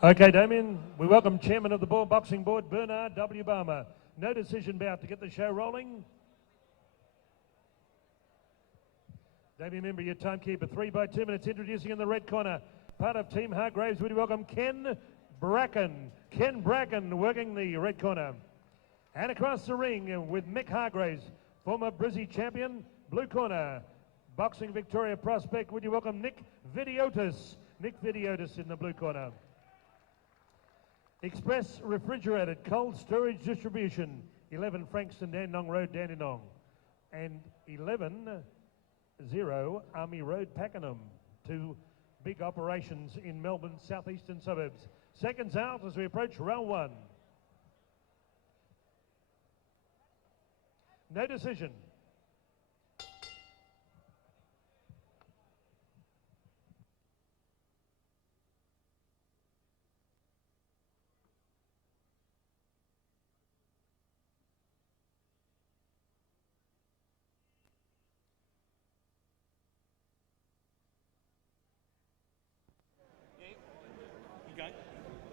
Okay, Damien, we welcome Chairman of the Boxing Board, Bernard W. Barmer. No decision bout to get the show rolling. Damien, member, your timekeeper, 3 by 2 minutes. Introducing in the red corner, part of Team Hargraves, would you welcome Ken Bracken. Ken Bracken working the red corner. And across the ring with Mick Hargraves, former Brizzy champion, blue corner. Boxing Victoria prospect, would you welcome Nick Petioutis. Nick Petioutis in the blue corner. Express Refrigerated Cold Storage Distribution, 11 Frankston Dandenong Road, Dandenong. And 11-0 Army Road, Pakenham. 2 big operations in Melbourne's southeastern suburbs. Seconds out as we approach round 1. No decision. Okay.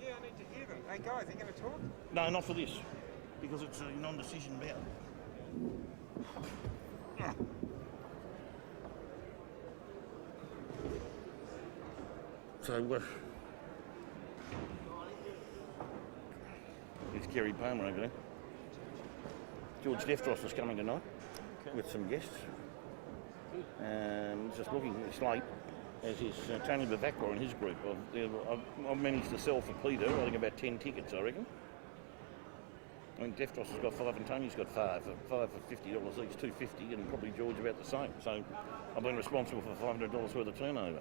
Yeah, I need to hear them. Hey guys, are you going to talk? No, not for this, because it's a non-decision bout. So, it's Gary Palmer over there. George Defros is coming tonight with some guests. Just looking, it's late, as is Tony Bavacqua and his group. I've managed to sell for Peter, I think about 10 tickets, I reckon. I think Defros has got 5 and Tony's got 5. 5 for $50 each, $250, and probably George about the same. So I've been responsible for $500 worth of turnover.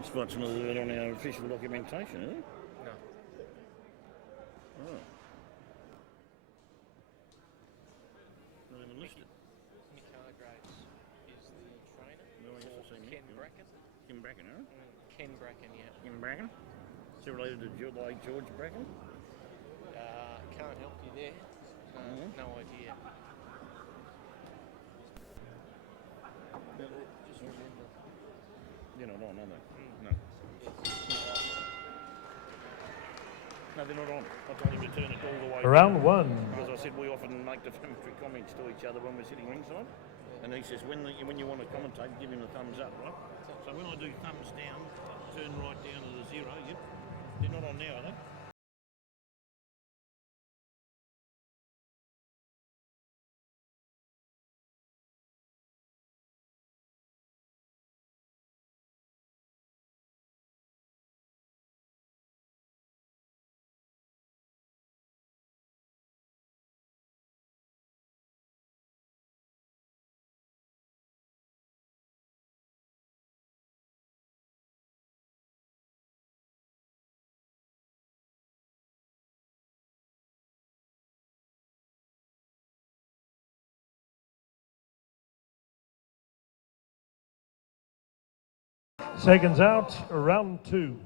It's much more than on our official documentation, isn't it? No. Oh. Not even listed. Mick Hargraves is the trainer. No, I guess I've seen Ken him. Bracken. Ken Bracken, huh? Ken Bracken, yeah. Ken Bracken? Is he related to the late George Bracken? Can't help you there. No idea. They're not on, are they? No. No, they're not on. I told him to turn it all the way Round down, 1. because I said we often make defamatory comments to each other when we're sitting ringside. And he says, when you want to commentate, give him a thumbs up, right? So when I do thumbs down, turn right down to the 0, yep. They're not on now, are they? Seconds out, round 2.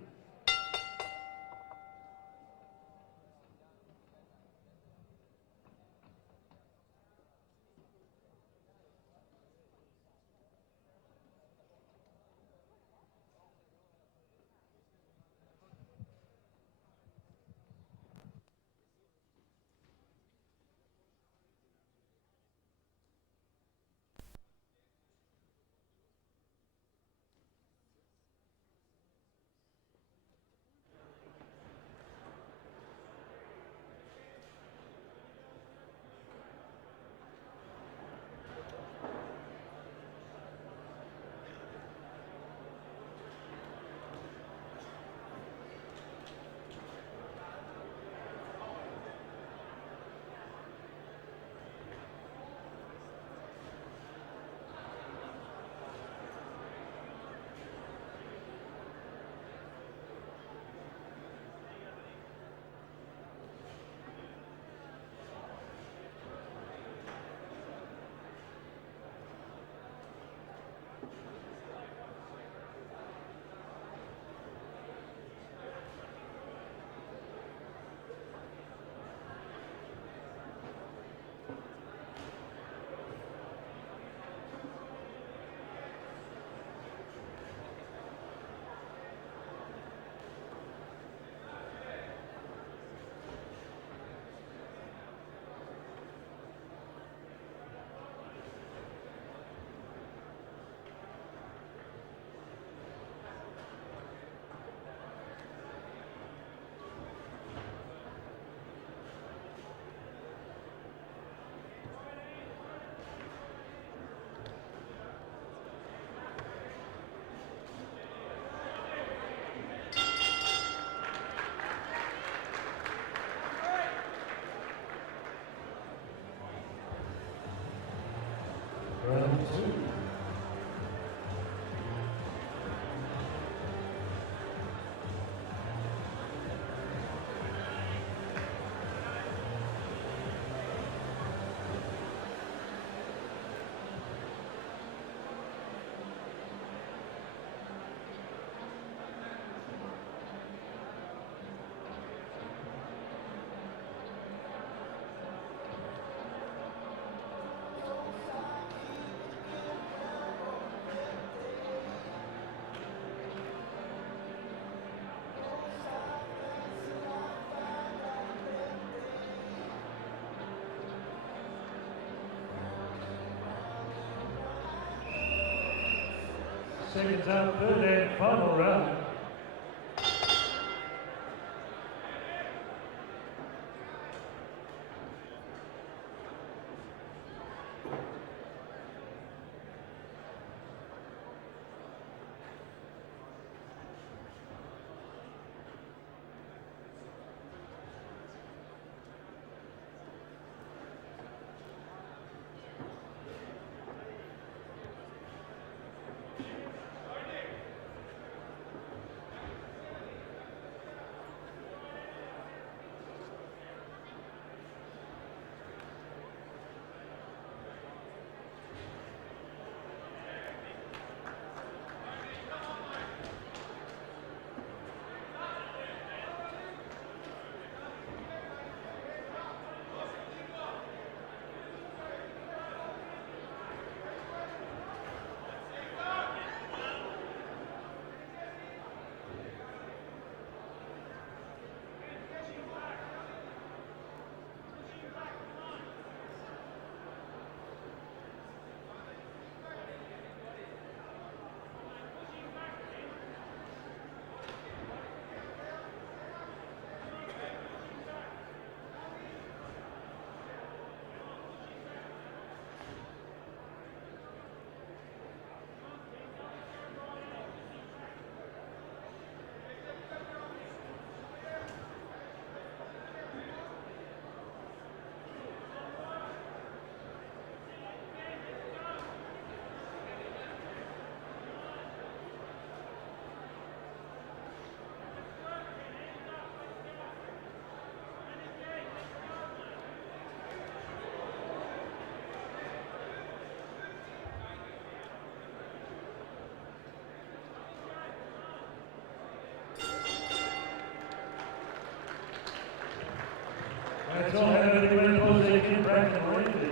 seconds up, third and final round. That's all I have to do. Jose Ken Bracken Randy.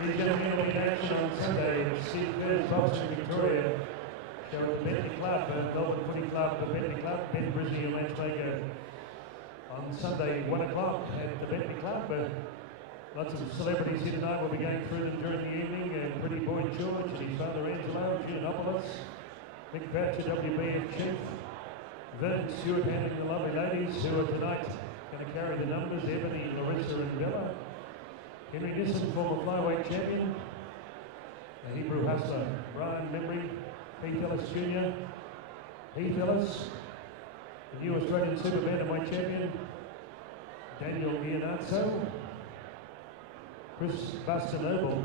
These young men will be in action on Sunday at Stewart Boxing Victoria. Show at the Bentley Club, Melbourne Footy Club, the Bentley Club, Ben Brisbane and matchmaker on Sunday, 1 o'clock at the Bentley Club. Lots of celebrities here tonight. We'll be going through them during the evening. Pretty Boy George and his father Angelo, Giannopoulos, Mick Thatcher, WBF Chief, Vernon Stewart handling the lovely ladies who are tonight going to carry the numbers, Ebony, Larissa and Bella. Henry Nissen, former flyweight champion. The Hebrew hustler, Brian Memory, Heath Ellis Jr., Heath Ellis, the new Australian super bantamweight champion, Daniel Iannazzo, Chris Bastanoble,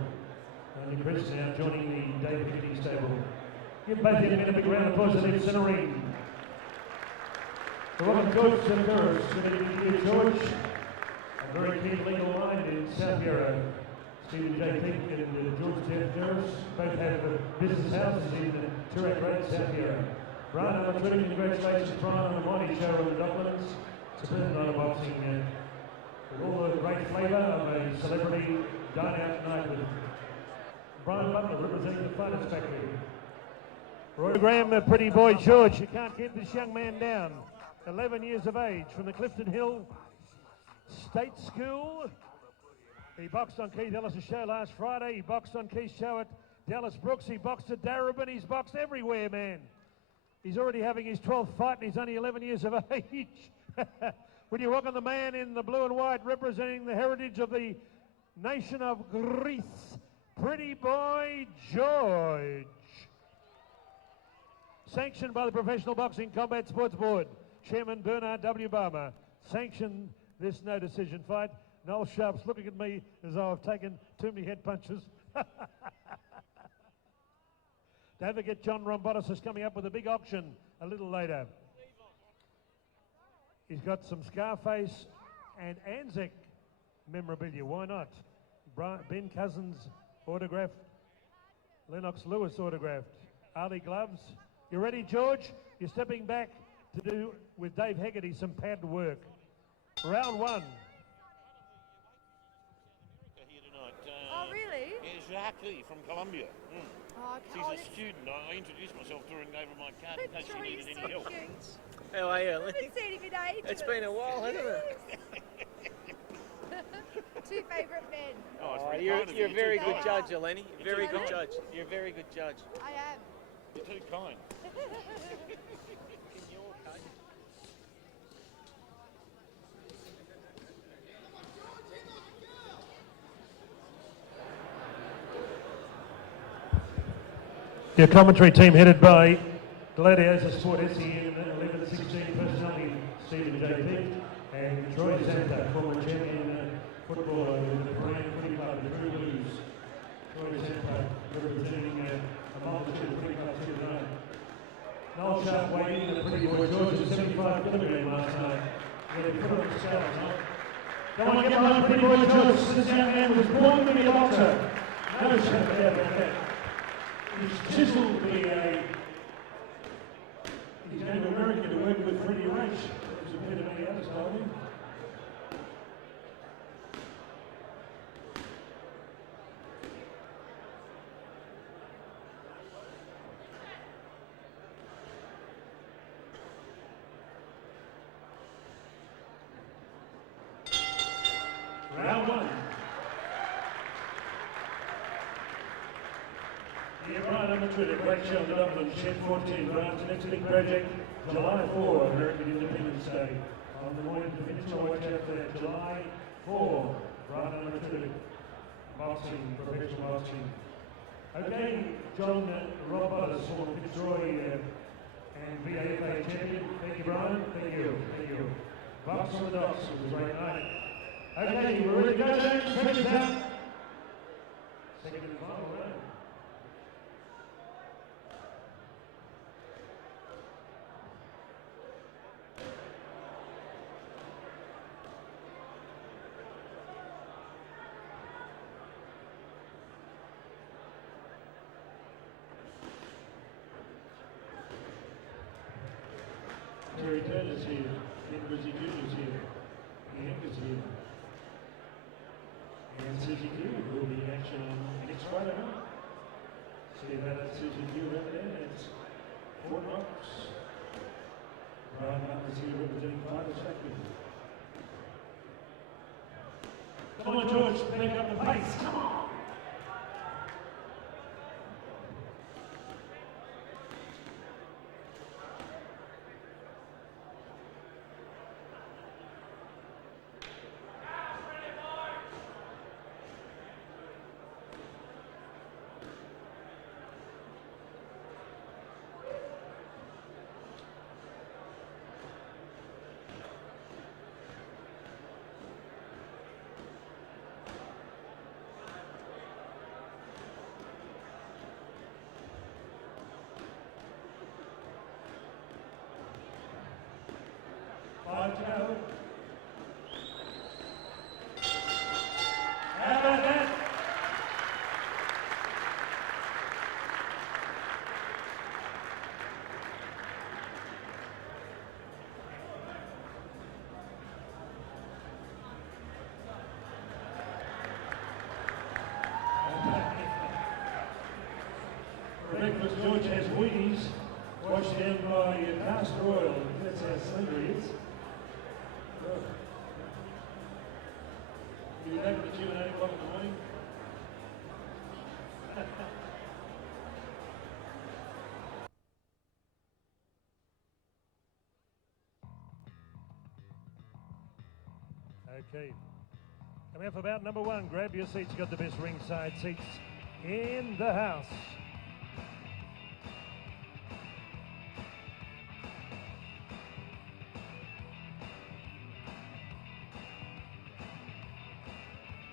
and Chris now joining the David Hickley stable. Give both young men a big round of applause in the centre ring. Welcome George to the Paris, good evening George. A very keen legal mind in South Yarra. Stephen J. Peake and George Jeff Jarvis both have business houses in Toorak Road, South Yarra. Brian, I'm including congratulations Brian on the Manny show in the Docklands. It's a bit of boxing with all the great flavour of a celebrity dine out tonight with Brian Butler representing the Finance Factory. Program, Pretty Boy George, you can't get this young man down. 11 years of age from the Clifton Hill State School. He boxed on Keith Ellis' show last Friday. He boxed on Keith's show at Dallas Brooks. He boxed at Darebin. He's boxed everywhere, man. He's already having his 12th fight and he's only 11 years of age. Would you welcome the man in the blue and white representing the heritage of the nation of Greece, Pretty Boy George. Sanctioned by the Professional Boxing Combat Sports Board. Chairman Bernard W. Barmer sanctioned this no decision fight. Noel Sharp's looking at me as though I've taken too many head punches. Don't forget John Rombotis is coming up with a big auction a little later. He's got some Scarface and Anzac memorabilia, why not? Ben Cousins autographed, Lennox Lewis autographed, Ali gloves. You ready, George? You're stepping back to do, with Dave Haggerty, some pad work. Round one. Oh, really? Yeah, Hateley from Colombia. Oh, She's a student. I introduced myself to her and gave her my card in case she needed so any help. cute. How are you? I haven't seen him in ages. It's been a while, hasn't it? Yes. Two favourite men. Oh, it's Oh, very you're kind of a you. very Too good kind. judge, Eleni. Very good Eleni? judge. You're a very good judge. I am. You're too kind. In your case. Your commentary team headed by Gladiators Sport SEN 11-16 personality Stephen J.P. and Troy Santa, former champion footballer with the Bracken Footy Club, the True Blues. Troy Santa representing a multitude of footy clubs here tonight. Noel Sharp weighed in a pretty boy George at 75 kilogram last night. Yeah, put on the scales, huh? Come on, get behind pretty boy George. This young man was born to be a boxer. No shadow about that. He's chiseled to be he's going to America to work with Freddie Roach. There's a bit of any others told me. Round one. Yeah, Brian Amateur, a great show on the Dublin Shed 14, Brian's next big project, July 4, American Independence Day. On the morning to finish, I'll watch out for that. July 4, Brian Amateur, boxing, professional boxing. Okay, John Roberts, former Fitzroy and VAFA champion. Thank you, Brian. Thank you. Thank you. Box on the docks, it was a great night. Okay, we're ready to go, James. Pressure's out. Second and final round. Terry Turner's here, Ken Brizzy Jr.'s here, Hank is here, and Susie Q will be in action on next Friday night. See about Susie Q over there, it's Fort Knox. Brian Butler's here representing Fighters Factory. Come on George, back up the pace, come on! Five to go. How about that? Breakfast George has Wheaties washed down by castor oil. That's how slender he is. You back at the gym at 8 o'clock in the morning? Okay. Coming up for bout number one. Grab your seats. You've got the best ringside seats in the house.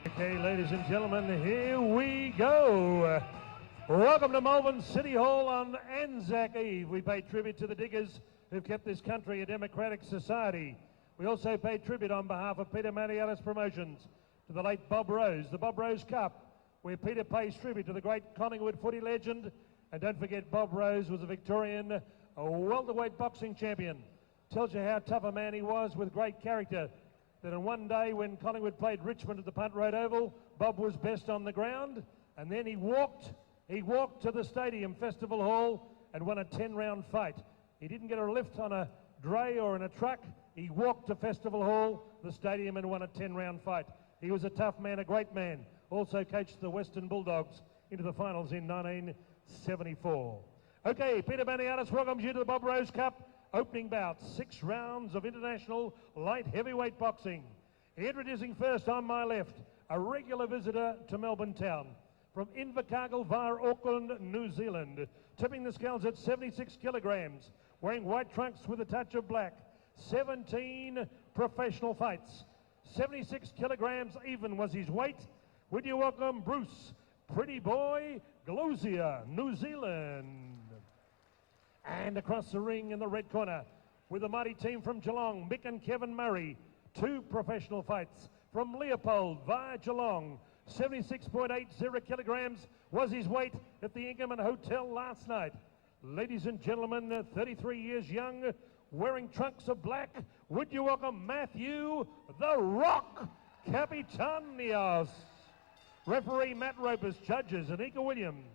Okay, ladies and gentlemen, here we go. Welcome to Melbourne City Hall on Anzac Eve. We pay tribute to the diggers who've kept this country a democratic society. We also pay tribute on behalf of Peter Petioutis Promotions to the late Bob Rose, the Bob Rose Cup, where Peter pays tribute to the great Collingwood footy legend. And don't forget, Bob Rose was a Victorian welterweight boxing champion. Tells you how tough a man he was with great character. That on one day when Collingwood played Richmond at the Punt Road Oval, Bob was best on the ground, and then he walked to the stadium, Festival Hall, and won a 10-round fight. He didn't get a lift on a dray or in a truck. He walked to Festival Hall, the stadium, and won a 10-round fight. He was a tough man, a great man. Also coached the Western Bulldogs into the finals in 1974. Okay, Petioutis welcomes you to the Bob Rose Cup. Opening bout, 6 rounds of international light heavyweight boxing. Introducing first on my left, a regular visitor to Melbourne Town. From Invercargill via Auckland, New Zealand. Tipping the scales at 76 kilograms. Wearing white trunks with a touch of black. 17 professional fights. 76 kilograms even was his weight. Would you welcome Bruce, Pretty Boy, Glozier, New Zealand. And across the ring in the red corner with the mighty team from Geelong, Mick and Kevin Murray. 2 professional fights from Leopold via Geelong. 76.80 kilograms was his weight at the Ingerman Hotel last night. Ladies and gentlemen, 33 years young, wearing trunks of black, would you welcome Matthew the Rock Kapetanios. Referee Matt Ropers, judges Anika Williams,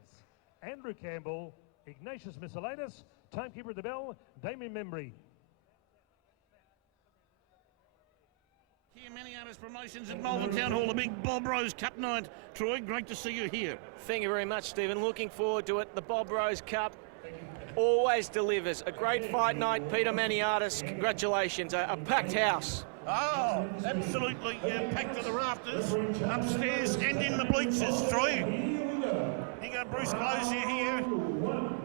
Andrew Campbell, Ignatius Miscellaneous, timekeeper at the bell, Damien Membry. Here, Petioutis Promotions at Malvern Town Hall, the big Bob Rose Cup night. Troy, great to see you here. Thank you very much, Stephen. Looking forward to it. The Bob Rose Cup always delivers. A great fight night, Peter Petioutis. Congratulations. A packed house. Oh, absolutely packed to the rafters, upstairs and in the bleachers, Troy. You got Bruce Glozier here.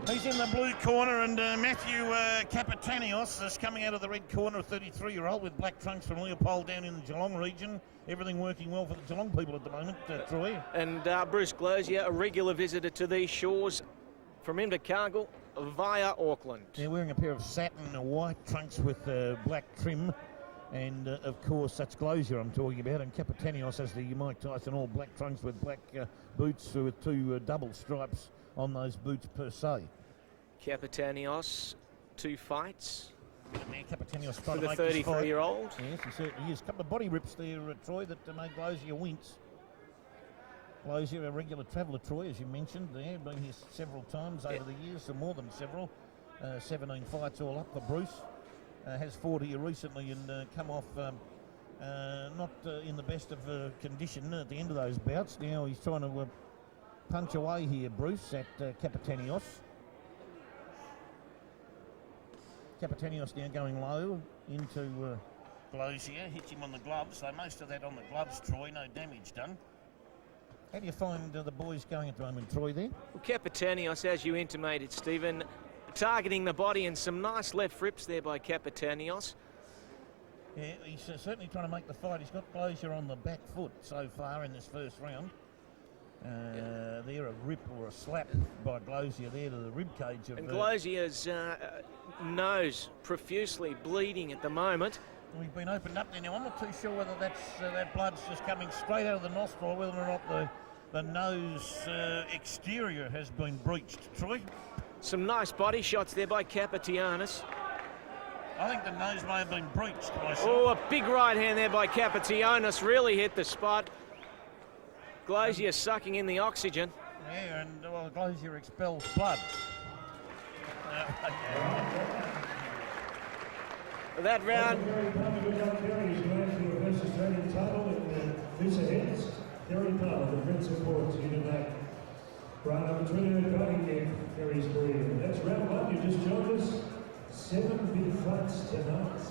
He's in the blue corner, and Matthew Kapetanios is coming out of the red corner, a 33-year-old with black trunks from Leopold down in the Geelong region. Everything working well for the Geelong people at the moment, Troy. And Bruce Glozier, a regular visitor to these shores from Invercargill via Auckland. They're wearing a pair of satin white trunks with black trim. And of course, that's Glozier I'm talking about, and Kapetanios has the Mike Tyson all black trunks with black boots with 2 double stripes on those boots per se. Kapetanios, 2 fights Kapetanios for the 33-year-old. Yes, he certainly is. A couple of body rips there, Troy, that made Glozier wince. Glozier, a regular traveller, Troy, as you mentioned there, been here several times over the years, so more than several. 17 fights all up for Bruce. Has fought here recently and come off not in the best of condition at the end of those bouts. Now he's trying to punch away here, Bruce, at Kapetanios. Kapetanios now going low into Glozier, hits him on the gloves. So most of that on the gloves, Troy, no damage done. How do you find the boys going at the moment, Troy, there? Well, Kapetanios, as you intimated, Stephen, targeting the body, and some nice left rips there by Kapetanios. Yeah, he's certainly trying to make the fight. He's got Glozier on the back foot so far in this first round. There, a rip or a slap by Glozier there to the rib cage of... And Glozier's nose profusely bleeding at the moment. We've been opened up there now. I'm not too sure whether that's that blood's just coming straight out of the nostril, or whether or not the nose exterior has been breached. Troy? Some nice body shots there by Kapetanios. I think the nose may have been breached myself. Oh, a big right hand there by Kapetanios. Really hit the spot. Glozier sucking in the oxygen. Yeah, and well, Glozier expels blood. That round. Right number 20, fighting game, Kerry's career. That's round 1. You just joined us. 7 big fights tonight.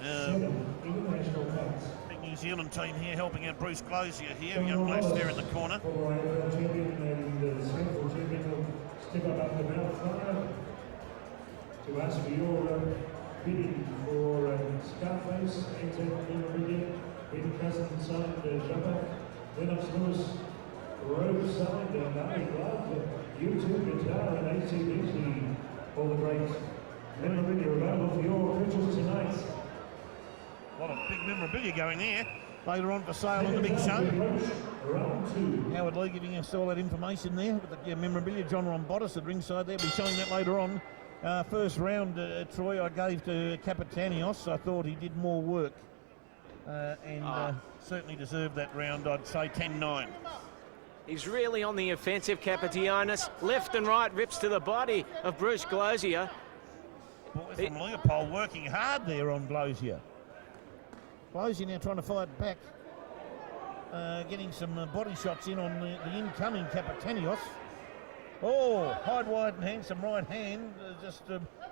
7 international fights. Big New Zealand team here helping out Bruce Glozier here. Young blokes there in the corner. Former AFL champion and central champion will step up the mouth fire to ask for your bidding for Scarface, Anton Memorabilia, Peter Cousin signed jumper, Lennox Lewis, Rose signed Manny Glove, YouTube guitar and ACDC. All the great memorabilia available for your purchase tonight. A lot of big memorabilia going there. Later on for sale on the big show. Round 2. Howard Lee giving us all that information there with the memorabilia. John Rombotis at ringside there. We'll be showing that later on. First round, Troy, I gave to Kapetanios. I thought he did more work and certainly deserved that round. I'd say 10-9. He's really on the offensive, Kapetanios. Left and right rips to the body of Bruce Glozier. Boy from Leopold working hard there on Glozier. Glozier now trying to fight back. getting some body shots in on the incoming Kapetanios. Oh, hide wide and handsome right hand, just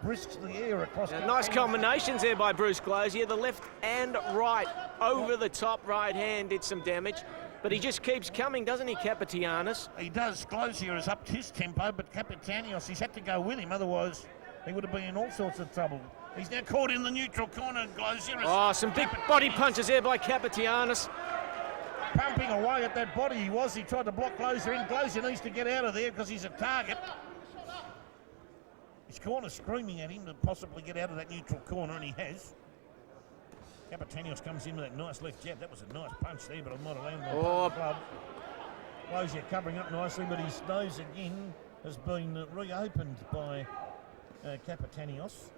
brisks the air across. Nice combinations there by Bruce Glozier. The left and right over the top right hand did some damage. But he just keeps coming, doesn't he, Kapetanios? He does. Glozier has upped his tempo, but Kapetanios, he's had to go with him, otherwise he would have been in all sorts of trouble. He's now caught in the neutral corner, Glozier. Oh, some big body punches there by Kapetanios. Pumping away at that body he was. He tried to block Glozier in. Glozier needs to get out of there because he's a target. His corner screaming at him to possibly get out of that neutral corner, and he has. Kapetanios comes in with that nice left jab. That was a nice punch there, but it might have landed on the glove. Glozier covering up nicely, but his nose again has been reopened by Kapetanios.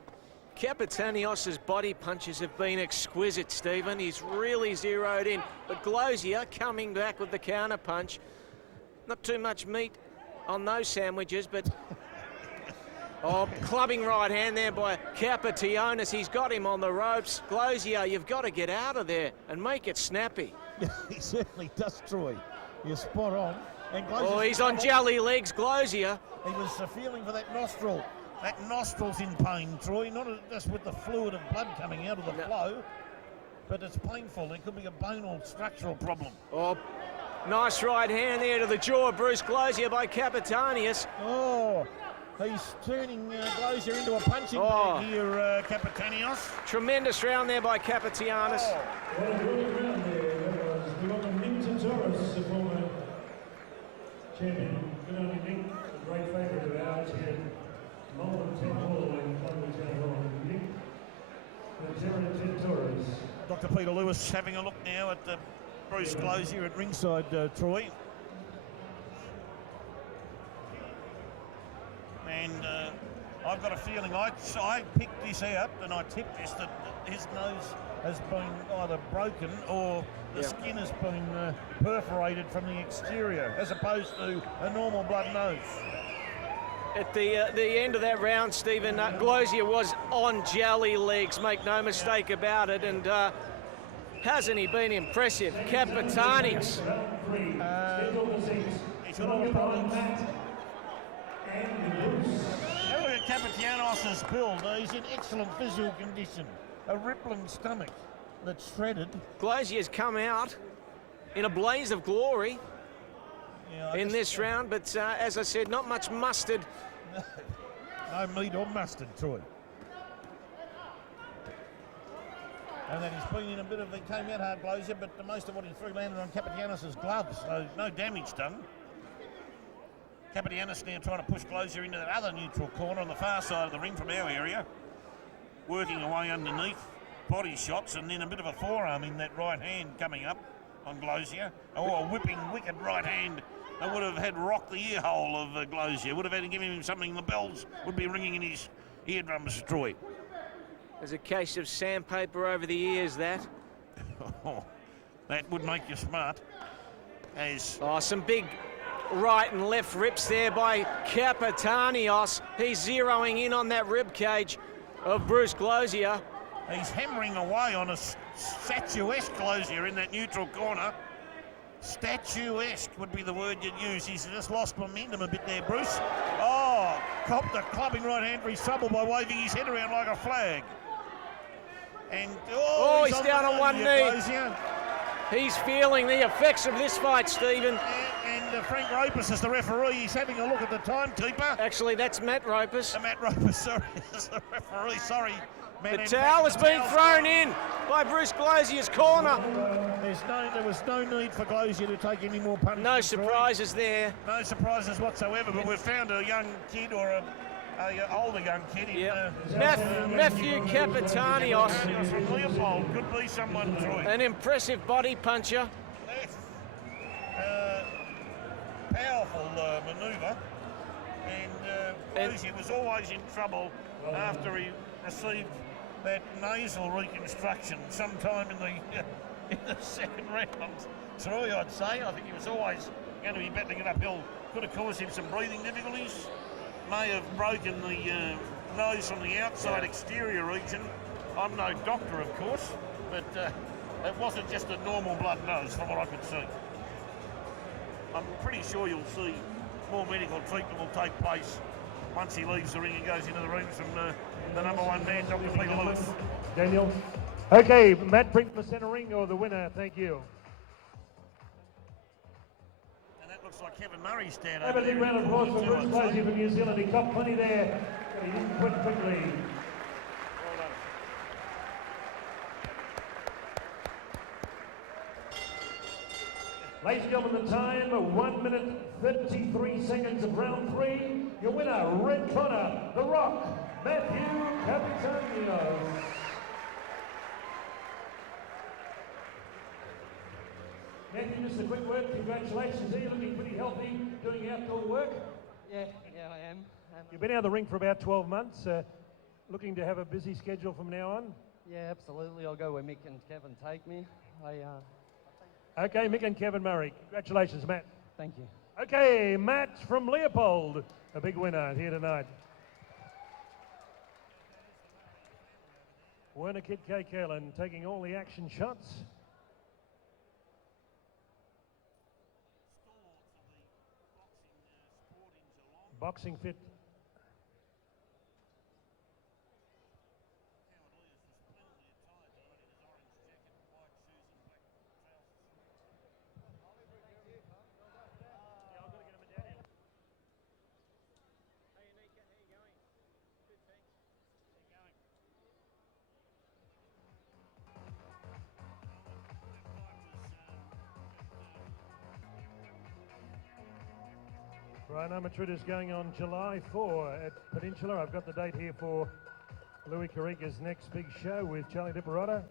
Kapetanios' body punches have been exquisite, Stephen. He's really zeroed in. But Glozier coming back with the counter punch. Not too much meat on those sandwiches, but... Oh, clubbing right hand there by Kapetanios. He's got him on the ropes. Glozier, you've got to get out of there and make it snappy. He certainly does, Troy. You're spot on. And he's on jelly legs, Glozier. He was feeling for that nostril. That nostril's in pain, Troy, not just with the fluid of blood coming out of the flow, but it's painful. It could be a bone or structural problem. Oh, nice right hand there to the jaw of Bruce Glozier by Kapetanios. Oh, he's turning Glozier into a punching bag here, Kapetanios. Tremendous round there by Kapetanios. The former champion. Good on you, Nick. A great favourite of ours here at Malvern Town Hall and Malvern Town Hall. Nick, Petioutis. Dr. Peter Lewis having a look now at Bruce Glozier at ringside, Troy. And I've got a feeling I picked this out and I tipped this that his nose has been either broken or the skin has been perforated from the exterior as opposed to a normal blood nose. At the end of that round, Stephen, Glozier was on jelly legs, make no mistake about it, and hasn't he been impressive? Kapetanios. He's got all the problems. Look at Kapetanios' build. He's in excellent physical condition. A rippling stomach that's shredded. Glozier's come out in a blaze of glory in this round, but as I said, not much mustard. No meat or mustard, Troy. And then he's been in a bit of, he came out hard, Glozier, but most of what he threw landed on Kapetanios' gloves, so no damage done. Kapetanios now trying to push Glozier into that other neutral corner on the far side of the ring from our area. Working away underneath, body shots, and then a bit of a forearm in that right hand coming up on Glozier. Oh, a whipping, wicked right hand that would have had rocked the ear hole of Glozier. Would have had to give him something, the bells would be ringing in his eardrums, Troy. There's a case of sandpaper over the ears, that. Oh, that would make you smart. Some big right and left rips there by Kapetanios. He's zeroing in on that rib cage of Bruce Glozier. He's hammering away on a statuesque Glozier in that neutral corner. Statuesque would be the word you'd use. He's just lost momentum a bit there, Bruce. Oh, copped a clubbing right hand for his trouble by waving his head around like a flag. And he's down on one knee. Glozier. He's feeling the effects of this fight, Stephen. And Frank Ropus is the referee. He's having a look at the timekeeper. Actually, that's Matt Ropus. Matt Ropus, sorry, is the referee. Sorry. The towel has been thrown in by Bruce Glozier's corner. There was no need for Glozier to take any more punishment. No surprises there. No surprises whatsoever, but we've found a young kid or a older young kid in Matthew Kapetanios. From Leopold, could be someone, Troy. An impressive body puncher. Powerful manoeuvre, and Glozier was always in trouble after he received that nasal reconstruction sometime in the second round. Troy, I'd say. I think he was always going to be battling it uphill. Could have caused him some breathing difficulties. May have broken the nose from the outside exterior region. I'm no doctor, of course, but It wasn't just a normal blood nose from what I could see. I'm pretty sure you'll see more medical treatment will take place once he leaves the ring and goes into the rooms from the number one man, Dr. Peter Lewis. Daniel. Okay, Matt, bring the centre ring or the winner. Thank you. And that looks like Kevin Murray's down Have over a big there. round of applause for Bruce Glozier from New Zealand. He got plenty there, but he didn't quit quickly. Well done. Ladies and gentlemen, the time, 1 minute 33 seconds of round 3. Your winner, red corner, The Rock, Matthew Kapetanios. Matthew, just a quick word. Congratulations. Are you looking pretty healthy, doing outdoor work? Yeah, I am. You've been out of the ring for about 12 months. Looking to have a busy schedule from now on? Yeah, absolutely. I'll go where Mick and Kevin take me. Okay, Mick and Kevin Murray. Congratulations, Matt. Thank you. Okay, Matt from Leopold, a big winner here tonight. Werner Kid K. Kalin taking all the action shots. Boxing fit. Brian Armatrid is going on July 4 at Peninsula. I've got the date here for Louis Carriga's next big show with Charlie Dipperata.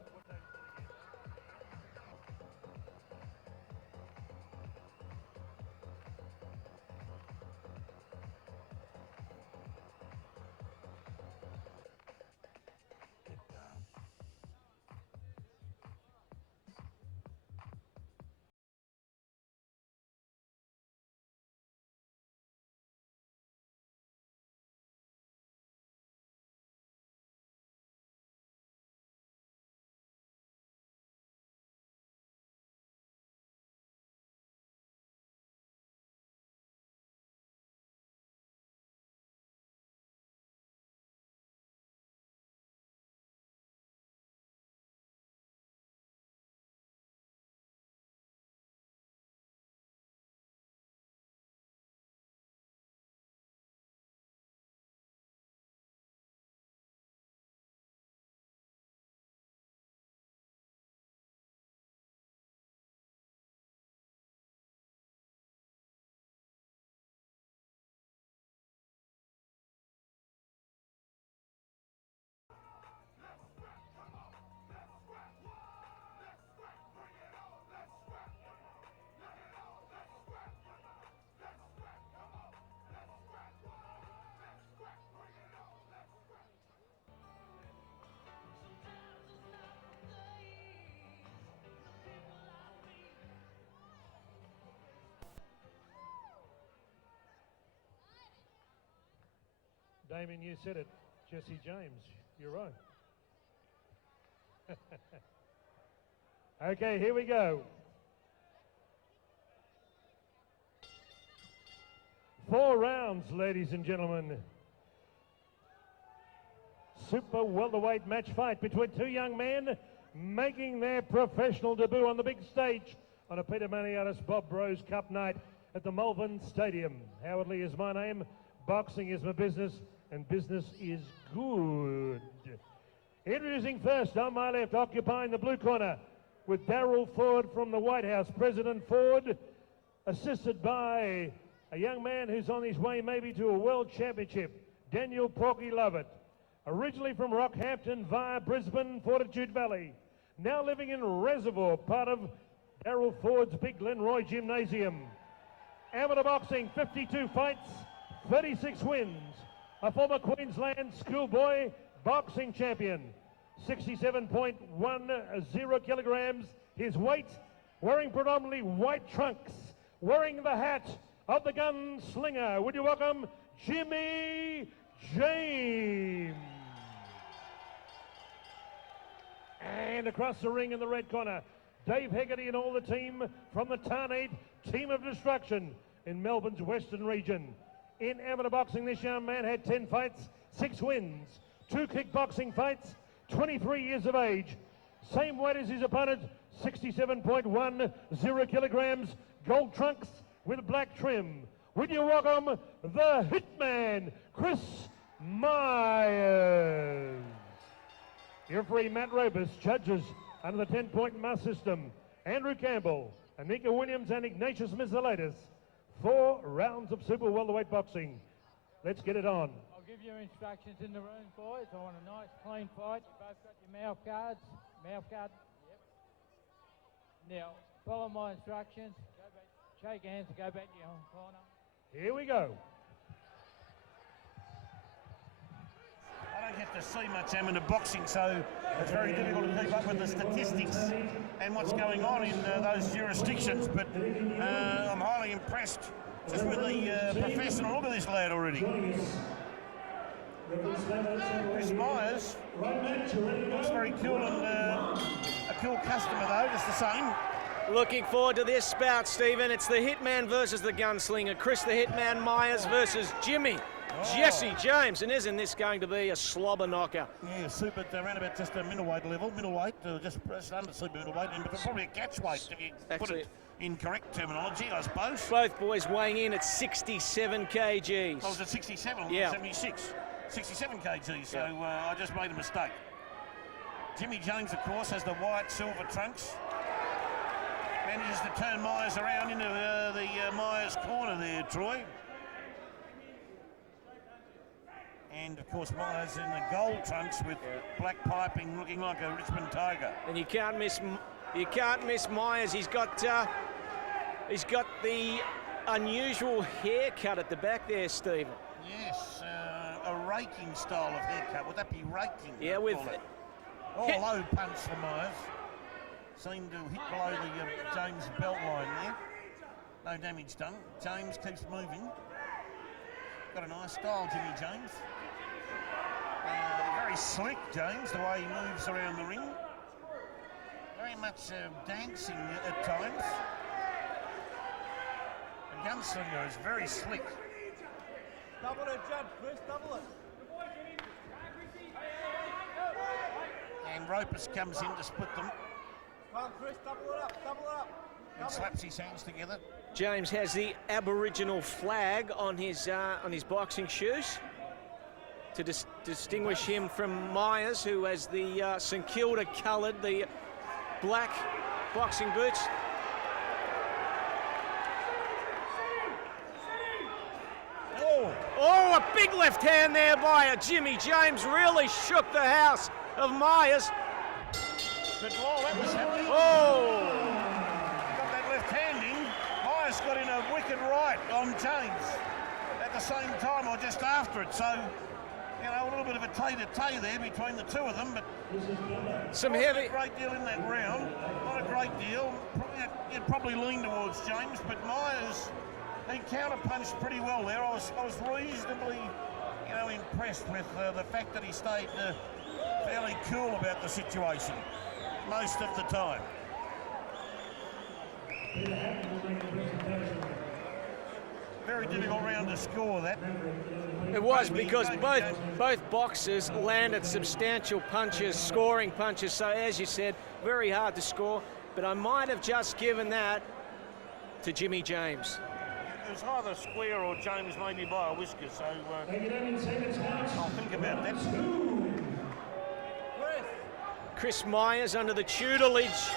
Damien, you said it. Jesse James, you're right. Okay, here we go. 4 rounds, ladies and gentlemen. Super welterweight match fight between 2 young men making their professional debut on the big stage on a Petioutis Bob Rose Cup night at the Malvern Stadium. Hateley is my name, boxing is my business, and business is good. Introducing first on my left, occupying the blue corner with Darryl Ford from the White House. President Ford, assisted by a young man who's on his way maybe to a world championship, Daniel Porky Lovett. Originally from Rockhampton via Brisbane, Fortitude Valley. Now living in Reservoir, part of Darryl Ford's Big Glenroy Gymnasium. Amateur boxing, 52 fights, 36 wins. A former Queensland schoolboy boxing champion. 67.10 kilograms, his weight, wearing predominantly white trunks, wearing the hat of the gunslinger. Would you welcome Jimmy James? And across the ring in the red corner, Dave Hegarty and all the team from the Tarnade Team of Destruction in Melbourne's Western region. In amateur boxing, this young man had 10 fights, 6 wins, 2 kickboxing fights, 23 years of age. Same weight as his opponent, 67.10 kilograms, gold trunks with black trim. Would you welcome the Hitman, Chris Myers. Your referee, Matt Robus, judges under the 10-point mass system. Andrew Campbell, Anika Williams and Ignatius Mizzalaitis. 4 rounds of super welterweight boxing. Let's get it on. I'll give you instructions in the room, boys. I want a nice, clean fight. You both got your mouth guards. Mouth guard. Yep. Now, follow my instructions. Go back, shake hands and go back to your own corner. Here we go. I don't get to see much amateur boxing, so it's very difficult to keep up with the statistics and what's going on in those jurisdictions, but I'm highly impressed just with the professional. Look at this lad already. Chris Myers looks very cool and a cool customer though, just the same. Looking forward to this bout, Stephen. It's the Hitman versus the Gunslinger. Chris the Hitman Myers versus Jimmy Jesse James. And isn't this going to be a slobber knocker? Yeah, super around about just a middleweight level. Middleweight, just under super middleweight, and probably a catchweight if you put it in correct terminology, I suppose. Both boys weighing in at 67 kgs. I was at 67, yeah. 76. 67 kg, so I just made a mistake. Jimmy James, of course, has the white silver trunks. Manages to turn Myers around into the Myers corner there, Troy. And of course Myers in the gold trunks with black piping, looking like a Richmond Tiger. And you can't miss Myers. He's got the unusual haircut at the back there, Stephen. Yes, a raking style of haircut. Would that be raking? Yeah, with low punch for Myers. Seemed to hit below the James belt line there. No damage done. James keeps moving. Got a nice style, Jimmy James. Very slick, James, the way he moves around the ring. Very much dancing at times. The Gunslinger is very slick. Double it, jump, Chris, double it. And Ropus comes in to split them. Come on, Chris, double it up, double it up. And slaps his hands together. James has the Aboriginal flag on his boxing shoes to distinguish him from Myers, who has the St Kilda coloured, the black boxing boots. Oh, a big left hand there by Jimmy James. Really shook the house of Myers. But while that was happening, got that left hand in. Myers got in a wicked right on James at the same time or just after it. So, you know, a little bit of a tay-to-tay there between the two of them, but some not heavy. a great deal in that round. Not a great deal. You'd probably lean towards James, but Myers, he counter-punched pretty well there. I was reasonably, you know, impressed with the fact that he stayed fairly cool about the situation most of the time. Very difficult round to score that. It was, because both boxers landed substantial punches, scoring punches. So as you said, very hard to score. But I might have just given that to Jimmy James. It was either square or James made me by a whisker, so I'll think about that. Chris Myers under the tutelage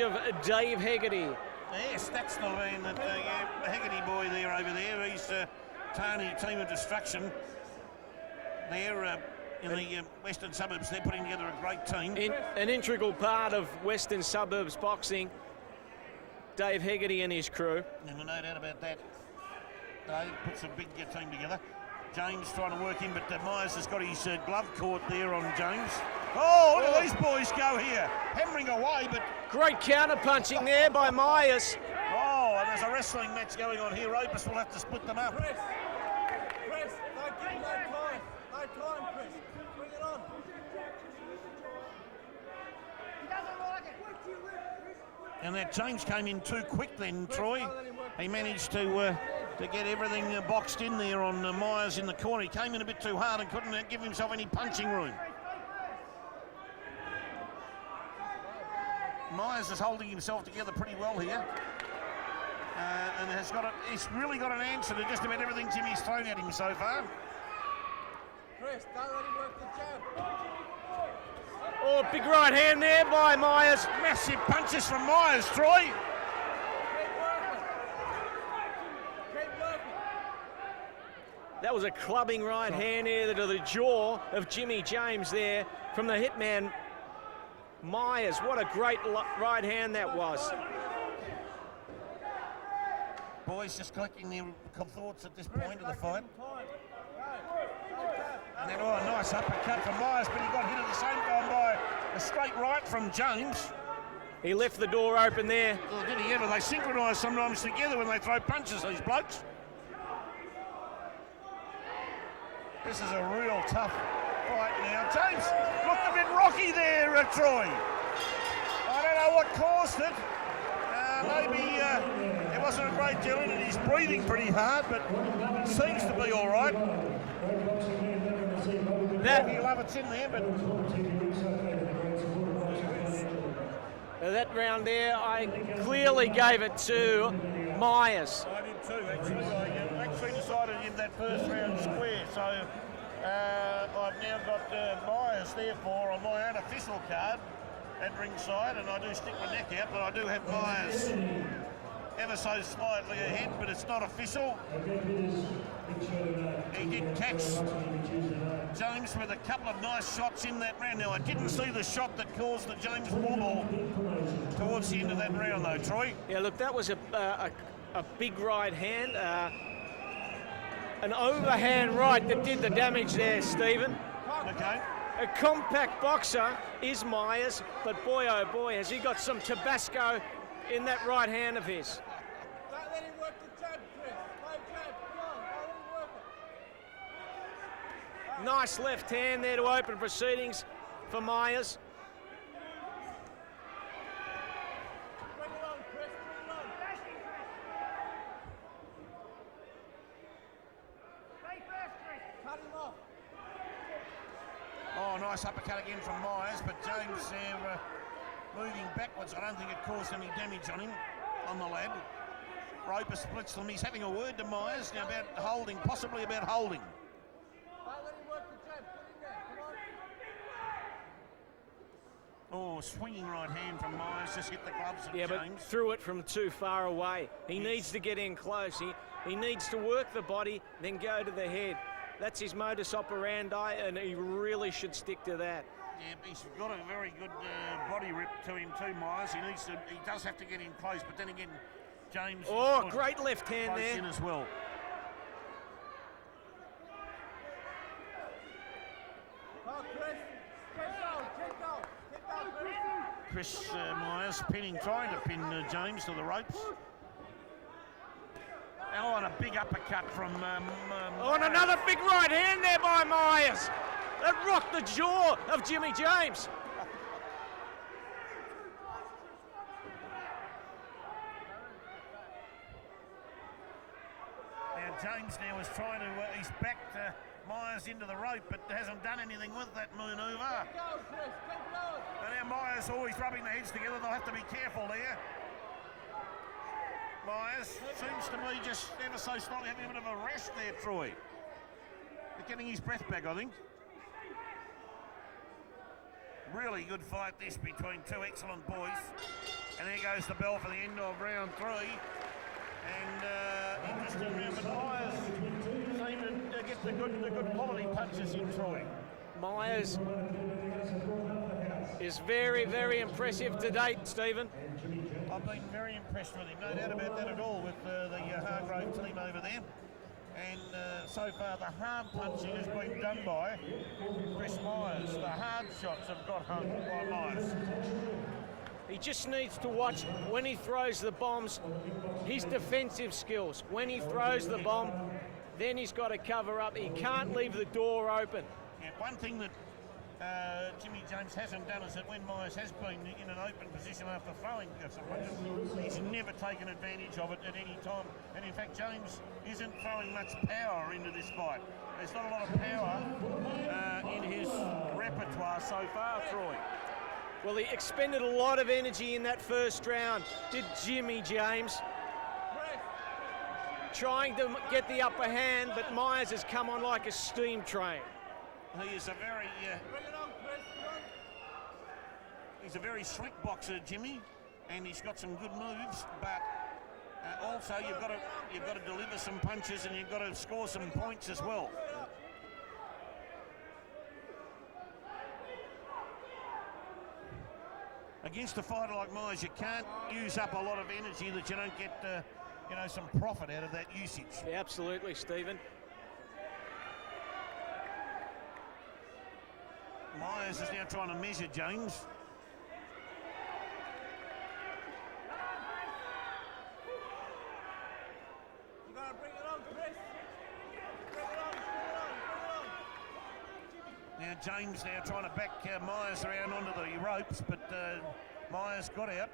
of Dave Hegarty. Yes, that's the man, that the Hegarty boy there over there. He's Tony, Team of Destruction. They're in the Western Suburbs. They're putting together a great team. An integral part of Western Suburbs boxing, Dave Hegarty and his crew. And no doubt about that. Dave puts a big team together. James trying to work in, but Myers has got his glove caught there on James. Oh, look at these boys go here. Hammering away, but... Great counter-punching there by Myers. Oh, and there's a wrestling match going on here. Opus will have to split them up. Chris, don't give him no time. No time, Chris. Bring it on. And that James came in too quick then, Troy. He managed to get everything boxed in there on Myers in the corner. He came in a bit too hard and couldn't give himself any punching room. Myers is holding himself together pretty well here. And he's really got an answer to just about everything Jimmy's thrown at him so far. Chris, don't let him work the jab. Oh, big right hand there by Myers. Massive punches from Myers, Troy. Keep working. Keep working. That was a clubbing right hand there to the jaw of Jimmy James there from the hitman Myers. What a great right hand that was. Boys just collecting their thoughts at this point of the fight. And then, a nice uppercut from Myers, but he got hit at the same time by a straight right from James. He left the door open there. Oh, did he ever? They synchronise sometimes together when they throw punches, these blokes. This is a real tough fight now. James looked a bit rocky there, Troy. I don't know what caused it. Maybe it wasn't a great deal in it. He's breathing pretty hard, but seems to be all right. He'll have it's in there, but that round there, I clearly gave it to Myers. I did too, actually. I actually decided in that first round square, so I've now got Myers, therefore, on my unofficial card at ringside, and I do stick my neck out, but I do have Myers ever so slightly ahead, but it's not official. He did catch James with a couple of nice shots in that round. Now, I didn't see the shot that caused the James wobble towards the end of that round, though, Troy. Yeah, look, that was a big right hand, an overhand right that did the damage there, Stephen. Okay. A compact boxer is Myers, but boy, oh boy, has he got some Tabasco in that right hand of his. Don't let him work the jab, Chris. No jab. Come on, don't let him work it. Nice left hand there to open proceedings for Myers. Bring it on, Chris. Bring it on. Cut him off. Oh, nice uppercut again from Myers, but James moving backwards. I don't think it caused any damage on him, on the lad. Roper splits them. He's having a word to Myers now about holding, possibly about holding. Don't let him work the jab. Put him there. Come on. Oh, swinging right hand from Myers, just hit the gloves of Yeah, James. but threw it from too far away. He needs to get in close. He needs to work the body, then go to the head. That's his modus operandi, and he really should stick to that. Yeah, he's got a very good body rip to him too, Myers. He does have to get in close, but then again, James. Oh, great left hand close there. in as well. Oh, Chris. Keep going. Keep going. Keep going, Chris. Chris Myers trying to pin James to the ropes. Oh, and a big uppercut from. Oh, and another big right hand there by Myers. That rocked the jaw of Jimmy James. Now James now is trying to. He's backed Myers into the rope, but hasn't done anything with that maneuver. Keep going, Chris. Keep going. And now Myers always rubbing their heads together. They'll have to be careful there. Myers seems to be just ever so slightly having a bit of a rest there, Troy. He's getting his breath back, I think. Really good fight this between two excellent boys. And there goes the bell for the end of round 3. And interesting round, but Myers seemed to get the good quality punches in, Troy. Myers is very, very impressive to date, Stephen. I've been very impressed with him, no doubt about that at all, with the Hargrave team over there. And so far the hard punching has been done by Chris Myers. The hard shots have got hung by Myers. He just needs to watch when he throws the bombs, his defensive skills. When he throws the bomb, then he's got to cover up. He can't leave the door open. Yeah, one thing that Jimmy James hasn't done is that when Myers has been in an open position after throwing some punches, he's never taken advantage of it at any time. And in fact, James isn't throwing much power into this fight. There's not a lot of power in his repertoire so far, Troy. Well, he expended a lot of energy in that first round, did Jimmy James, trying to get the upper hand, but Myers has come on like a steam train. He is a very he's a very slick boxer, Jimmy, and he's got some good moves, but also you've got to deliver some punches and you've got to score some points as well. Against a fighter like Myers, you can't use up a lot of energy that you don't get, some profit out of that usage. Yeah, absolutely, Stephen. Myers is now trying to measure James. You gotta bring it on, Chris. Bring it on. Now James now trying to back Myers around onto the ropes, but Myers got out.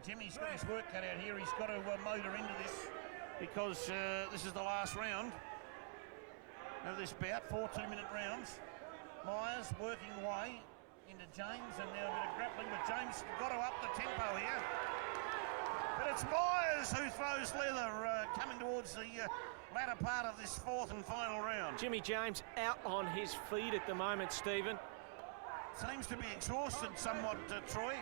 Jimmy's got his work cut out here. He's got to motor into this because this is the last round of this bout, 4 2-minute rounds. Myers working away into James, and now a bit of grappling, but James got to up the tempo here. But it's Myers who throws leather coming towards the latter part of this 4th and final round. Jimmy James out on his feet at the moment, Stephen. Seems to be exhausted somewhat, Troy.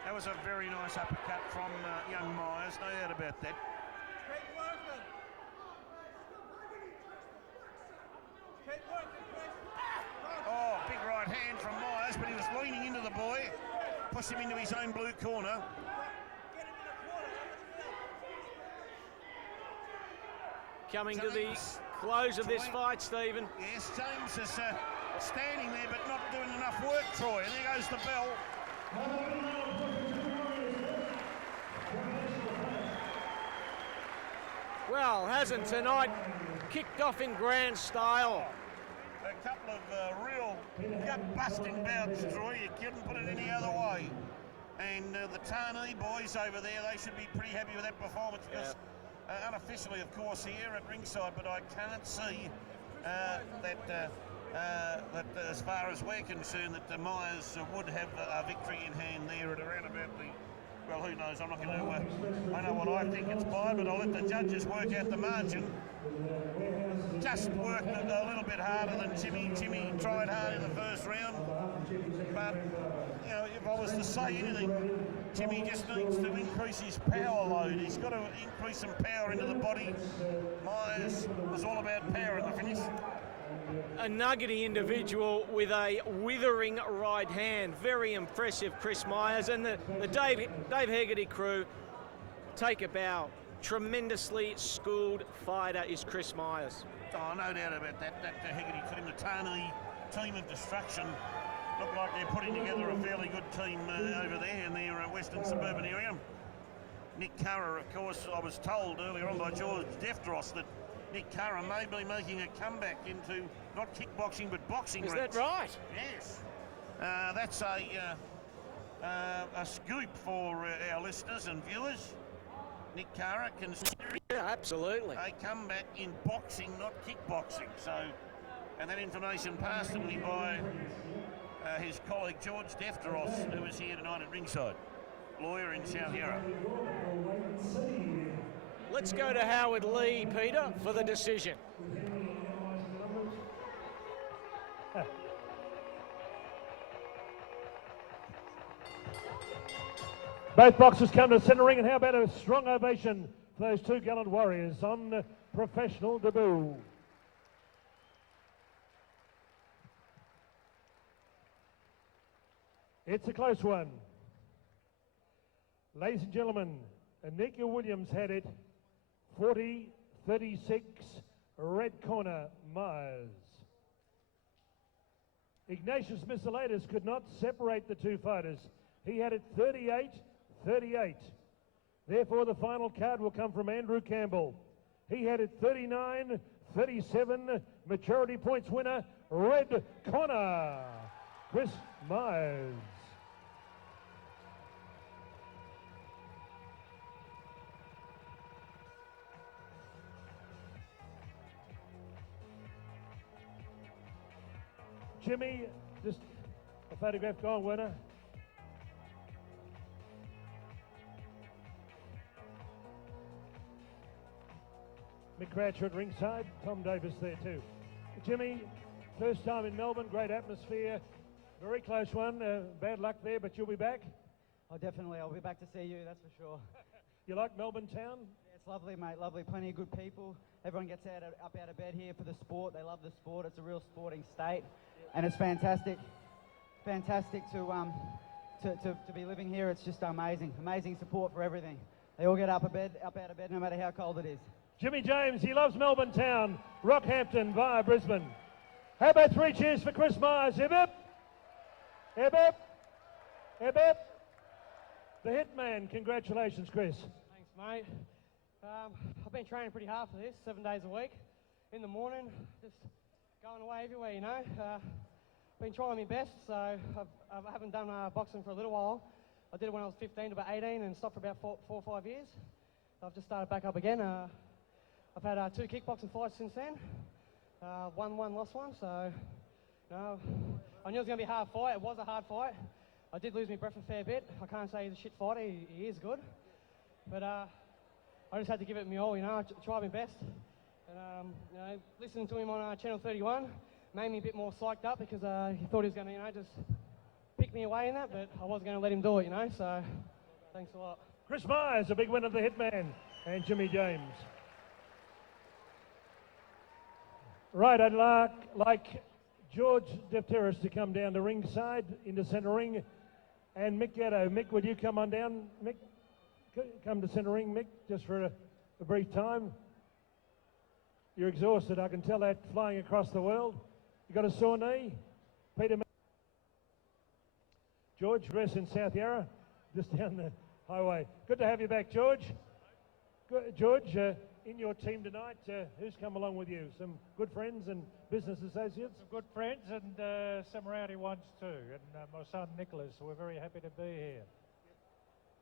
That was a very nice uppercut from young Myers, no doubt about that. Keep working. Keep working, Chris. Oh, big right hand from Myers, but he was leaning into the boy, pushed him into his own blue corner. Get him in the corner. Coming to the close of this fight, Stephen. Yes, James is standing there but not doing enough work, Troy. And there goes the bell. Well, hasn't tonight kicked off in grand style? A couple of real gut-busting bouts, Troy. You couldn't put it any other way. And the Tarney boys over there, they should be pretty happy with that performance because unofficially, of course, here at ringside, but I can't see that as far as we're concerned, that Myers would have a victory in hand there at around about the, well, who knows, I'm not going to, I know what I think it's by, but I'll let the judges work out the margin. Just worked a little bit harder than Jimmy. Jimmy tried hard in the first round, but, if I was to say anything, Jimmy just needs to increase his power load. He's got to increase some power into the body. Myers was all about power in the finish. A nuggety individual with a withering right hand. Very impressive, Chris Myers. And the Dave Hegarty crew take a bow. Tremendously schooled fighter is Chris Myers. Oh, no doubt about that. That Hegarty team, the Tarney team of destruction, look like they're putting together a fairly good team over there in their western suburban area. Nick Curra, of course, I was told earlier on by George Deftros that Nick Curra may be making a comeback into not kickboxing but boxing. Is that right? Yes. That's a scoop for our listeners and viewers. Nick Curra considering absolutely a comeback in boxing, not kickboxing. So, and that information passed to me by his colleague George Deftros, who is here tonight at ringside, lawyer in South Yarra. Let's go to Howard Lee, Peter, for the decision. Both boxers come to the centre ring, and how about a strong ovation for those two gallant warriors on professional debut. It's a close one. Ladies and gentlemen, Anika Williams had it 40-36, red corner, Myers. Ignatius Miscellatus could not separate the two fighters. He had it 38-38. Therefore, the final card will come from Andrew Campbell. He had it 37 maturity points winner, red corner, Chris Myers. Jimmy, just a photograph gone, winner. Mick Croucher at ringside, Tom Davis there too. Jimmy, first time in Melbourne, great atmosphere, very close one, bad luck there, but you'll be back? Oh, definitely, I'll be back to see you, that's for sure. You like Melbourne Town? Yeah, it's lovely, mate, lovely, plenty of good people. Everyone gets up out of bed here for the sport, they love the sport, it's a real sporting state, and it's fantastic to be living here. It's just amazing support for everything. They all get up out of bed no matter how cold it is. Jimmy James, he loves Melbourne Town, Rockhampton via Brisbane. How about 3 cheers for Chris Myers? Hip hip, hip hip, hip hip. The Hitman, congratulations, Chris. Thanks, mate. I've been training pretty hard for this, 7 days a week. In the morning, just going away everywhere, you know. Been trying my best, so I haven't done boxing for a little while. I did it when I was 15 to about 18 and stopped for about 4 or 5 years. I've just started back up again. I've had 2 kickboxing fights since then. Won one, lost one, so you know, I knew it was going to be a hard fight. It was a hard fight. I did lose my breath a fair bit. I can't say he's a shit fighter, he is good. But I just had to give it my all, you know, I tried my best. And you know, listening to him on Channel 31 made me a bit more psyched up because he thought he was going to, you know, just pick me away in that, but I wasn't going to let him do it, you know, so thanks a lot. Chris Myers, a big win of the Hitman, and Jimmy James. Right, I'd like George Defteris to come down to ringside into centre ring, and Mick Gatto. Mick, would you come on down? Mick, come to centre ring, Mick, just for a brief time. You're exhausted, I can tell that, flying across the world. You got a sore knee? Peter, George, rest in South Yarra, just down the highway. Good to have you back, George. George, in your team tonight, who's come along with you? Some good friends and business associates? Some good friends and some rowdy ones too, and my son Nicholas. We're very happy to be here.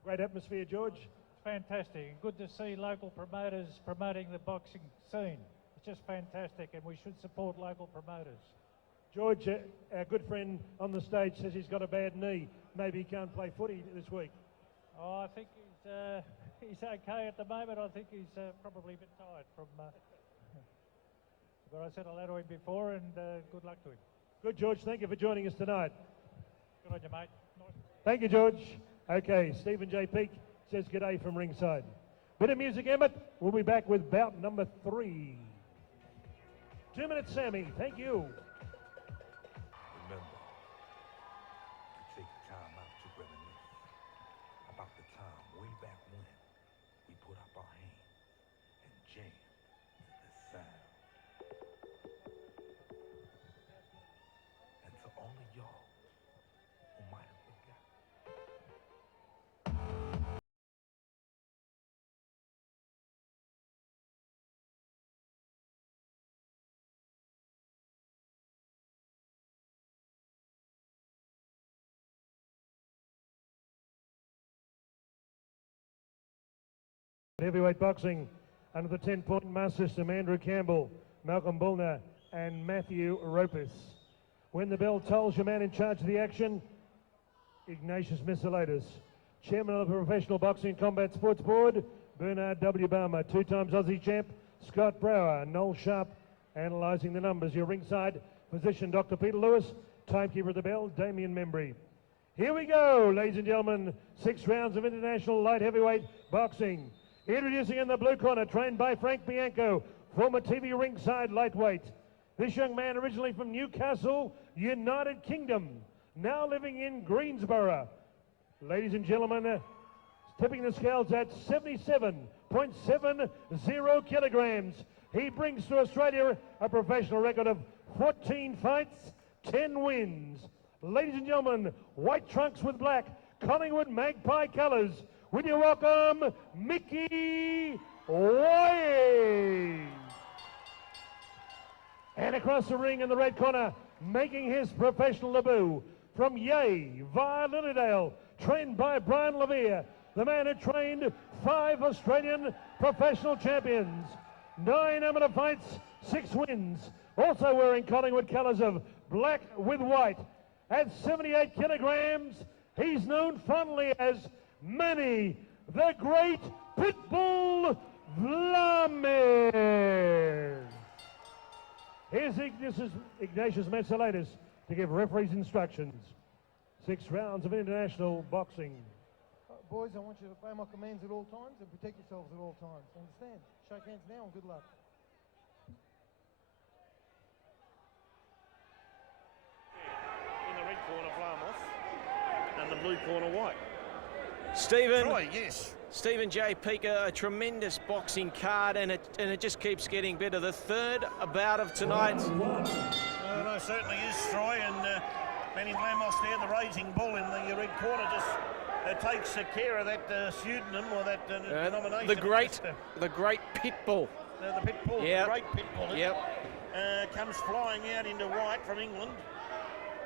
Great atmosphere, George. It's fantastic. Good to see local promoters promoting the boxing scene. It's just fantastic, and we should support local promoters. George, our good friend on the stage, says he's got a bad knee. Maybe he can't play footy this week. Oh, I think he's okay at the moment. I think he's probably a bit tired from... but I said hello to him before, and good luck to him. Good, George. Thank you for joining us tonight. Good on you, mate. Nice. Thank you, George. Okay, Stephen J. Peake says g'day from ringside. Bit of music, Emmett. We'll be back with bout number 3. 2 minutes, Sammy. Thank you. Remember, to take time out to reminisce about the time way back when we put up our hands and jammed the sound. And to all of y'all who might have forgotten. Heavyweight boxing under the 10-point master system, Andrew Campbell, Malcolm Bullner and Matthew Ropis. When the bell tolls, your man in charge of the action, Ignatius Miscellatus. Chairman of the Professional Boxing and Combat Sports Board, Bernard W. Balmer. 2 times Aussie champ, Scott Brower. Noel Sharp analysing the numbers. Your ringside physician, Dr. Peter Lewis. Timekeeper of the bell, Damien Membry. Here we go, ladies and gentlemen. 6 rounds of international light heavyweight boxing. Introducing in the blue corner, trained by Frank Bianco, former TV ringside lightweight. This young man originally from Newcastle, United Kingdom, now living in Greensboro. Ladies and gentlemen, tipping the scales at 77.70 kilograms. He brings to Australia a professional record of 14 fights, 10 wins. Ladies and gentlemen, white trunks with black, Collingwood Magpie colours. Will you welcome Mickey White? And across the ring in the red corner, making his professional debut from Yea via Lilydale, trained by Brian Levere, the man who trained 5 Australian professional champions, 9 amateur fights, 6 wins, also wearing Collingwood colours of black with white. At 78 kilograms, he's known fondly as Manny, the Great Pitbull Vlamis. Here's Ignatius Matsalatis to give referees instructions. 6 rounds of international boxing. Boys, I want you to obey my commands at all times and protect yourselves at all times. Understand? Shake hands now and good luck. In the red corner, Vlamis, and the blue corner, White. Stephen. Troy, yes. Stephen J. Peaker, a tremendous boxing card, and it just keeps getting better. The third bout of tonight. No, certainly is, Troy, and Manny Vlamis there, the raging bull in the red corner, just takes care of that pseudonym or that denomination. The great Pitbull. The Pitbull, yep. The great Pitbull. Yep. Comes flying out into White from England.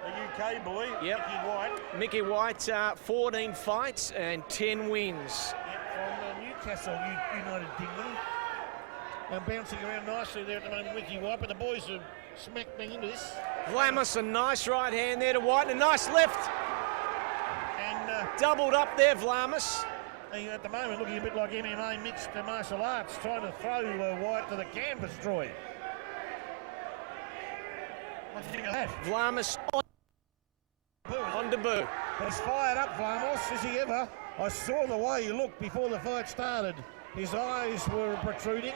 The UK boy, yep. Mickey White. Mickey White, 14 fights and 10 wins. From Newcastle United Kingdom. Bouncing around nicely there at the moment, Mickey White, but the boys have smacked me into this. Vlamis, a nice right hand there to White, and a nice left. And doubled up there, Vlamis. At the moment looking a bit like MMA mixed martial arts, trying to throw White to the canvas, Troy. What do you think of that? Vlamis on debut. He's fired up, Vlamis, is he ever? I saw the way he looked before the fight started. His eyes were protruding,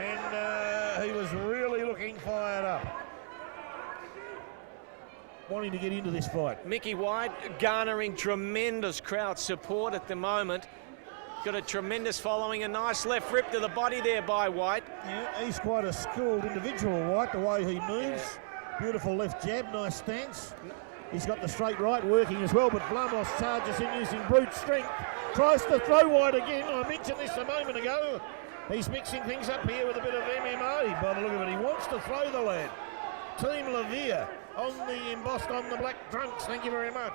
and he was really looking fired up. Wanting to get into this fight. Mickey White garnering tremendous crowd support at the moment. Got a tremendous following, a nice left rip to the body there by White. Yeah, he's quite a skilled individual, White, the way he moves. Beautiful left jab, nice stance. He's got the straight right working as well, but Vlamis charges in using brute strength. Tries to throw White again. I mentioned this a moment ago. He's mixing things up here with a bit of MMA by the look of it. He wants to throw the lad. Team Levere on the embossed on the black trunks. Thank you very much.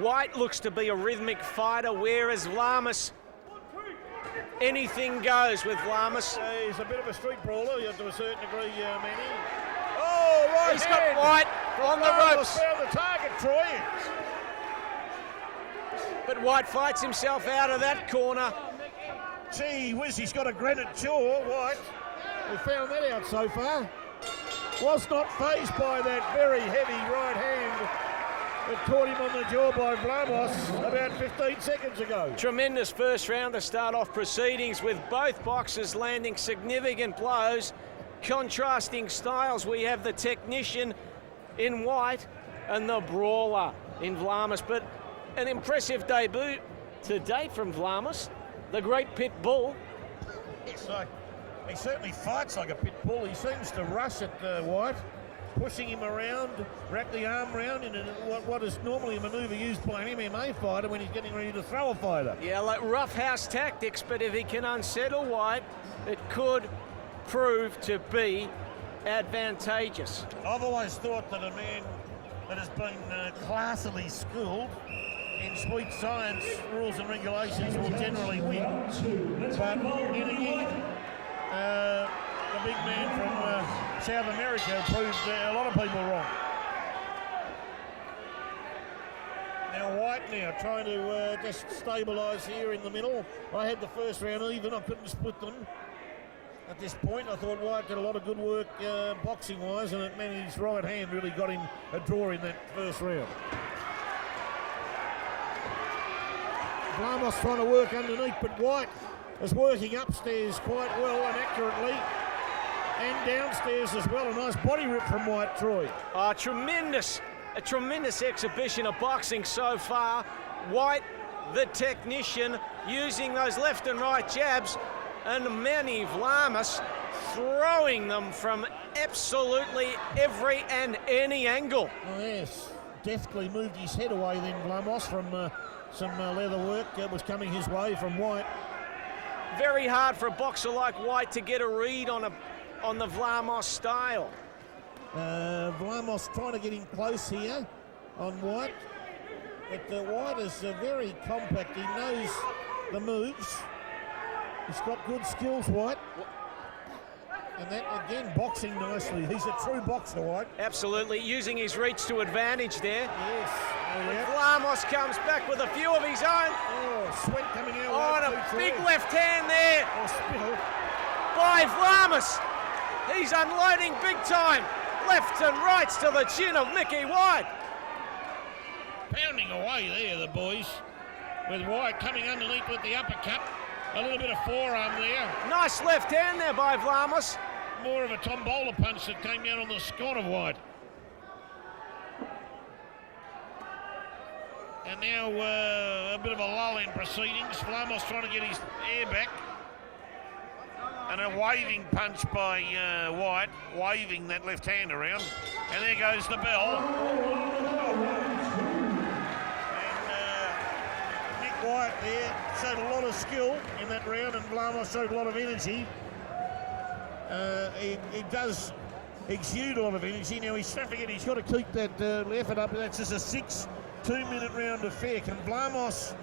White looks to be a rhythmic fighter, whereas Vlamis, anything goes with Vlamis. He's a bit of a street brawler to a certain degree, Manny. Oh, right. He's got White on the ropes. Found the target, Troy. But White fights himself out of that corner. Gee whiz, he's got a granite jaw, White. We found that out so far. Was not fazed by that very heavy right hand that caught him on the jaw by Vlamis about 15 seconds ago. Tremendous first round to start off proceedings with both boxers landing significant blows. Contrasting styles, we have the technician in White and the brawler in Vlamis, but an impressive debut to date from Vlamis, the great pit bull. He certainly fights like a pit bull. He seems to rush at White, pushing him around, wrap the arm round in what is normally a manoeuvre used by an MMA fighter when he's getting ready to throw a fighter. Yeah, like roughhouse tactics, but if he can unsettle White, it could prove to be advantageous. I've always thought that a man that has been classily schooled in sweet science rules and regulations will generally win. But then again, the big man from South America proved a lot of people wrong. Now White now trying to just stabilise here in the middle. I had the first round even, I couldn't split them. At this point, I thought White did a lot of good work boxing-wise, and Manny's right hand really got him a draw in that first round. Vlamis trying to work underneath, but White is working upstairs quite well and accurately, and downstairs as well. A nice body rip from White, Troy. A tremendous exhibition of boxing so far. White, the technician, using those left and right jabs, and Manny Vlamis throwing them from absolutely every and any angle. Oh yes, deftly moved his head away then Vlamis from some leather work that was coming his way from White. Very hard for a boxer like White to get a read on the Vlamis style. Vlamis trying to get him close here on White. But White is very compact. He knows the moves. He's got good skills, White. And that, again, boxing nicely. He's a true boxer, White. Absolutely, using his reach to advantage there. Yes. Vlamis comes back with a few of his own. Oh, sweat coming out. Oh, and a big left hand there Oh, spittle. by Vlamis. He's unloading big time. Left and rights to the chin of Mickey White. Pounding away there, the boys. With White coming underneath with the uppercut. A little bit of forearm there. Nice left hand there by Vlamis. More of a Tom Bowler punch that came down on the scot of White. And now a bit of a lull in proceedings. Vlamis trying to get his air back. And a waving punch by White, waving that left hand around. And there goes the bell. White there showed a lot of skill in that round, and Vlamis showed a lot of energy. He does exude a lot of energy. Now he's don't forget he's got to keep that effort up. That's just a 2-minute round affair. Can Vlamis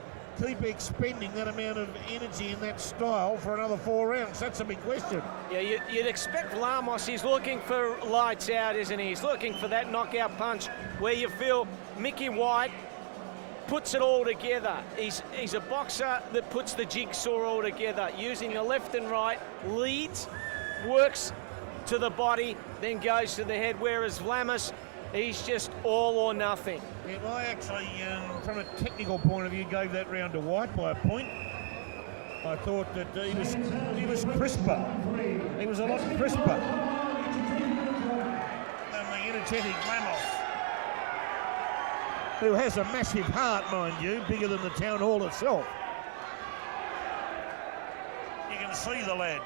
keep expending that amount of energy in that style for another 4 rounds? That's a big question. Yeah, you'd expect Vlamis. He's looking for lights out, isn't he? He's looking for that knockout punch where you feel Mickey White puts it all together. He's a boxer that puts the jigsaw all together, using the left and right, leads, works to the body, then goes to the head, whereas Vlamis, he's just all or nothing. Yeah, I actually, from a technical point of view, gave that round to White by a point. I thought that he was crisper. He was a lot crisper than the energetic Vlamis, who has a massive heart, mind you, bigger than the town hall itself. You can see the lad,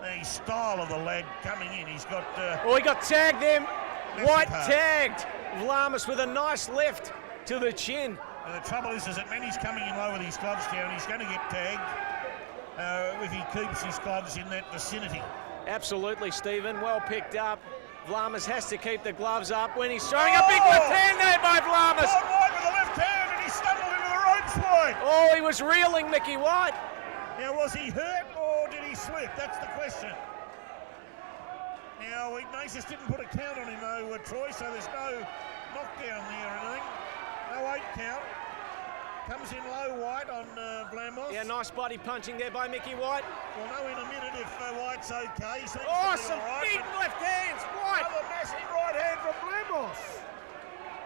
the style of the lad coming in. He's got... he got tagged there. White tagged Vlamis with a nice left to the chin. The trouble is that Manny's coming in low with his gloves down. He's going to get tagged if he keeps his gloves in that vicinity. Absolutely, Stephen. Well picked up. Vlamis has to keep the gloves up when he's throwing a big left hand there by Vlamis. White with the left hand, and he stumbled into the ropes, White. Oh, he was reeling, Mickey White. Now, was he hurt or did he slip? That's the question. Now, Ignatius didn't put a count on him, though, Troy, so there's no knockdown there or anything. No 8 count. Comes in low, White, on Vlamis. Yeah, nice body punching there by Mickey White. We'll know in a minute if White's okay. Some big left hands, White. Another massive right hand from Vlamis.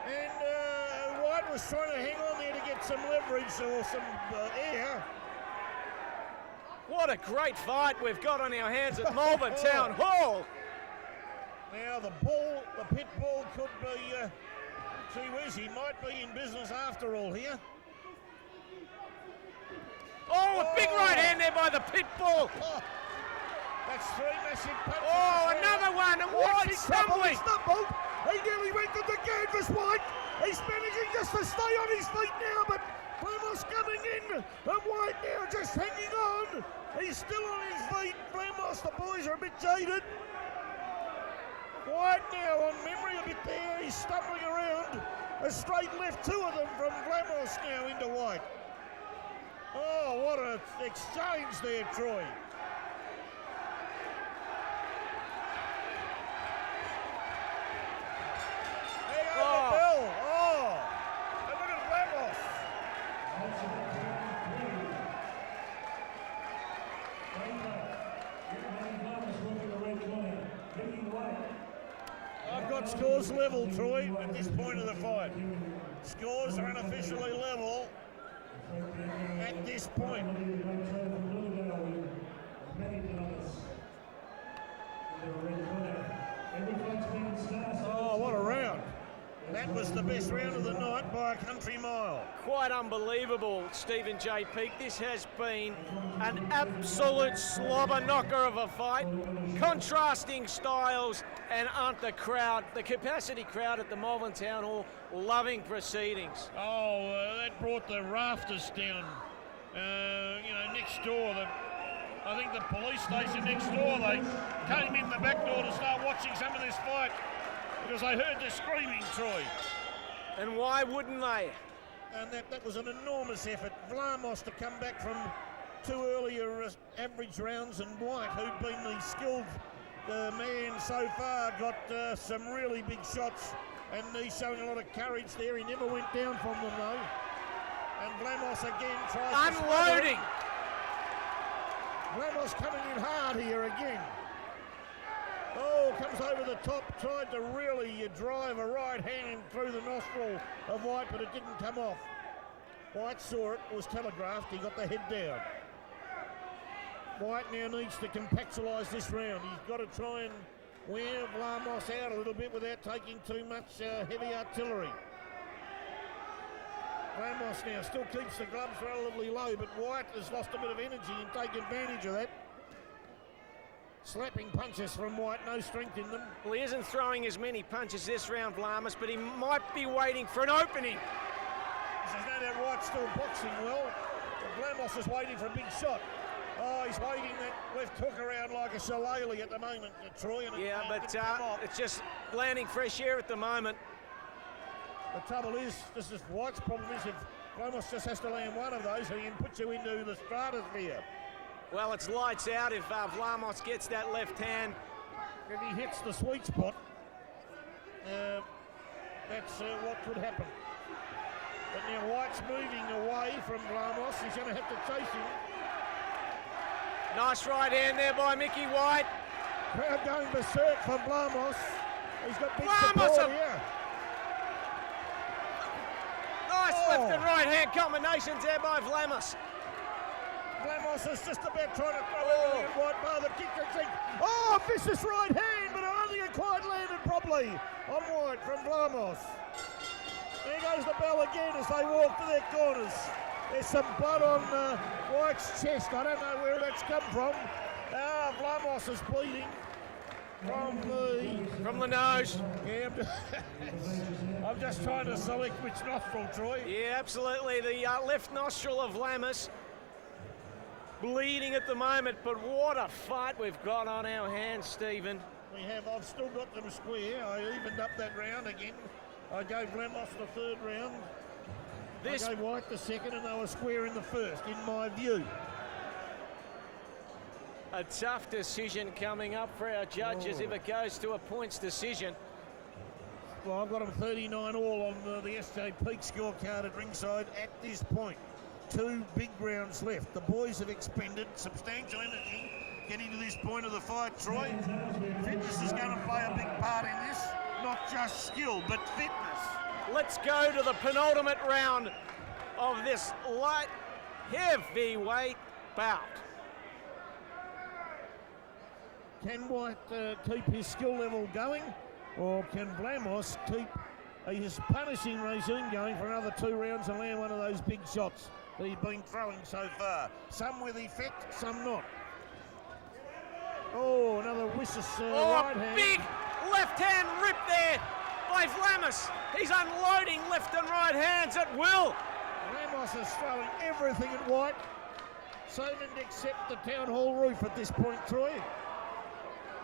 And White was trying to hang on there to get some leverage or some air. What a great fight we've got on our hands at Malvern Town Hall. Now the pit bull could be, gee whiz, he might be in business after all here. Oh, a big right hand there by the pit bull. That's 3 massive punches. Oh, another one, and White's stumbling. He nearly went to the canvas, White. He's managing just to stay on his feet now, but Vlamis coming in, and White now just hanging on. He's still on his feet. Vlamis, the boys are a bit jaded. White now on memory a bit there. He's stumbling around. A straight left, 2 of them from Vlamis now into White. Oh, what an exchange there, Troy. There goes the bell. Oh, and look at Vlamis. I've got scores level, Troy, at this point of the fight. Scores are unofficially level at this point. Oh, what a round. That was the best round of the night by a country mile. Quite unbelievable, Stephen J. Peake. This has been an absolute slobber knocker of a fight. Contrasting styles, and aren't the capacity crowd at the Malvern Town Hall loving proceedings. Oh, that brought the rafters down. Next door, I think the police station next door, they came in the back door to start watching some of this fight because they heard the screaming, Troy. And why wouldn't they? And that was an enormous effort. Vlamis to come back from 2 earlier average rounds, and White, who'd been the skilled man so far, got some really big shots, and he's showing a lot of courage there. He never went down from them though. And Vlamis again tries unloading. Vlamis coming in hard here again. Oh, comes over the top, tried to really drive a right hand through the nostril of White, but it didn't come off. White saw it, was telegraphed, he got the head down. White now needs to compactualise this round. He's got to try and wear Vlamis out a little bit without taking too much heavy artillery. Vlamis now still keeps the gloves relatively low, but White has lost a bit of energy and taken advantage of that. Slapping punches from White, no strength in them. Well, he isn't throwing as many punches this round, Vlamis, but he might be waiting for an opening. There's no doubt White's still boxing well, but Vlamis is waiting for a big shot. Oh, he's waiting that left hook around like a shillelagh at the moment, Troy. And yeah, but it's just landing fresh air at the moment. The trouble is, this is White's problem is if Vlamis just has to land one of those, he can put you into the stratosphere. Well, it's lights out if Vlamis gets that left hand. If he hits the sweet spot, that's what could happen. But now White's moving away from Vlamis. He's going to have to chase him. Nice right hand there by Mickey White. Crowd going berserk for Vlamis. He's got big Vlamis support here. Nice left and right hand combinations there by Vlamis. Vlamis is just about trying to throw everything at White bar the kick and think, oh, vicious right hand, but only quite landed properly on White from Vlamis. There goes the bell again as they walk to their corners. There's some blood on White's chest. I don't know where that's come from. Vlamis is bleeding from the nose. Yeah, I'm just trying to select which nostril, Troy. Yeah, absolutely. The left nostril of Vlamis bleeding at the moment, but what a fight we've got on our hands, Stephen. We have. I've still got them square. I evened up that round again. I gave Vlamis the third round. I gave White the second, and they were square in the first, in my view. A tough decision coming up for our judges if it goes to a points decision. Well, I've got them 39 all on the SJ Peak scorecard at ringside at this point. 2 big rounds left. The boys have expended substantial energy getting to this point of the fight, Troy. Fitness is going to play a big part in this. Not just skill, but fitness. Let's go to the penultimate round of this light heavyweight bout. Can White keep his skill level going, or can Vlamis keep his punishing regime going for another 2 rounds and land one of those big shots that he's been throwing so far? Some with effect, some not. Oh, another vicious right hand. Big left hand rip there by Vlamis. He's unloading left and right hands at will. Vlamis is throwing everything at White, even except the town hall roof at this point, Troy.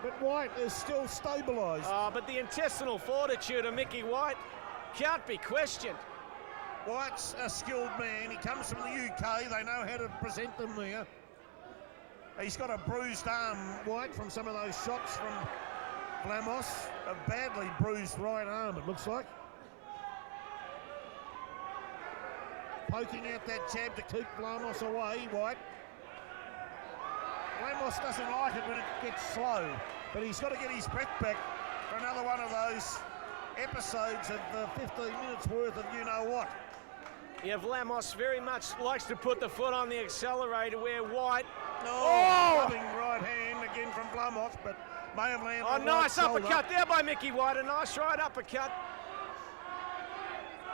But White is still stabilised. But the intestinal fortitude of Mickey White can't be questioned. White's a skilled man. He comes from the UK. They know how to present them there. He's got a bruised arm, White, from some of those shots from Vlamis. A badly bruised right arm, it looks like. Poking out that jab to keep Vlamis away, White. Vlamis doesn't like it when it gets slow, but he's got to get his breath back for another one of those episodes of 15 minutes worth of you-know-what. Yeah, Vlamis very much likes to put the foot on the accelerator where White... Loving right hand again from Vlamis, but may have landed on nice right uppercut shoulder. there by Mickey White, a nice right uppercut.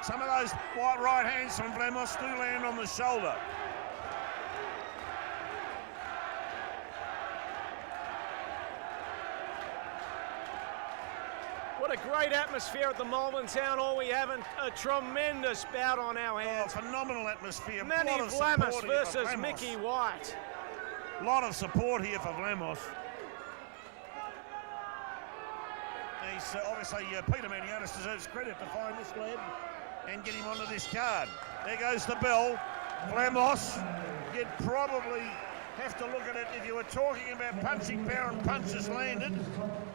Some of those White right hands from Vlamis do land on the shoulder. What a great atmosphere at the Malvern Town Hall. We have a tremendous bout on our hands. Phenomenal atmosphere. Manny Vlamis versus Mickey White. lot of support here for Vlamis. He's obviously Peter Petioutis deserves credit to find this lad and get him onto this card. There goes the bell. Vlamis, you'd probably have to look at it if you were talking about punching power and punches landed.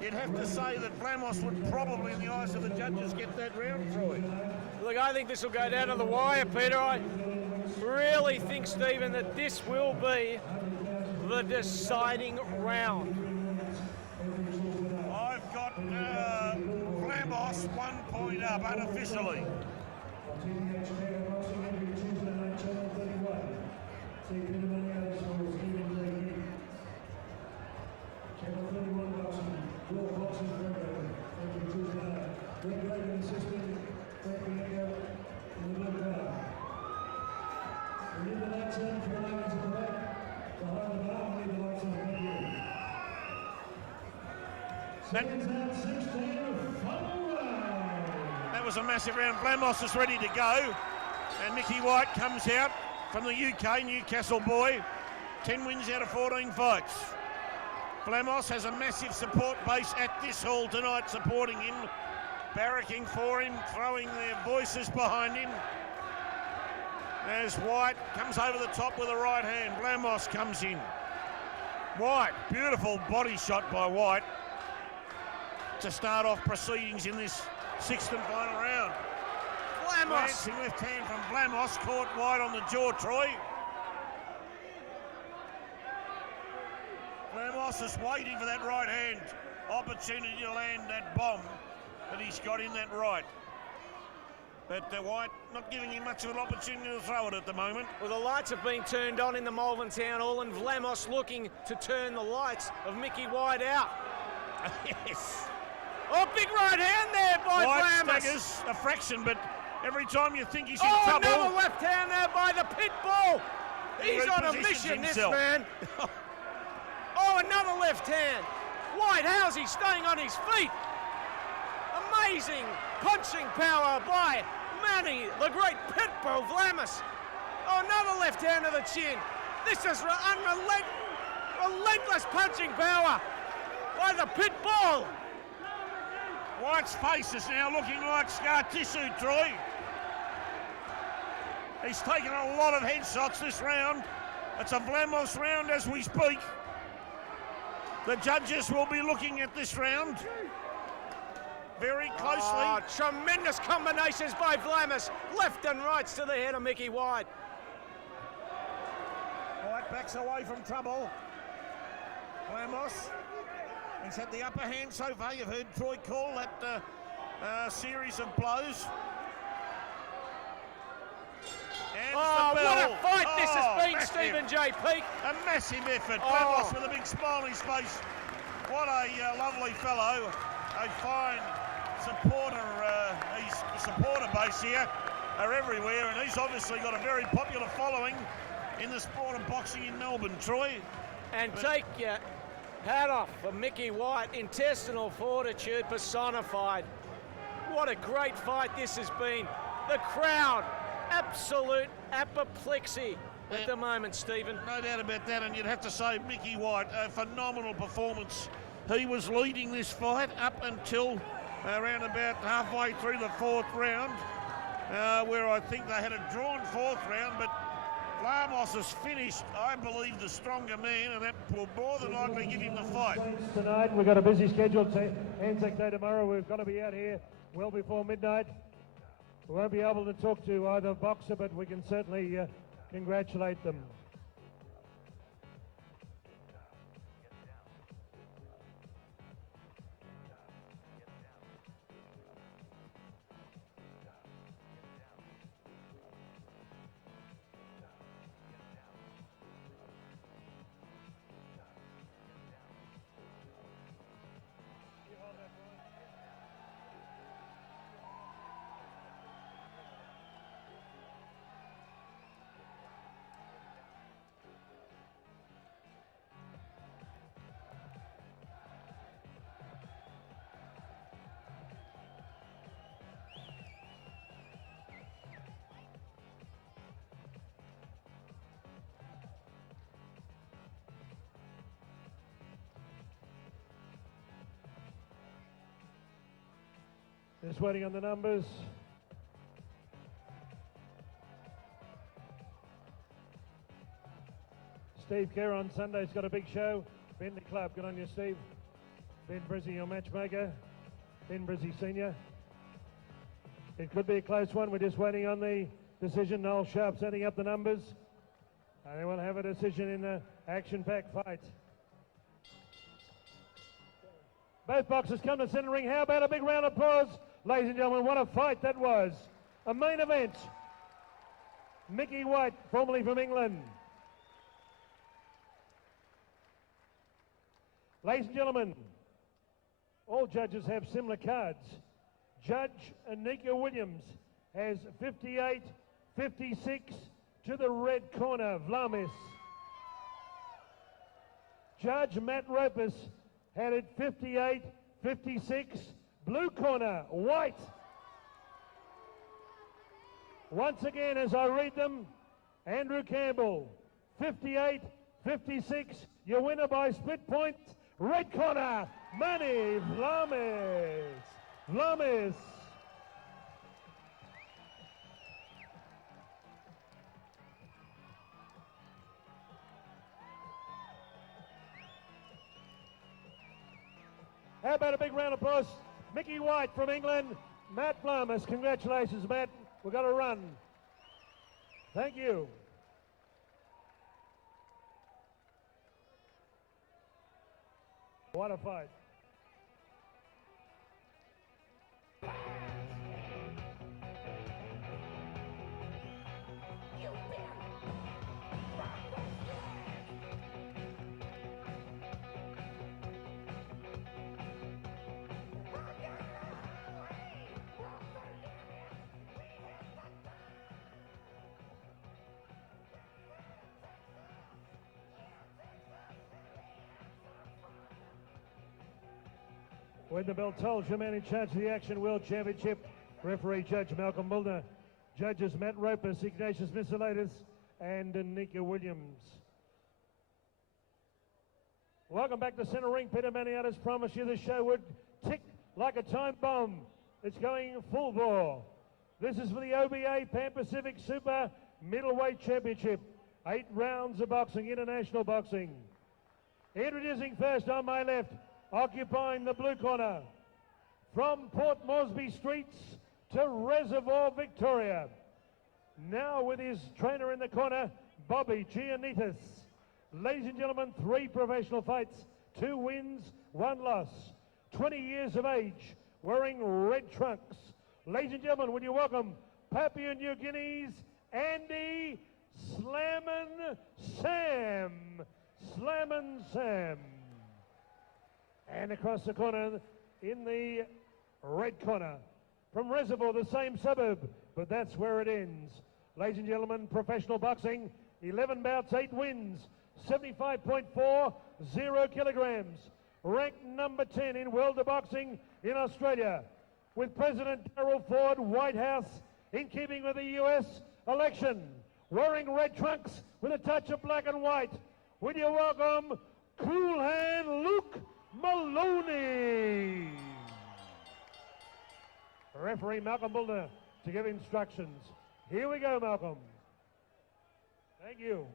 You'd have to say that Vlamis would probably, in the eyes of the judges, get that round, Troy. Look, I think this will go down to the wire, Peter. I really think, Stephen, that this will be the deciding round. I've got Vlamis 1 point up unofficially. That was a massive round. Vlamis is ready to go. And Mickey White comes out from the UK, Newcastle boy. 10 wins out of 14 fights. Vlamis has a massive support base at this hall tonight supporting him, barracking for him, throwing their voices behind him. As White comes over the top with a right hand, Vlamis comes in. White, beautiful body shot by White to start off proceedings in this sixth and final round. Vlamis! Glancing left hand from Vlamis, caught White on the jaw, Troy. Vlamis is waiting for that right hand opportunity to land that bomb that he's got in that right. But White not giving him much of an opportunity to throw it at the moment. Well, the lights have been turned on in the Malvern Town Hall, and Vlamis looking to turn the lights of Mickey White out. Yes. Oh, big right hand there by White Vlamis. staggers a fraction, but every time you think he's in Oh, trouble... another left hand there by the pit bull. he He's on a repositions mission, himself. this man. Oh, another left hand. White, how's he staying on his feet? Amazing punching power by Manny, the great pit bull Vlamis. Oh, another left hand to the chin. This is relentless punching power by the pit bull. White's face is now looking like scar tissue, Troy. He's taken a lot of headshots this round. It's a Vlamis round as we speak. The judges will be looking at this round very closely. Oh, tremendous combinations by Vlamis. Left and rights to the head of Mickey White. White backs away from trouble. Vlamis, he's had the upper hand so far. You've heard Troy call that series of blows. And Oh, what a fight this has been, massive. Stephen J. Peake. A massive effort. Oh. Vlamis with a big smile on his face. What a lovely fellow. A fine supporter. His supporter base here are everywhere, and he's obviously got a very popular following in the sport of boxing in Melbourne, Troy. And take your hat off for Mickey White. Intestinal fortitude personified. What a great fight this has been. The crowd, absolute apoplexy at the moment, Stephen. No doubt about that, and you'd have to say Mickey White, a phenomenal performance. He was leading this fight up until around about halfway through the fourth round, where I think they had a drawn fourth round, but Vlamis has finished, I believe, the stronger man, and that will more than likely give him the fight. Tonight, we've got a busy schedule. Anzac Day tomorrow, we've got to be out here well before midnight. We won't be able to talk to either boxer, but we can certainly congratulate them. Just waiting on the numbers. Steve Kerr on Sunday's got a big show. Bentley Club, good on you, Steve. Ben Brizzy, your matchmaker. Ben Brizzy Senior. It could be a close one. We're just waiting on the decision. Noel Sharp setting up the numbers. And they will have a decision in the action-packed fight. Both boxers come to centre ring. How about a big round of applause? Ladies and gentlemen, what a fight that was. A main event. Mickey White, formerly from England. Ladies and gentlemen, all judges have similar cards. Judge Anika Williams has 58-56 to the red corner, Vlamis. Judge Matt Ropus had it 58-56, blue corner, White. Once again, as I read them, Andrew Campbell, 58-56, your winner by split point, red corner, Manny, Vlamis. Vlamis. How about a big round of applause? Mickey White from England, Matt Vlamis. Congratulations, Matt. We've got to run. Thank you. What a fight. When the bell tolls, your man in charge of the Action World Championship, referee Judge Malcolm Mulder, judges Matt Ropus, Ignatius Miscellatus, and Anika Williams. Welcome back to Centre Ring. Peter Maniatis promised you the show would tick like a time bomb. It's going full bore. This is for the OBA Pan Pacific Super Middleweight Championship. 8 rounds of boxing, international boxing. Introducing first on my left, occupying the blue corner, from Port Moresby Streets to Reservoir, Victoria. Now with his trainer in the corner, Bobby Giannitas. Ladies and gentlemen, 3 professional fights, 2 wins, 1 loss. 20 years of age, wearing red trunks. Ladies and gentlemen, would you welcome Papua New Guinea's Andy Slammin' Sam. Slammin' Sam. And across the corner, in the red corner, from Reservoir, the same suburb, but that's where it ends. Ladies and gentlemen, professional boxing, 11 bouts, 8 wins, 75.40 kilograms. Ranked number 10 in world of boxing in Australia, with President Darrell Ford, White House, in keeping with the US election. Wearing red trunks with a touch of black and white. Would you welcome Cool Hand Luke Moloney. Referee Malcolm Mulder to give instructions. Here we go, Malcolm. Thank you.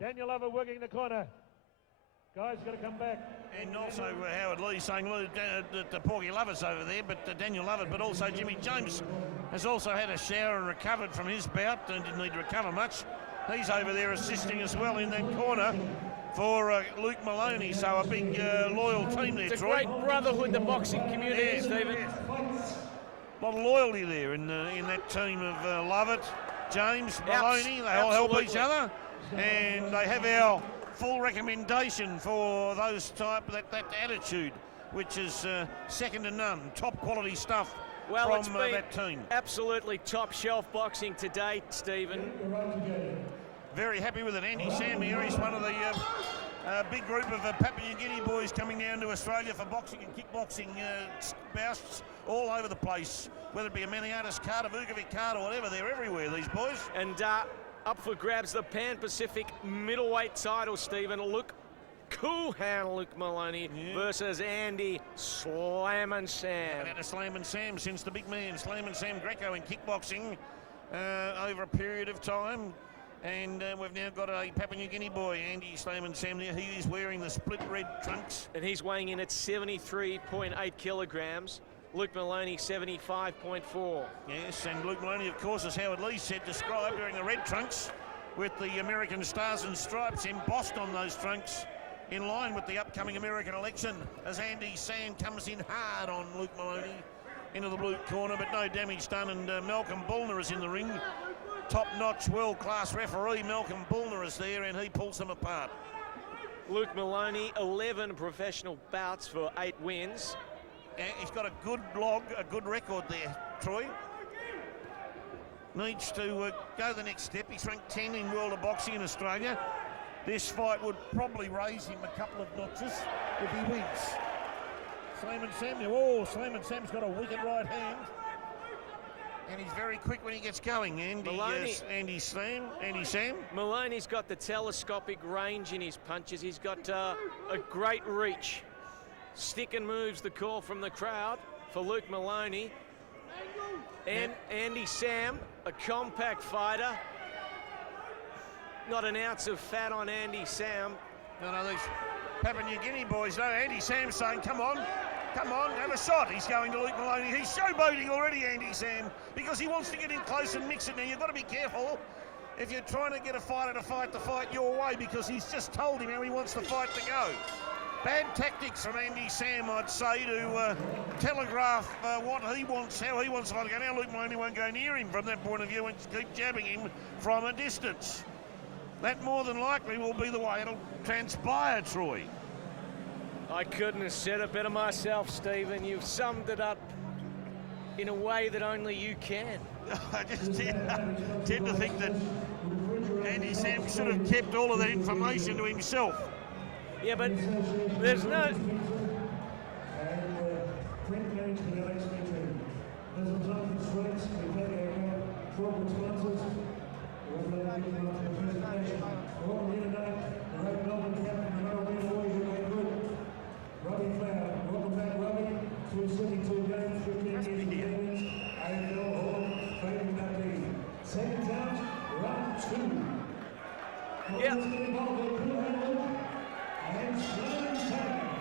Daniel Lovett working the corner. Guy's got to come back. And also Howard Lee saying that Porky Lovett's over there, but Daniel Lovett, but also Jimmy James has also had a shower and recovered from his bout and didn't need to recover much. He's over there assisting as well in that corner for Luke Moloney, so a big loyal team there, It's a Troy. great brotherhood, the boxing community, Stephen. A lot of loyalty there in that team of Lovett, James, Moloney. They all help each other, and they have our full recommendation for those that attitude, which is second to none. Top quality stuff from that team. Absolutely top shelf boxing to date, Stephen. Very happy with it. Andy Sam here, he's one of the big group of Papua New Guinea boys coming down to Australia for boxing and kickboxing bouts all over the place, whether it be a Maniatis card, a Vukovic card or whatever. They're everywhere, these boys. And up for grabs the Pan Pacific middleweight title, Stephen. Look cool hand Luke Moloney versus Andy Slammin' Sam. Had a Slammin' Sam since the big man, Slammin' Sam Greco in kickboxing over a period of time. And we've now got a Papua New Guinea boy, Andy Slammin' Sam there. He is wearing the split red trunks. And he's weighing in at 73.8 kilograms. Luke Moloney, 75.4. Yes, and Luke Moloney, of course, as Howard Lee said, described, wearing the red trunks with the American stars and stripes embossed on those trunks, in line with the upcoming American election, as Andy Sam comes in hard on Luke Moloney into the blue corner, but no damage done. And Malcolm Bullner is in the ring. Top-notch, world-class referee Malcolm Bullner is there, and he pulls them apart. Luke Moloney, 11 professional bouts for 8 wins. He's got a good log, a good record there, Troy. Needs to go the next step. He's ranked 10 in World of Boxing in Australia. This fight would probably raise him a couple of notches if he wins. Slammin' Sam, Slammin' Sam's got a wicked right hand. And he's very quick when he gets going. Andy Sam. Maloney's got the telescopic range in his punches. He's got a great reach. Stick and moves the call from the crowd for Luke Moloney. And Andy Sam, a compact fighter. Not an ounce of fat on Andy Sam. No, these Papua New Guinea boys, though. Andy Sam's saying, come on, have a shot. He's going to Luke Moloney. He's showboating already, Andy Sam, because he wants to get in close and mix it. Now, you've got to be careful if you're trying to get a fighter to fight the fight your way, because he's just told him how he wants the fight to go. Bad tactics from Andy Sam, I'd say, to telegraph what he wants, how he wants the fight to go. Now Luke Moloney won't go near him from that point of view and keep jabbing him from a distance. That more than likely will be the way it'll transpire, Troy. I couldn't have said it better myself, Stephen. You've summed it up in a way that only you can. I just tend to think that Andy Sam should have kept all of that information to himself. Yeah, but there's no...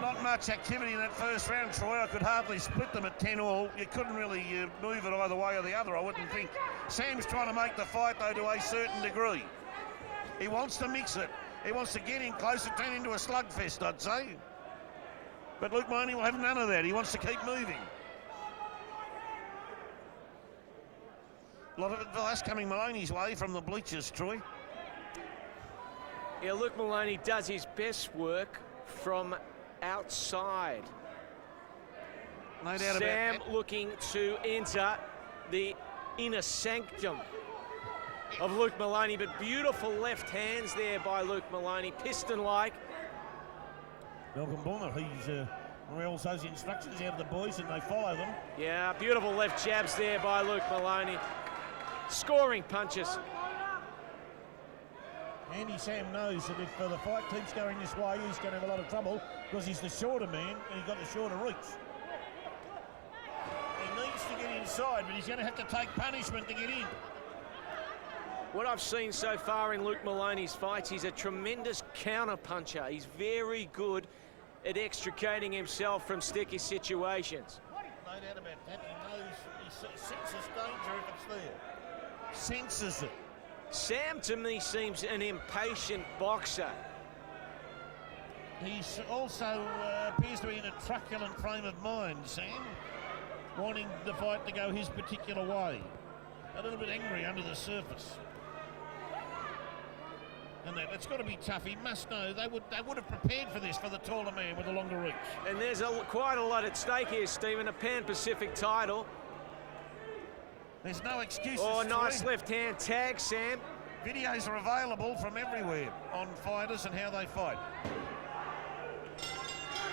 Not much activity in that first round, Troy. I could hardly split them at 10-all. You couldn't really move it either way or the other, I wouldn't think. Sam's trying to make the fight, though, to a certain degree. He wants to mix it. He wants to get in close and turn into a slugfest, I'd say. But Luke Moloney will have none of that. He wants to keep moving. A lot of advice coming Maloney's way from the bleachers, Troy. Yeah, Luke Moloney does his best work from outside. No doubt about that. Sam looking to enter the inner sanctum of Luke Moloney, but beautiful left hands there by Luke Moloney, piston-like. Malcolm Bullner, he's Morel's those instructions out of the boys and they follow them. Yeah, beautiful left jabs there by Luke Moloney. Scoring punches. Andy Sam knows that if the fight keeps going this way, he's going to have a lot of trouble because he's the shorter man and he's got the shorter reach. He needs to get inside, but he's going to have to take punishment to get in. What I've seen so far in Luke Moloney's fights, he's a tremendous counter-puncher. He's very good at extricating himself from sticky situations. No doubt about that. He knows, he senses danger if it's there. Senses it. Sam, to me, seems an impatient boxer. He also appears to be in a truculent frame of mind, Sam, wanting the fight to go his particular way. A little bit angry under the surface. And that's got to be tough. He must know they would have prepared for this for the taller man with a longer reach. And there's quite a lot at stake here, Stephen. A Pan-Pacific title. There's no excuses. Oh, nice left-hand tag, Sam. Videos are available from everywhere on fighters and how they fight.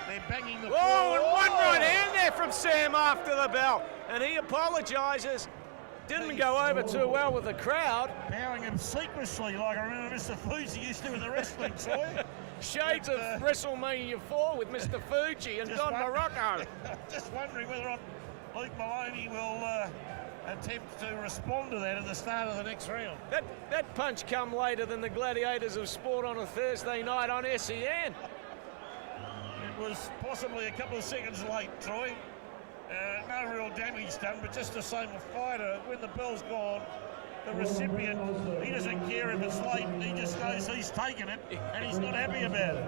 They're banging the floor. Oh, and one right hand there from Sam after the bell. And he apologises. Didn't go over too well with the crowd. Bowing obsequiously like I remember Mr. Foosey used to in the wrestling, Troy. Shades of WrestleMania 4 with Mr. Fuji and Don Morocco. Just wondering whether or not Luke Moloney will attempt to respond to that at the start of the next round. That punch come later than the Gladiators of Sport on a Thursday night on SEN. It was possibly a couple of seconds late, Troy. No real damage done, but just the same a fighter. When the bell's gone, the recipient, he doesn't care if it's late, he just knows he's taken it and he's not happy about it.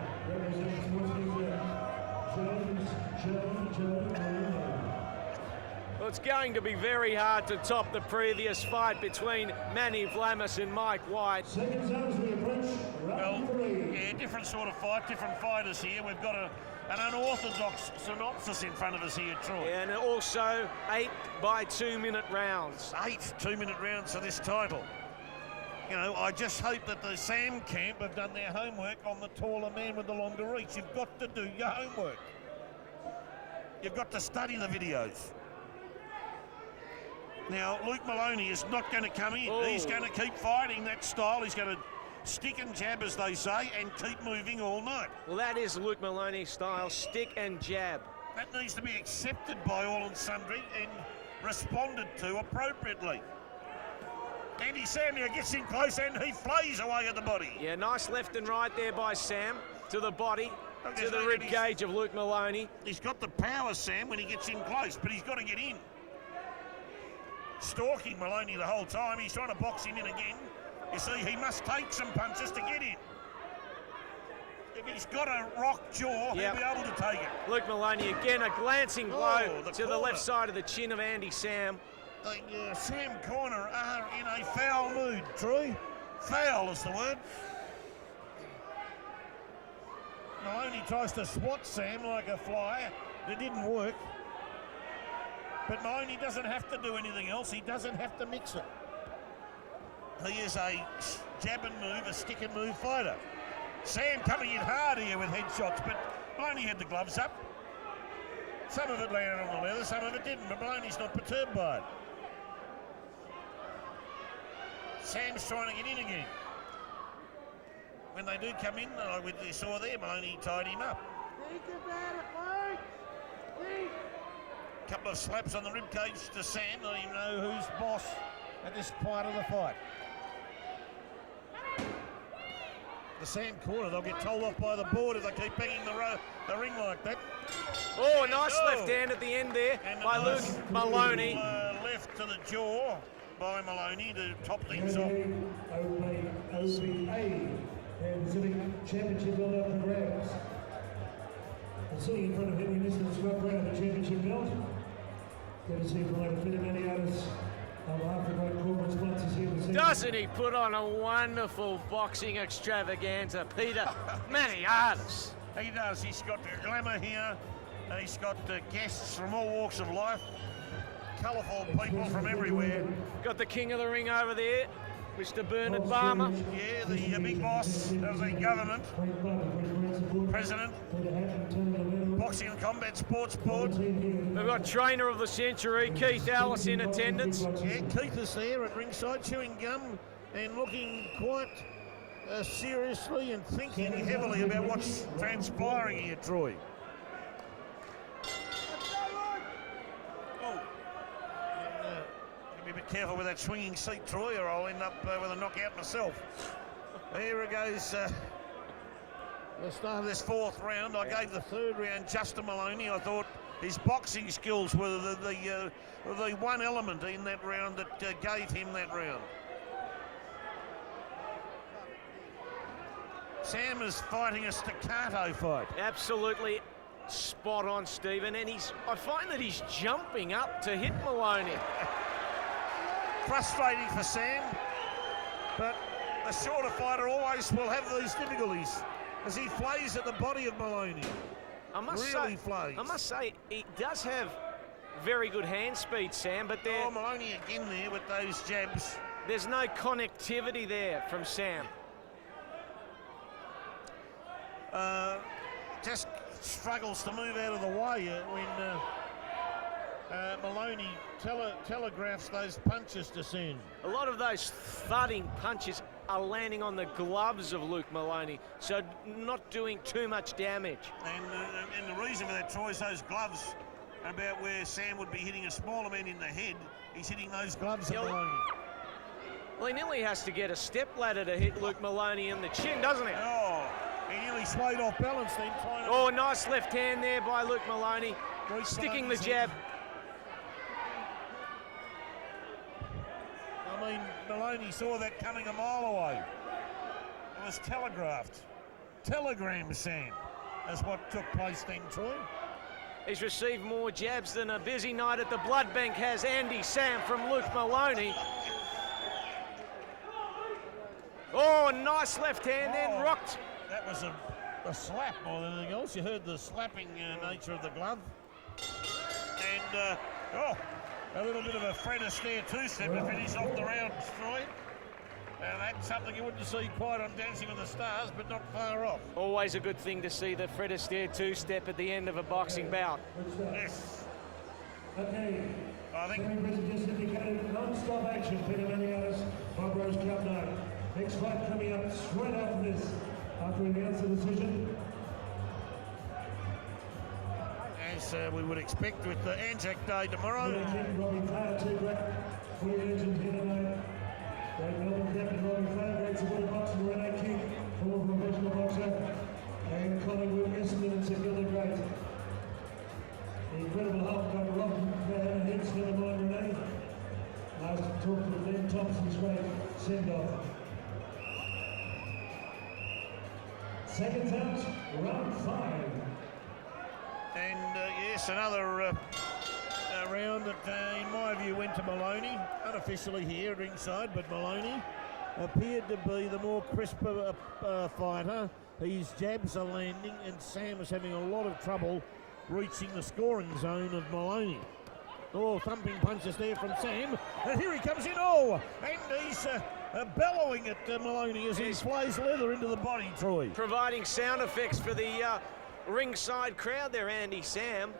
Well, it's going to be very hard to top the previous fight between Manny Vlamis and Mike White. Well, yeah, different sort of fight, different fighters here. We've got an unorthodox synopsis in front of us here, Troy. Yeah, and also 8 by 2-minute rounds. 8 2-minute rounds for this title. You know, I just hope that the Sam camp have done their homework on the taller man with the longer reach. You've got to do your homework. You've got to study the videos. Now, Luke Moloney is not going to come in. Oh. He's going to keep fighting that style. He's going to stick and jab, as they say, and keep moving all night. Well, that is Luke Moloney's style, stick and jab. That needs to be accepted by all and sundry and responded to appropriately. Andy Samuel gets in close and he flays away at the body. Yeah, nice left and right there by Sam to the body, to the rib cage of Luke Moloney. He's got the power, Sam, when he gets in close, but he's got to get in. Stalking Moloney the whole time. He's trying to box him in again. You see, he must take some punches to get in. If he's got a rock jaw, he'll be able to take it. Luke Moloney again, a glancing blow to the corner. left side of the chin of Andy Sam. The Sam corner are in a foul mood, Troy. Foul is the word. Moloney tries to swat Sam like a fly. It didn't work. But Moloney doesn't have to do anything else. He doesn't have to mix it. He is a jab and move, a stick and move fighter. Sam coming in hard here with headshots, but Moloney had the gloves up. Some of it landed on the leather, some of it didn't, but Moloney's not perturbed by it. Sam's trying to get in again. When they do come in, like we saw there, Moloney tied him up. Couple of slaps on the ribcage to Sam, let him know who's boss at this part of the fight. The Sam corner, they'll get told off by the board if they keep banging the ring like that. Oh, a nice left hand at the end there by Luke Moloney. Left to the jaw by Moloney to top things off. OBA and Pacific Championship belt up for grabs. And sitting in front of him in this scrub round the championship belt. Good to see from like Petioutis on behalf of great corporate sponsors here this evening. Doesn't he put on a wonderful boxing extravaganza, Peter Petioutis? He does. He's got the glamour here. He's got guests from all walks of life. Colourful people from everywhere. Got the king of the ring over there, Mr. Bernard Barmer. Yeah, the big boss of the government. President. Boxing and Combat Sports Board. We've got trainer of the century, Keith Ellis, in attendance. Yeah, Keith is there at ringside chewing gum and looking quite seriously and thinking heavily about what's transpiring here, Troy. Be a bit careful with that swinging seat, Troy, or I'll end up with a knockout myself. Here it goes. The start of this fourth round. I gave the third round just to Moloney. I thought his boxing skills were the one element in that round that gave him that round. Sam is fighting a staccato fight. Absolutely spot on, Stephen, and I find that he's jumping up to hit Moloney. Frustrating for Sam, but the shorter fighter always will have these difficulties as he flays at the body of Moloney. I must say, he does have very good hand speed, Sam, but there... Oh, Moloney again there with those jabs. There's no connectivity there from Sam. Just struggles to move out of the way when Moloney telegraphs those punches to Sam. A lot of those thudding punches are landing on the gloves of Luke Moloney, so not doing too much damage. And the reason for that, Troy, is those gloves are about where Sam would be hitting a smaller man in the head. He's hitting those gloves at Moloney. Well, he nearly has to get a step ladder to hit Luke Moloney in the chin, doesn't he? Oh, he nearly swayed off balance then. Oh, nice left hand there by Luke Moloney, sticking the jab. I mean, Moloney saw that coming a mile away. It was telegraphed. Telegram, Sam, is what took place then, Troy. He's received more jabs than a busy night at the blood bank has Andy Sam from Luke Moloney. Oh, a nice left hand then, rocked. That was a slap more than anything else. You heard the slapping nature of the glove. And, a little bit of a Fred Astaire two-step to finish off the round, Troy. And that's something you wouldn't see quite on Dancing with the Stars, but not far off. Always a good thing to see the Fred Astaire two-step at the end of a boxing bout. Yes. Okay. I think... just indicated non-stop action, Petioutis, Bob Rose Cup night. Next fight coming up straight after this, after we announce the decision. As we would expect with the Anzac Day tomorrow. Robbie Taylor, free agent here tonight. Great Melbourne captain Robbie Taylor, great supporter boxer Renee King, former professional boxer, and Collingwood Essendon and St Kilda great. The incredible Hulk got Rob McMahon, hence never mind Renee. Last talk with Len Thompson's great send-off. Seconds out, round 5. And yes, another round that, in my view, went to Moloney. Unofficially here ringside, but Moloney appeared to be the more crisper fighter. His jabs are landing, and Sam is having a lot of trouble reaching the scoring zone of Moloney. Oh, thumping punches there from Sam, and here he comes in. Oh, and he's bellowing at Moloney as he plays leather into the body, Troy. Providing sound effects for the ringside crowd there, Andy Sam.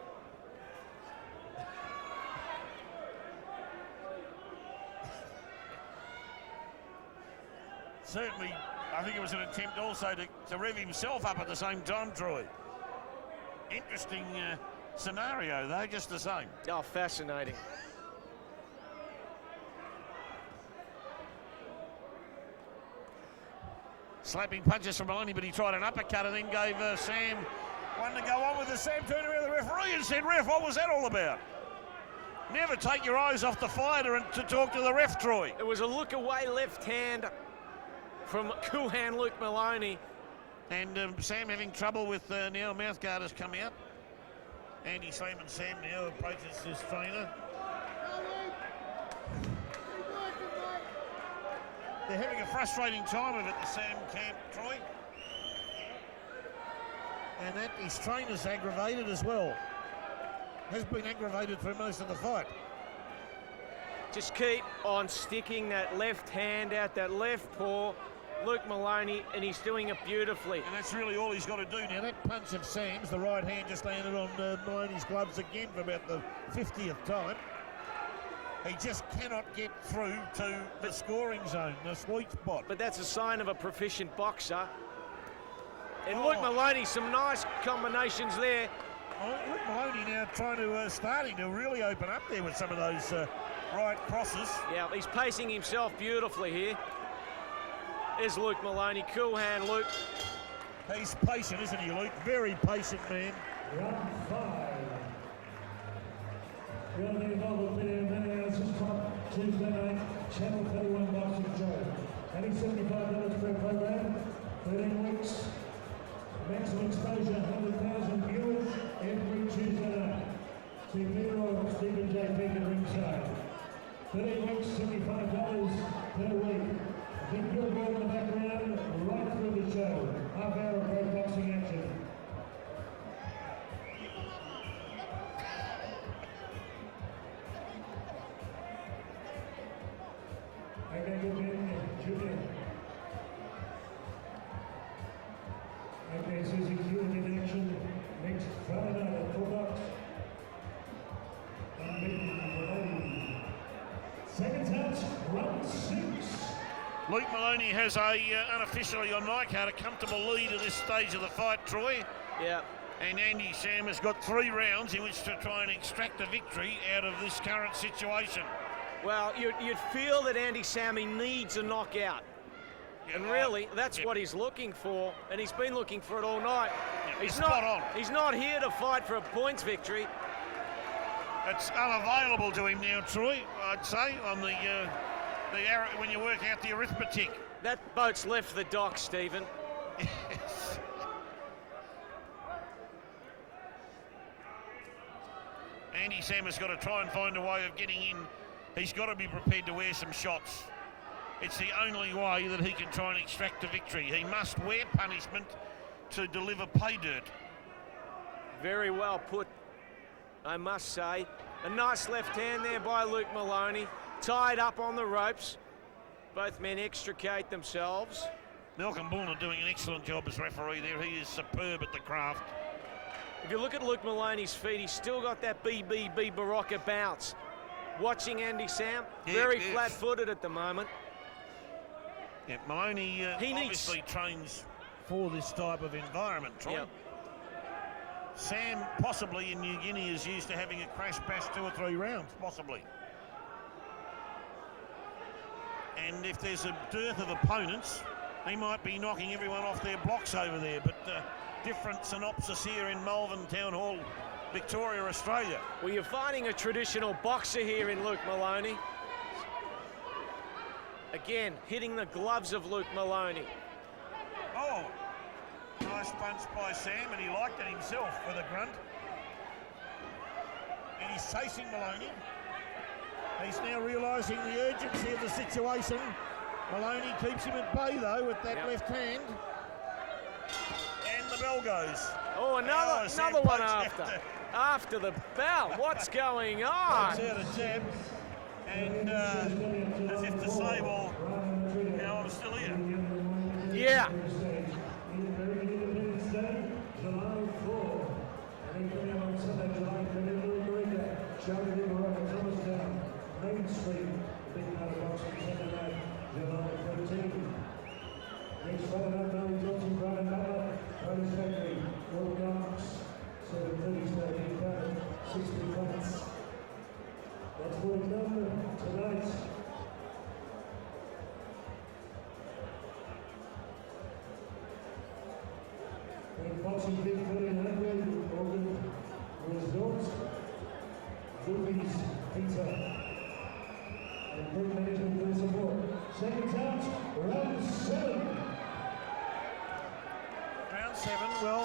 Certainly, I think it was an attempt also to rev himself up at the same time, Troy. Interesting scenario, though, just the same. Oh, fascinating. Slapping punches from Moloney, but he tried an uppercut and then gave Sam one to go on with. The Sam turned around the referee and said, "Ref, what was that all about?" Never take your eyes off the fighter and to talk to the ref, Troy. It was a look away left hand from cool hand Luke Moloney. And Sam having trouble with now mouthguard has come out. Andy slamming Sam now approaches his trainer. They're having a frustrating time of it, the Sam camp, Troy. And that his trainer's aggravated as well. Has been aggravated through most of the fight. Just keep on sticking that left hand out, that left paw, Luke Moloney, and he's doing it beautifully. And that's really all he's got to do now. That punch of Sam's, the right hand just landed on Moloney's gloves again for about the 50th time. He just cannot get through to the scoring zone, the sweet spot. But that's a sign of a proficient boxer. And Luke Moloney, some nice combinations there. Luke Moloney now starting to really open up there with some of those right crosses. Yeah, he's pacing himself beautifully here. There's Luke Moloney, cool hand Luke. He's patient, isn't he, Luke? Very patient man. Round 5. We're going to be involved with Petioutis Tuesday night, Channel 31 Boxing Show. $75 for a program, 13 weeks. Maximum exposure, 100,000 viewers every Tuesday night. See Peter Royal, Stephen J. Peck at ringside. 13 weeks, $75 per week. Big billboard in the background, right through the show. Half hour of pro boxing action. Okay, good man, Julian. Okay, Susie Stewart in action next Friday night at 4 bucks. Unbeaten for the lady. Seconds out, round 6. Luke Moloney has unofficially on my card, a comfortable lead at this stage of the fight, Troy. Yeah. And Andy Sam has got 3 rounds in which to try and extract a victory out of this current situation. Well, you'd feel that Andy Sammy needs a knockout. Yeah, and really, that's what he's looking for, and he's been looking for it all night. Yeah, spot on. He's not here to fight for a points victory. It's unavailable to him now, Troy, I'd say, on the arrow when you work out the arithmetic. That boat's left the dock, Stephen. Yes. Andy Sam has got to try and find a way of getting in. He's got to be prepared to wear some shots. It's the only way that he can try and extract a victory. He must wear punishment to deliver pay dirt. Very well put, I must say. A nice left hand there by Luke Moloney. Tied up on the ropes. Both men extricate themselves. Malcolm Bullner doing an excellent job as referee there. He is superb at the craft. If you look at Luke Moloney's feet, he's still got that BBB Barocca bounce. Watching Andy Sam, very flat-footed at the moment. Yeah, Moloney obviously trains for this type of environment, Troy. Yep. Sam, possibly in New Guinea, is used to having a crash bash 2 or 3 rounds, possibly. And if there's a dearth of opponents, he might be knocking everyone off their blocks over there. But different synopsis here in Malvern Town Hall, Victoria, Australia. Well, you're finding a traditional boxer here in Luke Moloney. Again, hitting the gloves of Luke Moloney. Oh, nice punch by Sam, and he liked it himself with a grunt. And he's chasing Moloney. He's now realising the urgency of the situation. Moloney keeps him at bay, though, with that left hand. And the bell goes. Oh, another one after the bell. What's going on? Out a jab. And as if to say, well, now I'm still here. Yeah. That's what we've done tonight. Boxing big 1,400 Organ Resort, Vlamis, Peter, and group management for the support. Seconds out, round 7. Round 7, well,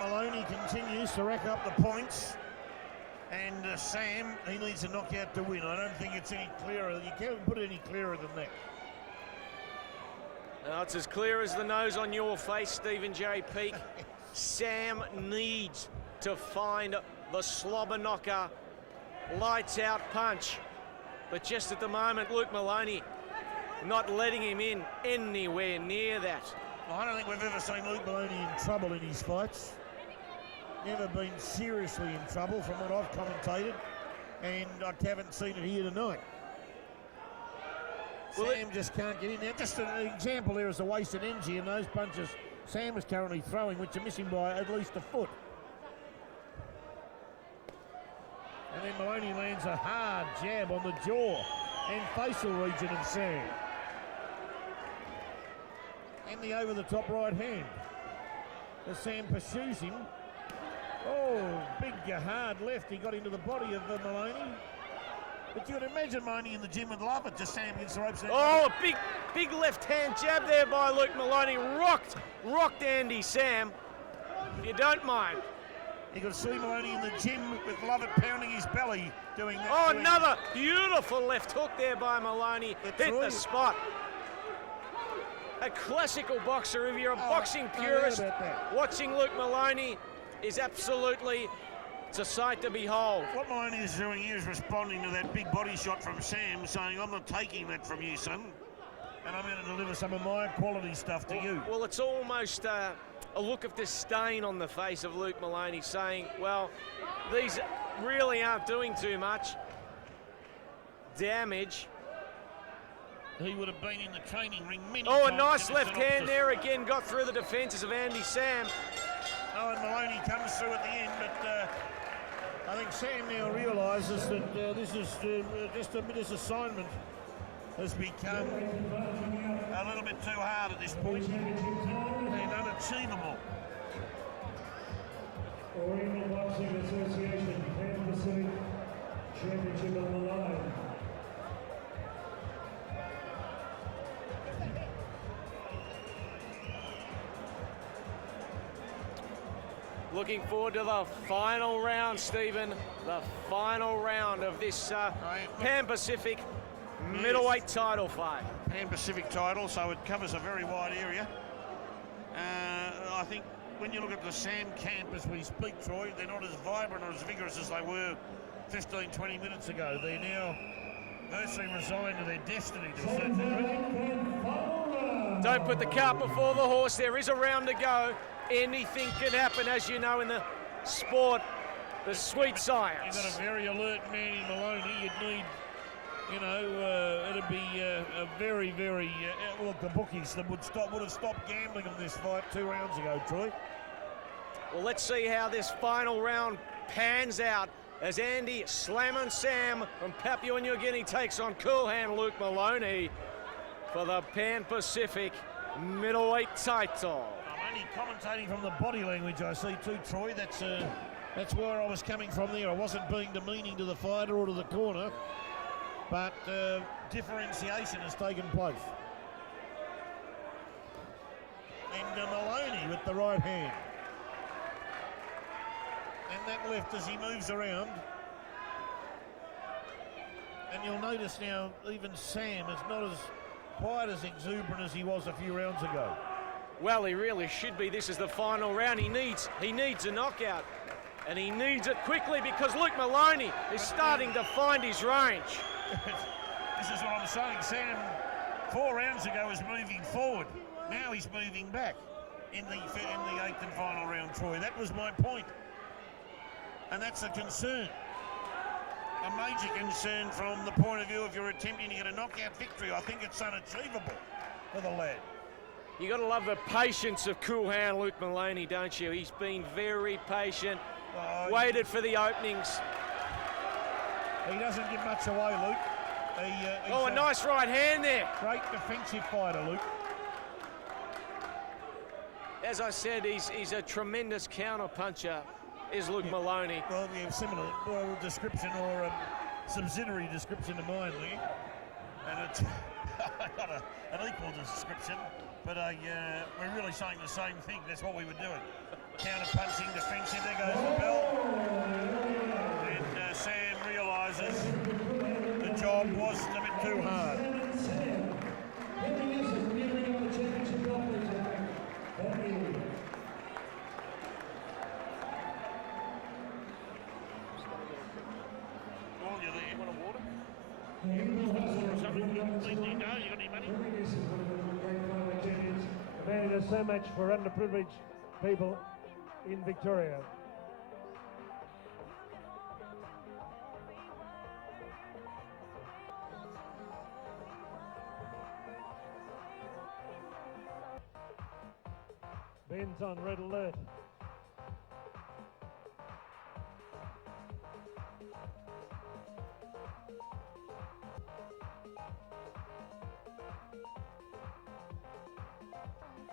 Moloney continues to rack up the points. And Sam, he needs a knockout to win. I don't think it's any clearer. You can't put it any clearer than that. No, it's as clear as the nose on your face, Stephen J. Peake. Sam needs to find the slobber knocker, lights out punch. But just at the moment, Luke Moloney not letting him in anywhere near that. Well, I don't think we've ever seen Luke Moloney in trouble in his fights. Never been seriously in trouble from what I've commentated, and I haven't seen it here tonight. Well, Sam just can't get in there. Just an example there is the wasted energy in those punches Sam is currently throwing, which are missing by at least a foot. And then Moloney lands a hard jab on the jaw and facial region of Sam. And the over-the-top right hand. As Sam pursues him. Oh, big hard left. He got into the body of Moloney. But you would imagine Moloney in the gym would love it. Just Sam against the ropes. Oh, a big left hand jab there by Luke Moloney. Rocked Andy Sam. If you don't mind. You could see Moloney in the gym with Lovett pounding his belly doing that. Oh, another beautiful left hook there by Moloney. Hit the spot. A classical boxer. If you're a boxing purist, watching Luke Moloney is absolutely, it's a sight to behold. What Moloney is doing here is responding to that big body shot from Sam, saying, I'm not taking that from you, son, and I'm going to deliver some of my quality stuff to you. Well, it's almost a look of disdain on the face of Luke Moloney, saying, well, these really aren't doing too much damage. he would have been in the training ring many Oh, times. a nice in left hand synopsis. there again, got through the defences of Andy Sam. Oh, and Moloney comes through at the end, but I think Sam now realises that this is just this assignment has become a little bit too hard at this point and unachievable. Oriental Boxing Association, Pan Pacific Championship on the line. Looking forward to the final round, Stephen. The final round of this Pan Pacific middleweight title fight. Pan Pacific title, so it covers a very wide area. I think when you look at the Sam camp as we speak, Troy, they're not as vibrant or as vigorous as they were 15, 20 minutes ago. They're now virtually resigned to their destiny to a certain degree. Don't put the cart before the horse. There is a round to go. Anything can happen, as you know, in the sport, the sweet science. You've got a very alert man in Moloney. You'd need, you know, it'd be a very, very look. The bookies that would have stopped gambling on this fight 2 rounds ago, Troy. Well, let's see how this final round pans out as Andy Slammin' Sam from Papua New Guinea takes on cool hand Luke Moloney for the Pan Pacific middleweight title. I'm only commentating from the body language I see too, Troy. That's where I was coming from there. I wasn't being demeaning to the fighter or to the corner, but differentiation has taken place. And Moloney with the right hand. And that left as he moves around. And you'll notice now, even Sam is not as quite as exuberant as he was a few rounds ago. Well, he really should be. This is the final round. He needs a knockout, and he needs it quickly because Luke Moloney is starting to find his range. This is what I'm saying. Sam, 4 rounds ago, was moving forward. Now he's moving back in the 8th and final round, Troy. That was my point. And that's a concern. A major concern from the point of view if you're attempting to get a knockout victory. I think it's unachievable for the lad. You got to love the patience of cool hand Luke Moloney, don't you? He's been very patient, waited for the openings. He doesn't give much away, Luke. Oh, a nice right hand there. Great defensive fighter, Luke. As I said, he's a tremendous counter puncher, is Luke Moloney. Well, we have similar description or a subsidiary description to mine, Lee. And it's got an equal description, but we're really saying the same thing. That's what we were doing. Counter punching, defensive. There goes the bell. And Sam realises the job was a bit too hard. Manny does so much for underprivileged people in Victoria. Ben's on red alert.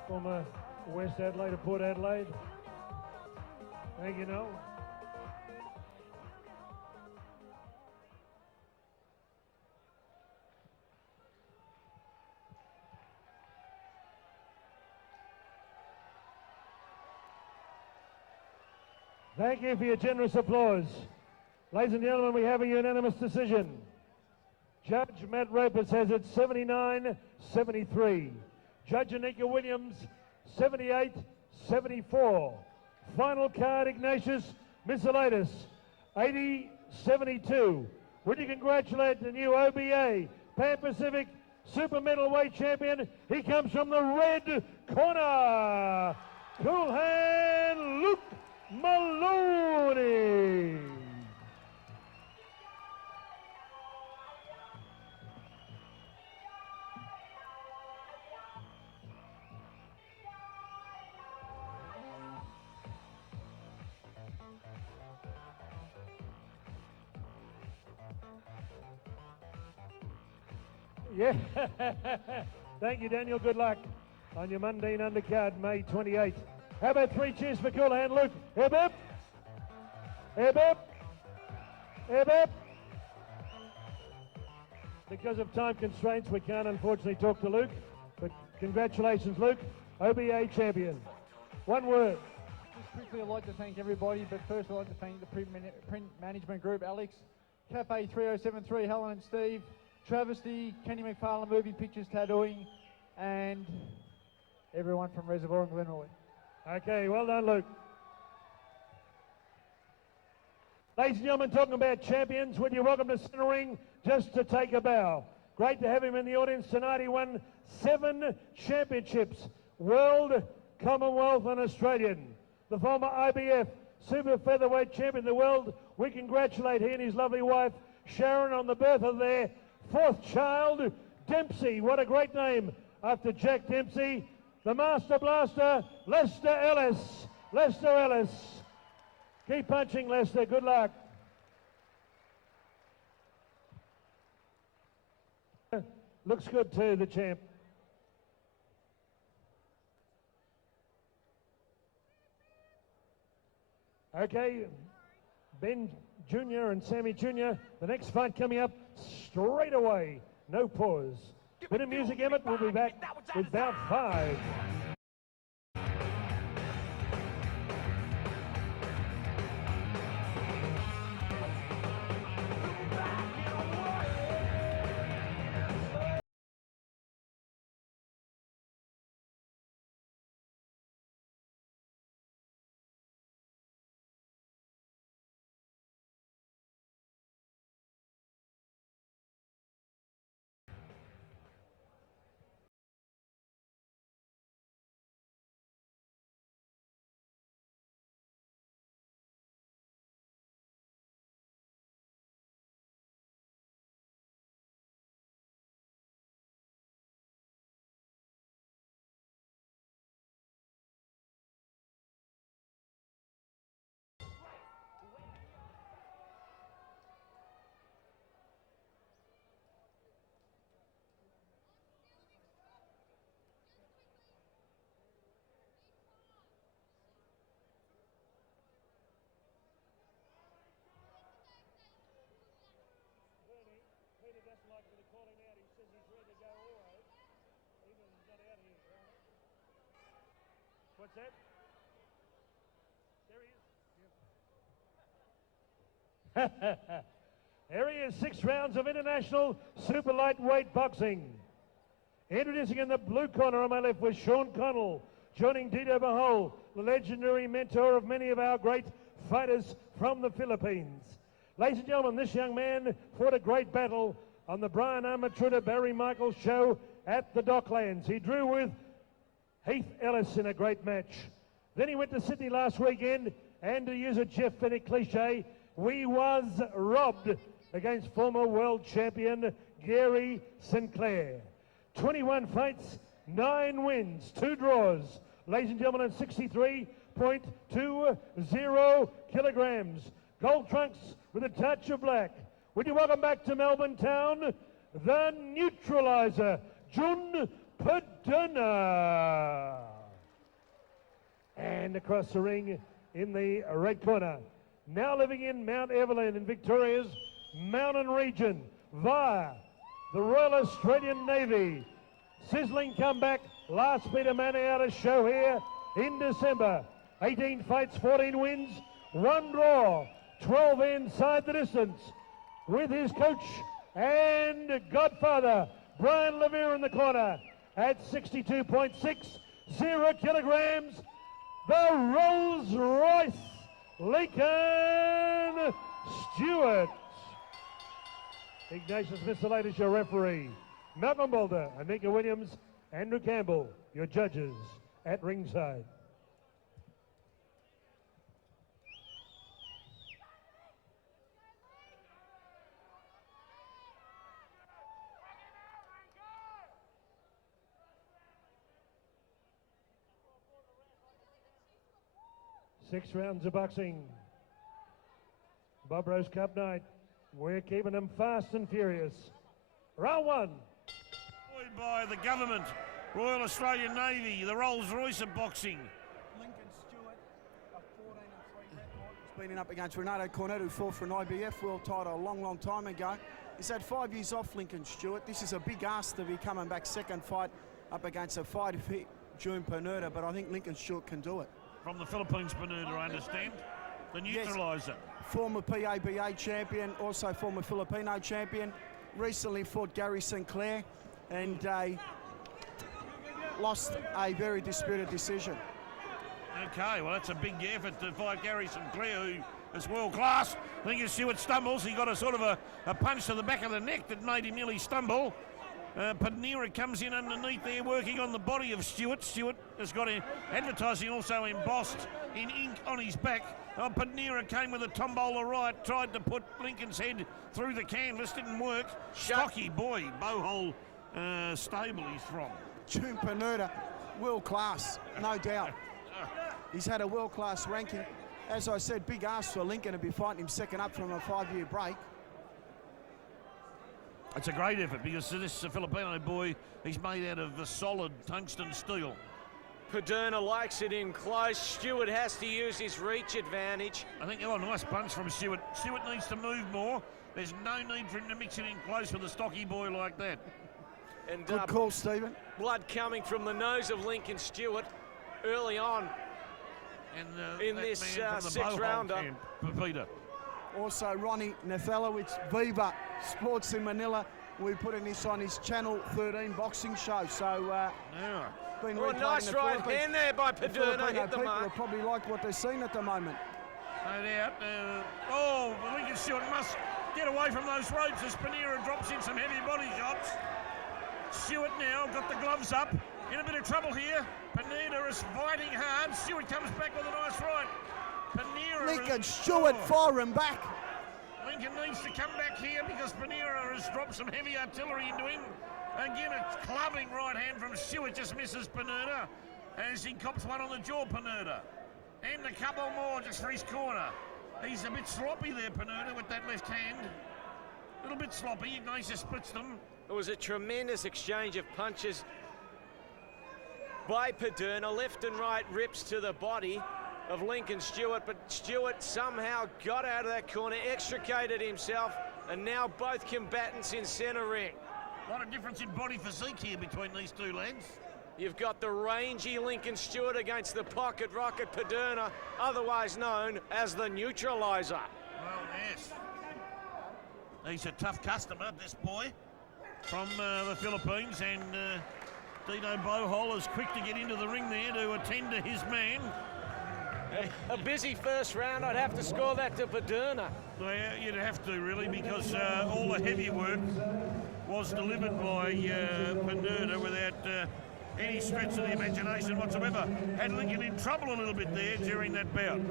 Former West Adelaide to Port Adelaide. Thank you, Noel. Thank you for your generous applause. Ladies and gentlemen, we have a unanimous decision. Judge Matt Roper says it's 79-73. Judge Anika Williams, 78-74. Final card, Ignatius Misselaitis, 80-72. Would you congratulate the new OBA Pan Pacific Super Middleweight Champion? He comes from the red corner, Cool Hand Luke Moloney. Yeah. Thank you, Daniel. Good luck on your Mundine undercard, May 28th. How about 3 cheers for Coolahan, Luke? Hip, hip. Hip, hip. Hip, hip. Because of time constraints, we can't unfortunately talk to Luke, but congratulations, Luke, OBA champion. One word. Just quickly, I'd like to thank everybody, but first I'd like to thank the print management group, Alex, Cafe 3073, Helen and Steve, Travesty, Kenny McFarlane Moving Pictures Tattooing, and everyone from Reservoir and Glenroy. Okay, well done, Luke. Ladies and gentlemen, talking about champions, would you welcome to Centre Ring just to take a bow. Great to have him in the audience tonight. He won 7 championships, World, Commonwealth and Australian. The former IBF Super Featherweight Champion of the world. We congratulate he and his lovely wife, Sharon, on the birth of their 4th child, Dempsey. What a great name after Jack Dempsey. The Master Blaster, Lester Ellis. Lester Ellis. Keep punching, Lester. Good luck. Looks good too, the champ. Okay, Ben Jr. and Sammy Jr. The next fight coming up straight away. No pause. Bit of music, Emmett. We'll be back with bout 5. What's that? There he is. There he is, 6 rounds of international super lightweight boxing. Introducing in the blue corner on my left was Sean Connell, joining Dito Bahol, the legendary mentor of many of our great fighters from the Philippines. Ladies and gentlemen, this young man fought a great battle on the Brian Armatruda Barry Michaels show at the Docklands. He drew with Heath Ellis in a great match. Then he went to Sydney last weekend, and to use a Jeff Fennick cliche, we was robbed against former world champion Gary Sinclair. 21 fights, 9 wins, 2 draws. Ladies and gentlemen, at 63.20 kilograms. Gold trunks with a touch of black. Would you welcome back to Melbourne Town, the neutralizer, Jun Paderna. And across the ring in the red corner, now living in Mount Evelyn in Victoria's mountain region via the Royal Australian Navy. Sizzling comeback, last Peter Manny out of show here in December. 18 fights, 14 wins, 1 draw, 12 inside the distance. With his coach and godfather, Brian Levere in the corner. At 62.60 kilograms, the Rolls Royce Lincoln Stewart. Ignatius Mr. your referee. Malcolm Boulder, Anika Williams, Andrew Campbell, your judges at ringside. Six rounds of boxing. Bob Rose Cup night. We're keeping them fast and furious. Round 1. Employed by the government, Royal Australian Navy, the Rolls-Royce of boxing. Lincoln Stewart, a 14-3 record. He's been up against Renato Cornet, who fought for an IBF world title a long, long time ago. He's had 5 years off, Lincoln Stewart. This is a big ask to be coming back second fight up against a fight of June Paderna, but I think Lincoln Stewart can do it. From the Philippines, Paderna, I understand. The neutraliser. Yes. Former PABA champion, also former Filipino champion. Recently fought Gary Sinclair and lost a very disputed decision. Okay, well, that's a big effort to fight Gary Sinclair, who is world class. I think as Stewart stumbles, he got a sort of a punch to the back of the neck that made him nearly stumble. Paderna comes in underneath there, working on the body of Stewart. Stewart has got advertising also embossed in ink on his back. Paderna came with a tombola right, tried to put Lincoln's head through the canvas, didn't work. Stocky boy, Bowhole stable he's from. June Paderna, world class, no doubt. He's had a world class ranking. As I said, big ask for Lincoln to be fighting him second up from a 5-year break. It's a great effort because this Filipino boy, he's made out of solid tungsten steel. Paderna likes it in close. Stewart has to use his reach advantage. I think, oh, nice punch from Stewart. Stewart needs to move more. There's no need for him to mix it in close with a stocky boy like that. And good call, Stephen. Blood coming from the nose of Lincoln Stewart early on in this 6th rounder. Peter. Also, Ronnie Nathalowicz, Viva Sports in Manila. We're putting this on his Channel 13 boxing show. So, been nice right hand there by Paderna. Hit the people mark. will probably like what they're seeing at the moment. No doubt. Lincoln Stewart must get away from those ropes as Paderna drops in some heavy body shots. Stewart now got the gloves up. In a bit of trouble here. Paderna is fighting hard. Stewart comes back with a nice right. Lincoln Stewart firing back. Lincoln needs to come back here because Paderna has dropped some heavy artillery into him. Again, a clubbing right hand from Stewart just misses Paderna as he cops one on the jaw, Paderna. And a couple more just for his corner. He's a bit sloppy there, Paderna, with that left hand. A little bit sloppy. Ignatius splits them. It was a tremendous exchange of punches by Paderna. Left and right rips to the body of Lincoln Stewart, but Stewart somehow got out of that corner, extricated himself, and now both combatants in centre ring. A lot of difference in body physique here between these two lads. You've got the rangy Lincoln Stewart against the pocket rocket Paderna, otherwise known as the neutraliser. Well, yes. He's a tough customer, this boy, from the Philippines, and Dino Bowhole is quick to get into the ring there to attend to his man. A busy first round. I'd have to score that to Paderna. Well, you'd have to, really, because all the heavy work was delivered by Paderna without any stretch of the imagination whatsoever. Had Lincoln in trouble a little bit there during that bout.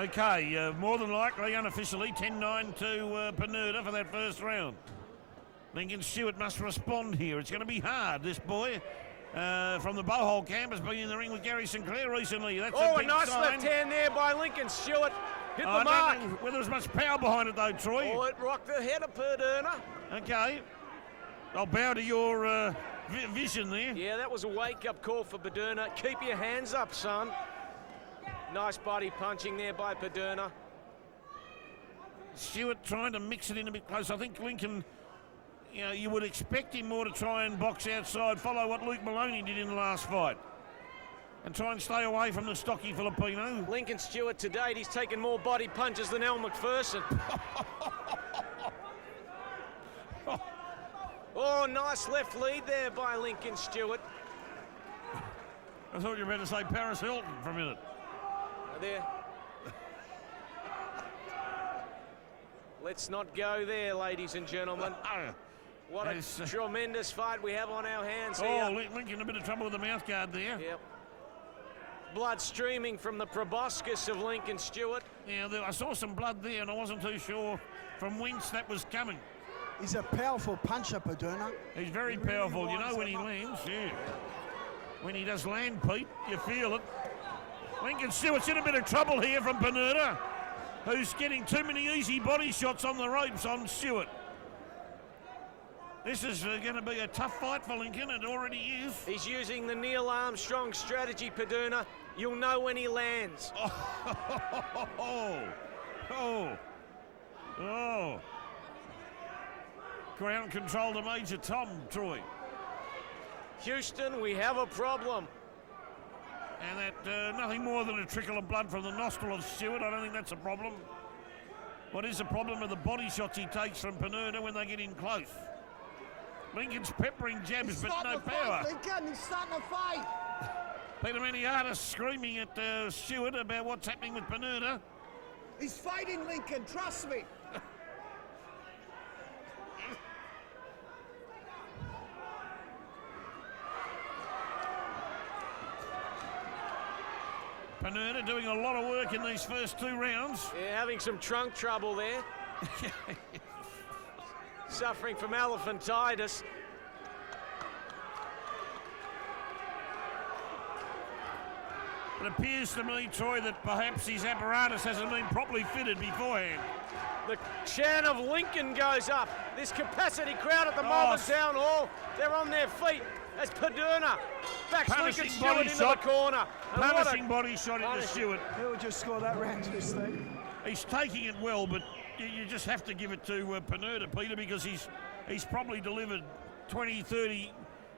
Okay, more than likely, unofficially, 10-9 to Paderna for that first round. Lincoln Stewart must respond here. It's going to be hard. This boy from the Bowhole camp has been in the ring with Gary Sinclair recently. That's a big nice sign. left hand there by Lincoln Stewart. Hit the I mark. don't know whether there's much power behind it, though, Troy. Oh, it rocked the head of Paderna. Okay. I'll bow to your vision there. Yeah, that was a wake-up call for Paderna. Keep your hands up, son. Nice body punching there by Paderna. Stewart trying to mix it in a bit close. I think Lincoln, you would expect him more to try and box outside, follow what Luke Moloney did in the last fight, and try and stay away from the stocky Filipino. Lincoln Stewart to date, he's taken more body punches than Al McPherson. Oh, nice left lead there by Lincoln Stewart. I thought you were about to say Paris Hilton for a minute. There. Let's not go there, ladies and gentlemen. What a tremendous fight we have on our hands here. Oh, Lincoln a bit of trouble with the mouth guard there. Yep. Blood streaming from the proboscis of Lincoln Stewart. Yeah, I saw some blood there and I wasn't too sure from whence that was coming. He's a powerful puncher, Paderna. He's very powerful. You know when he lands, yeah. When he does land, Pete, you feel it. Lincoln Stewart's in a bit of trouble here from Paderna, who's getting too many easy body shots on the ropes on Stewart. This is going to be a tough fight for Lincoln. It already is. He's using the Neil Armstrong strategy, Paderna. You'll know when he lands. Oh. Ground control to Major Tom, Troy. Houston, we have a problem. And that nothing more than a trickle of blood from the nostril of Stewart. I don't think that's a problem. What is the problem are the body shots he takes from Paderna when they get in close. Lincoln's peppering jabs, but no power. Lincoln, he's starting to fight. Peter Maniata screaming at Stewart about what's happening with Paderna. He's fighting, Lincoln, trust me. Paderna doing a lot of work in these first 2 rounds. Yeah, having some trunk trouble there. Suffering from elephantitis. It appears to me, Troy, that perhaps his apparatus hasn't been properly fitted beforehand. The chant of Lincoln goes up. This capacity crowd at the Malvern Town Hall, they're on their feet as Paderna backs Lincoln Stewart into the corner. Punishing body shot into Stewart. He'll just score that round too, Steve. He's taking it well, but you just have to give it to Paderna, Peter, because he's probably delivered 20, 30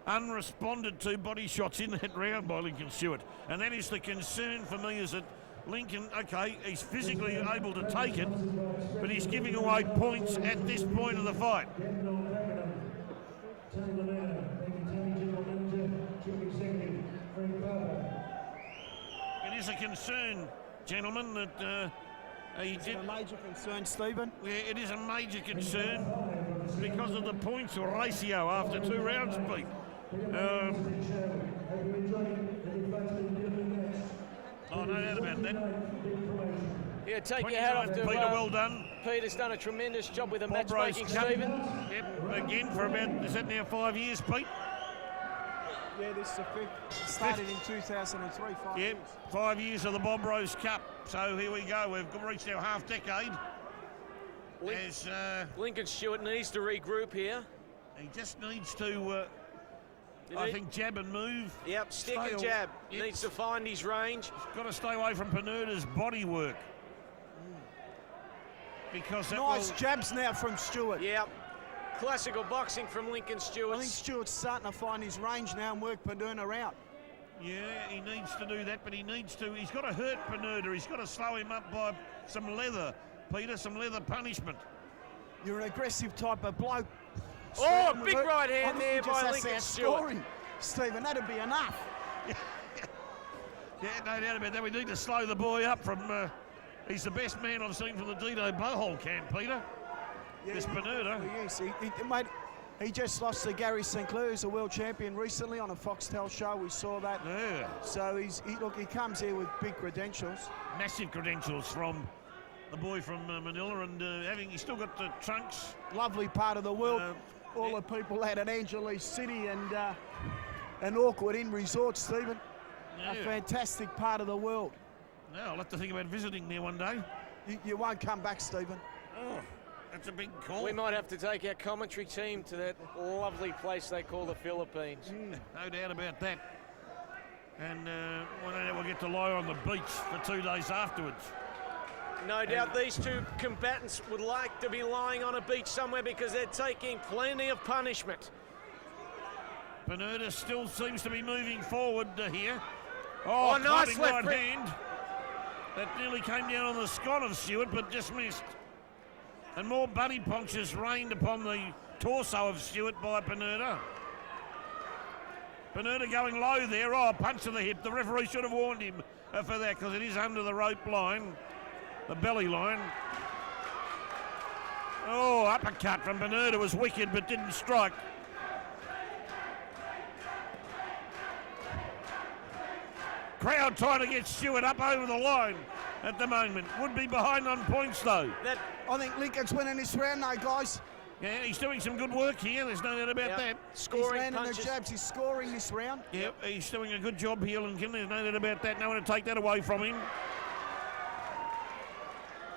unresponded to body shots in that round by Lincoln Stewart. And that is the concern for me, is that Lincoln, okay, he's physically able to take it, but he's giving away points at this point of the fight. It is a concern, gentlemen, that he did. A major concern, Stephen. Yeah, it is a major concern because of the points ratio after 2 rounds, Pete. Oh, no doubt about that. Yeah, take your hat off to Peter, well done. Peter's done a tremendous job with the Bob matchmaking, Rose Cup. Stephen. Yep, again for about, is that now 5 years, Pete? Yeah, this is the 5th. Started in 2003, 5 years. 5 years of the Bob Rose Cup. So here we go. We've reached our half decade. Lincoln Stewart needs to regroup here. He just needs to, I think, jab and move. Yep, stick and jab. Needs to find his range. He's got to stay away from Paderna's body work. Because that nice jabs now from Stewart. Yep. Classical boxing from Lincoln Stewart. I think Stewart's starting to find his range now and work Paderna out. Yeah, he needs to do that, but he's got to hurt Paderna. He's got to slow him up by some leather, Peter, some leather punishment. You're an aggressive type of bloke. Oh, big right hand there by Lincoln Stewart. Stephen, that'd be enough. Yeah, no doubt about that. We need to slow the boy up from, he's the best man I've seen from the Dino Bohol camp, Peter. Yeah, this Paderna. Yes, mate, he just lost to Gary Sinclair, who's a world champion recently on a Foxtel show. We saw that. Yeah. So he comes here with big credentials. Massive credentials from the boy from Manila, and he's still got the trunks. Lovely part of the world. All the people out at Angeles City and Auckland in resort, Stephen. Yeah. A fantastic part of the world. No, I'll have to think about visiting there one day. You won't come back, Stephen. Oh, that's a big call. We might have to take our commentary team to that lovely place they call the Philippines. No doubt about that. And we'll get to lie on the beach for 2 days afterwards. No doubt these two combatants would like to be lying on a beach somewhere because they're taking plenty of punishment. Paderna still seems to be moving forward here. Oh, nice left right hand. That nearly came down on the scot of Stewart, but just missed. And more buddy punches rained upon the torso of Stewart by Paderna. Paderna going low there. Oh, punch to the hip. The referee should have warned him for that because it is under the rope line, the belly line. Oh, uppercut from Paderna was wicked but didn't strike. Crowd trying to get Stewart up over the line at the moment. Would be behind on points though. I think Lincoln's winning this round though, guys. Yeah, he's doing some good work here. There's no doubt about that. He's landing the jabs. He's scoring this round. Yep, he's doing a good job here, Lincoln. There's no doubt about that. No one to take that away from him.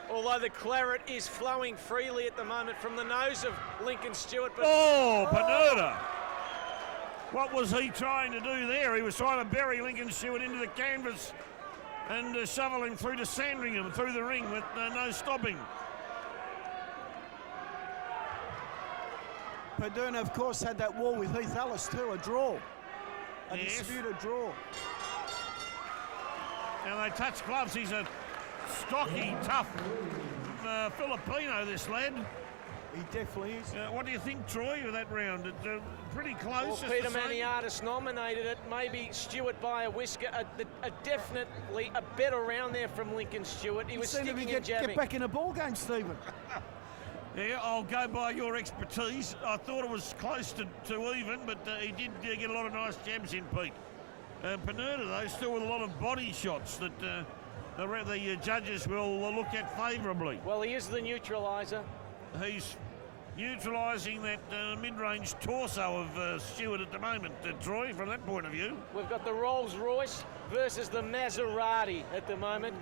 Although the claret is flowing freely at the moment from the nose of Lincoln Stewart. But Paderna. What was he trying to do there? He was trying to bury Lincoln Stewart into the canvas and shovel him through to Sandringham, through the ring with no stopping. Paderna, of course, had that war with Heath Ellis too, a draw. A disputed draw. Now they touch gloves. He's a stocky, tough Filipino, this lad. He definitely is. What do you think, Troy, of that round? It's pretty close. Well, Peter Maniatis nominated it. Maybe Stewart by a whisker. Definitely a better round there from Lincoln Stewart. He was sticking and jabbing. Get back in the ball game, Stephen. Yeah, I'll go by your expertise. I thought it was close to even, but he did get a lot of nice jabs in, Pete. Paderna, though, still with a lot of body shots that the judges will look at favourably. Well, he is the neutraliser. He's neutralising that mid-range torso of Stewart at the moment, Troy, from that point of view. We've got the Rolls-Royce versus the Maserati at the moment.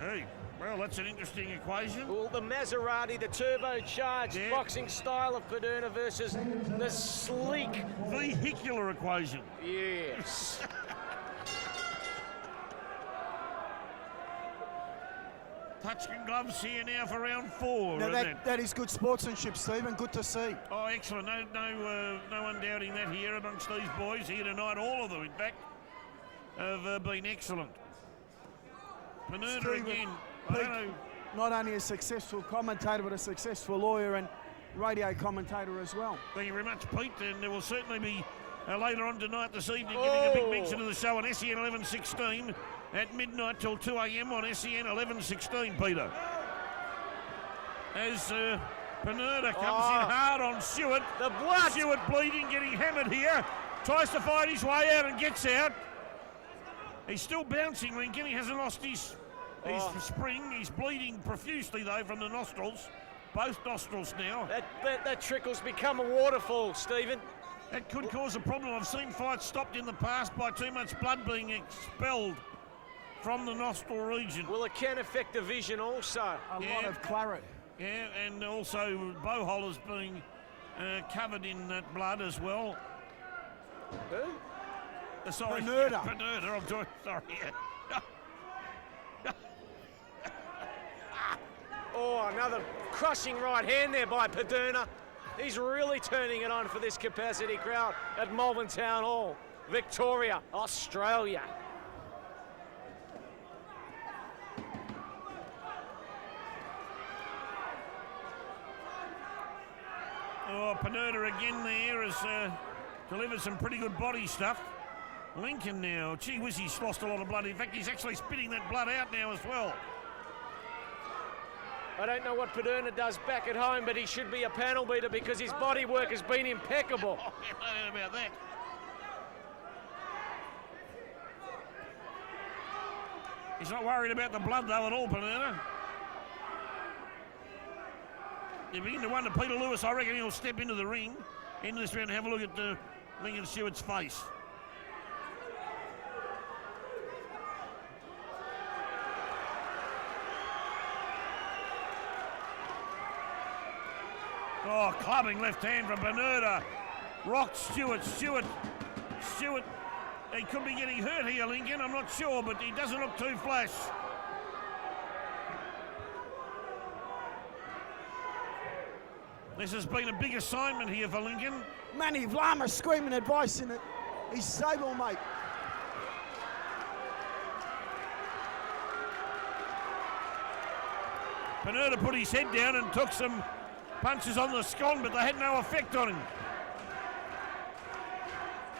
Gee. Well, that's an interesting equation. Well, the Maserati, the turbocharged boxing style of Paderna versus the sleek vehicular equation. Yes. Touch and gloves here now for round 4. Now that is good sportsmanship, Stephen. Good to see. Oh, excellent. No one doubting that here amongst these boys here tonight. All of them, in fact, have been excellent. Paderna again. Not only a successful commentator, but a successful lawyer and radio commentator as well. Thank you very much, Pete. And there will certainly be later on tonight, this evening, giving a big mention of the show on SEN 11:16 at midnight till 2 a.m. on SEN 11:16, Peter. As Paderna comes in hard on Stewart. The blood. Stewart bleeding, getting hammered here. Tries to fight his way out and gets out. He's still bouncing, Lincoln. He hasn't lost his spring. He's bleeding profusely, though, from the nostrils. Both nostrils now. That trickle's become a waterfall, Stephen. That could cause a problem. I've seen fights stopped in the past by too much blood being expelled from the nostril region. Well, it can affect the vision also. A lot of claret. Yeah, and also bowholders being covered in that blood as well. Who? Sorry. Paderna. Paderna, I'm doing, sorry. Oh, another crushing right hand there by Paderna. He's really turning it on for this capacity crowd at Malvern Town Hall, Victoria, Australia. Oh, Paderna again there has delivered some pretty good body stuff. Lincoln now, gee whiz, he's lost a lot of blood. In fact, he's actually spitting that blood out now as well. I don't know what Paderna does back at home, but he should be a panel beater because his body work has been impeccable. Oh, I don't know about that. He's not worried about the blood, though, at all, Paderna. You begin to wonder, Peter Lewis, I reckon he'll step into the ring, into this round, and have a look at Lincoln Stewart's face. Oh, clubbing left hand from Paderna. Rocked Stewart. Stewart, he could be getting hurt here, Lincoln. I'm not sure, but he doesn't look too flash. This has been a big assignment here for Lincoln. Manny Vlamis screaming advice in it. His stablemate. Paderna put his head down and took some punches on the scone, but they had no effect on him.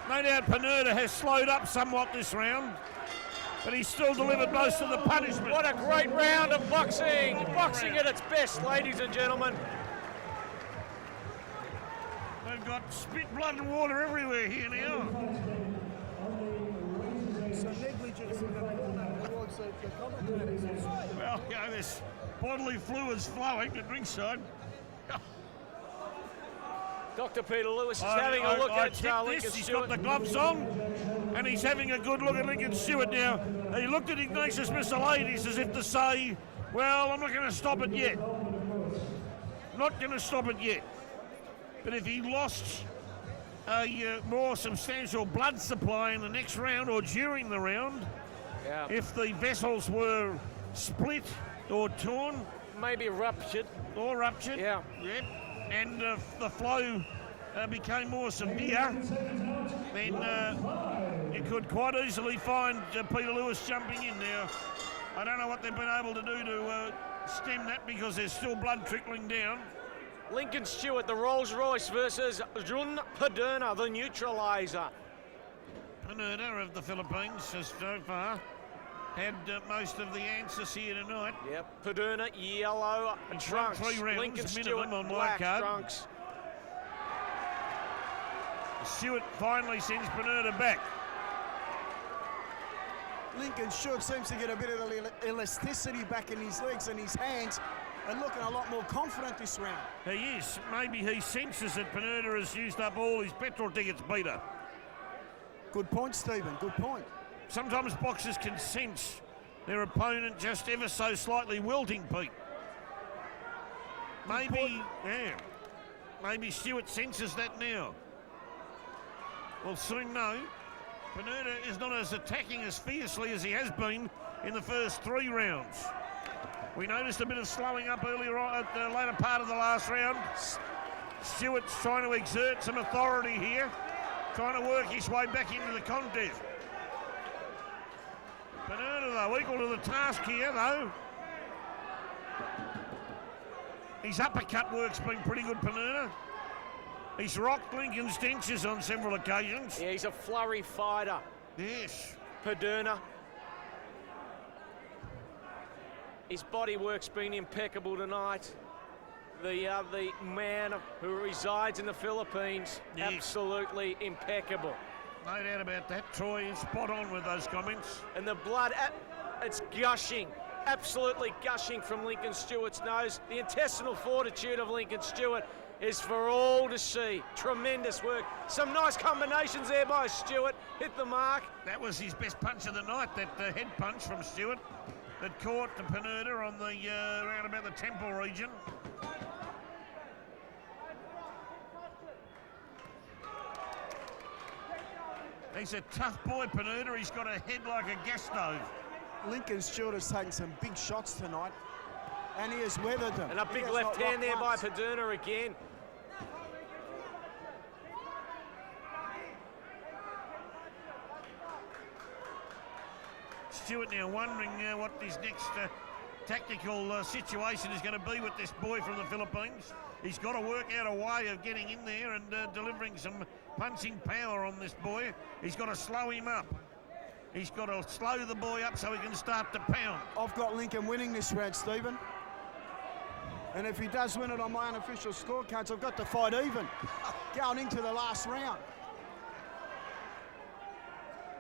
No doubt Paderna has slowed up somewhat this round, but he's still delivered most of the punishment. What a great round of boxing. Boxing at its best, ladies and gentlemen. They've got spit, blood and water everywhere here now. So negligence in the corner towards the commentators. Well, you know, this bodily fluids flowing at ringside. Dr. Peter Lewis is having a look at Lincoln He's Stewart. got the gloves on, and he's having a good look at Lincoln Stewart now. He looked at Ignatius Missalades as if to say, well, I'm not going to stop it yet. Not going to stop it yet. But if he lost a more substantial blood supply in the next round or during the round, if the vessels were split or torn, maybe ruptured. Or ruptured. Yeah. Yep. And the flow became more severe, then you could quite easily find Peter Lewis jumping in now. I don't know what they've been able to do to stem that because there's still blood trickling down. Lincoln Stewart, the Rolls Royce versus Jun Paderna, the neutralizer. Paderna of the Philippines has so far had most of the answers here tonight. Yep, Paderna, yellow trunks. 3 rounds Lincoln minimum Stewart, on black card. trunks. Stewart finally sends Paderna back. Lincoln Stewart seems to get a bit of the elasticity back in his legs and his hands and looking a lot more confident this round. He is. Maybe he senses that Paderna has used up all his petrol tickets, Peter. Good point, Stephen. Good point. Sometimes boxers can sense their opponent just ever so slightly wilting, Pete. Maybe, maybe Stewart senses that now. We'll soon know. Paderna is not as attacking as fiercely as he has been in the first 3 rounds. We noticed a bit of slowing up earlier on at the later part of the last round. Stewart's trying to exert some authority here, trying to work his way back into the contest. Paderna, though, equal to the task here, though. His uppercut work's been pretty good, Paderna. He's rocked Lincoln's dentures on several occasions. Yeah, he's a flurry fighter. Yes. Paderna. His body work's been impeccable tonight. The man who resides in the Philippines, absolutely impeccable. No doubt about that. Troy is spot on with those comments. And the blood, it's gushing, absolutely gushing from Lincoln Stewart's nose. The intestinal fortitude of Lincoln Stewart is for all to see. Tremendous work. Some nice combinations there by Stewart. Hit the mark. That was his best punch of the night, that head punch from Stewart that caught the Paderna on the around about the temple region. He's a tough boy, Paderna. He's got a head like a gas stove. Lincoln Stewart has taken some big shots tonight, and he has weathered them. And a big left hand there by Paderna again. Stewart now wondering what his next tactical situation is going to be with this boy from the Philippines. He's got to work out a way of getting in there and delivering some punching power on this boy. He's got to slow him up. He's got to slow the boy up so he can start to pound. I've got Lincoln winning this round, Stephen. And if he does win it on my unofficial scorecards, I've got the fight even going into the last round.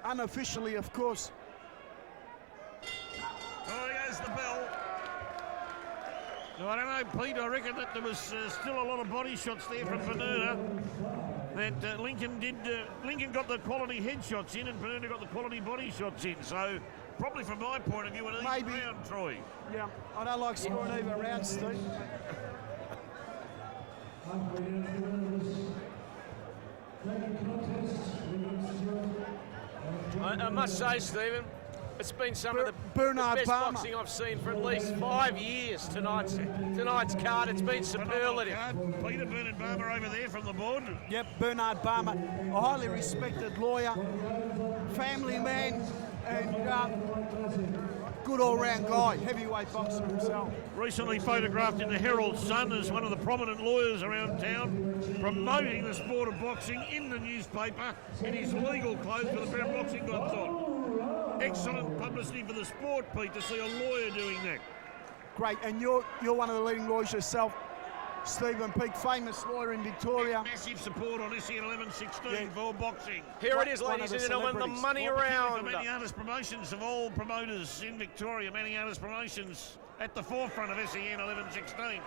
Unofficially, of course. Oh, here's the bell. No, I don't know, Pete. I reckon that there was still a lot of body shots there from Paderna. That Lincoln got the quality headshots in, and Paderna got the quality body shots in. So, probably from my point of view, an even round, Troy. Yeah, I don't like scoring even rounds, Steve. I must say, Stephen, it's been some of the best boxing I've seen for at least 5 years. Tonight's card, it's been superlative. Peter Bernard Barber over there from the board. Yep, Bernard Barber, a highly respected lawyer, family man, and good all-round guy, heavyweight boxer himself. Recently photographed in the Herald Sun as one of the prominent lawyers around town, promoting the sport of boxing in the newspaper in his legal clothes with a pair of boxing gloves on. Excellent publicity for the sport, Pete, to see a lawyer doing that. Great, and you're one of the leading lawyers yourself, Stephen Peake, famous lawyer in Victoria. Massive support on SEN 1116 for boxing. Here it is, ladies and gentlemen, the money round. Manny Artist Promotions, of all promoters in Victoria, Manny Artist Promotions at the forefront of SEN 1116.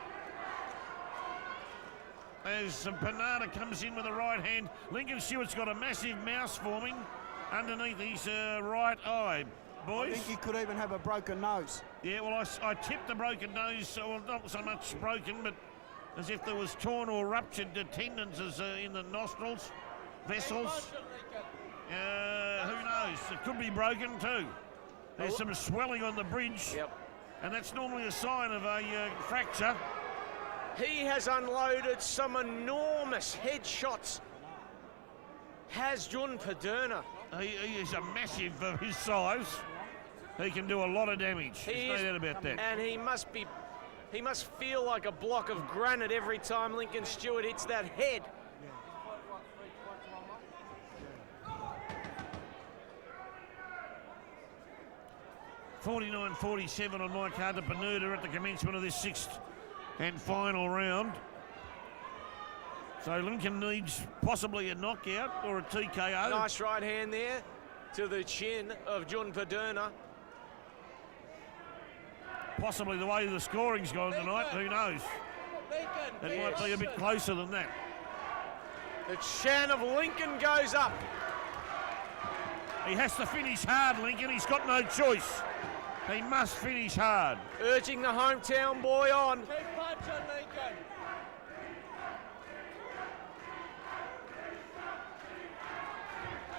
As Paderna comes in with the right hand, Lincoln Stewart's got a massive mouse forming underneath his right eye. Boys. I think he could even have a broken nose. Yeah, well, I tipped the broken nose, well, not so much broken, but as if there was torn or ruptured tendons in the nostrils, vessels. Who knows? It could be broken too. There's some swelling on the bridge, and that's normally a sign of a fracture. He has unloaded some enormous headshots. Has John Paderna. He is a massive of his size. He can do a lot of damage. There's no doubt about that. And he must feel like a block of granite every time Lincoln Stewart hits that head. $49.47 on my card to Paderna at the commencement of this sixth and final round. So Lincoln needs possibly a knockout or a TKO. Nice right hand there to the chin of John Paderna. Possibly the way the scoring's gone tonight, who knows? It might be a bit closer than that. The Shan of Lincoln goes up. He has to finish hard, Lincoln. He's got no choice. He must finish hard. Urging the hometown boy on. Keep punching, Lincoln.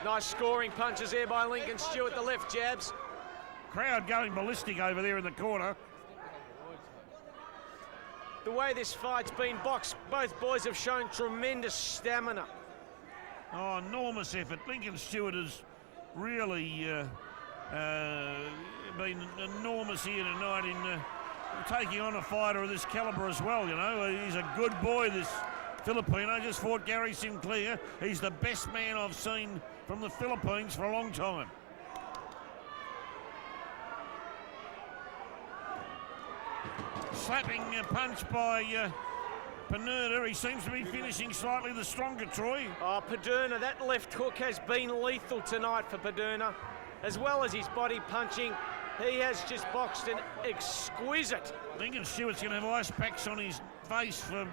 Nice scoring punches there by Lincoln Stewart, the left jabs. Crowd going ballistic over there in the corner. The way this fight's been boxed, both boys have shown tremendous stamina. Oh, enormous effort. Lincoln Stewart has really been enormous here tonight in taking on a fighter of this calibre as well, you know. He's a good boy, this Filipino. Just fought Gary Sinclair. He's the best man I've seen from the Philippines for a long time. Slapping punch by Paderna. He seems to be finishing slightly the stronger, Troy. Oh, Paderna, that left hook has been lethal tonight for Paderna, as well as his body punching. He has just boxed an exquisite. Lincoln Stewart's going to have ice packs on his face for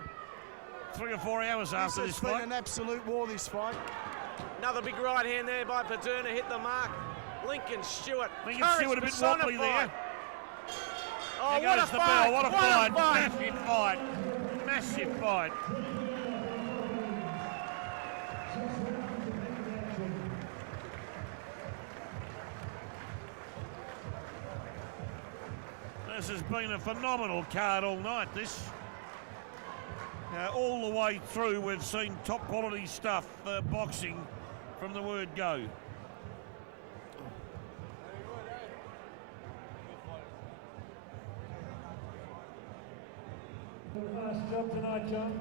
3 or 4 hours after this fight. It's been an absolute war, this fight. Another big right hand there by Paderna, hit the mark. Lincoln Stewart. Lincoln Stewart a bit wobbly there. Oh, there what goes a the fight! bell. What a What fight. a fight! Massive fight. Massive fight. This has been a phenomenal card all night, this. All the way through, we've seen top quality stuff, boxing, from the word go. Last job tonight, John.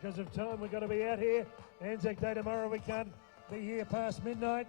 Because of time, we've got to be out here. Anzac Day tomorrow, we can't be here past midnight.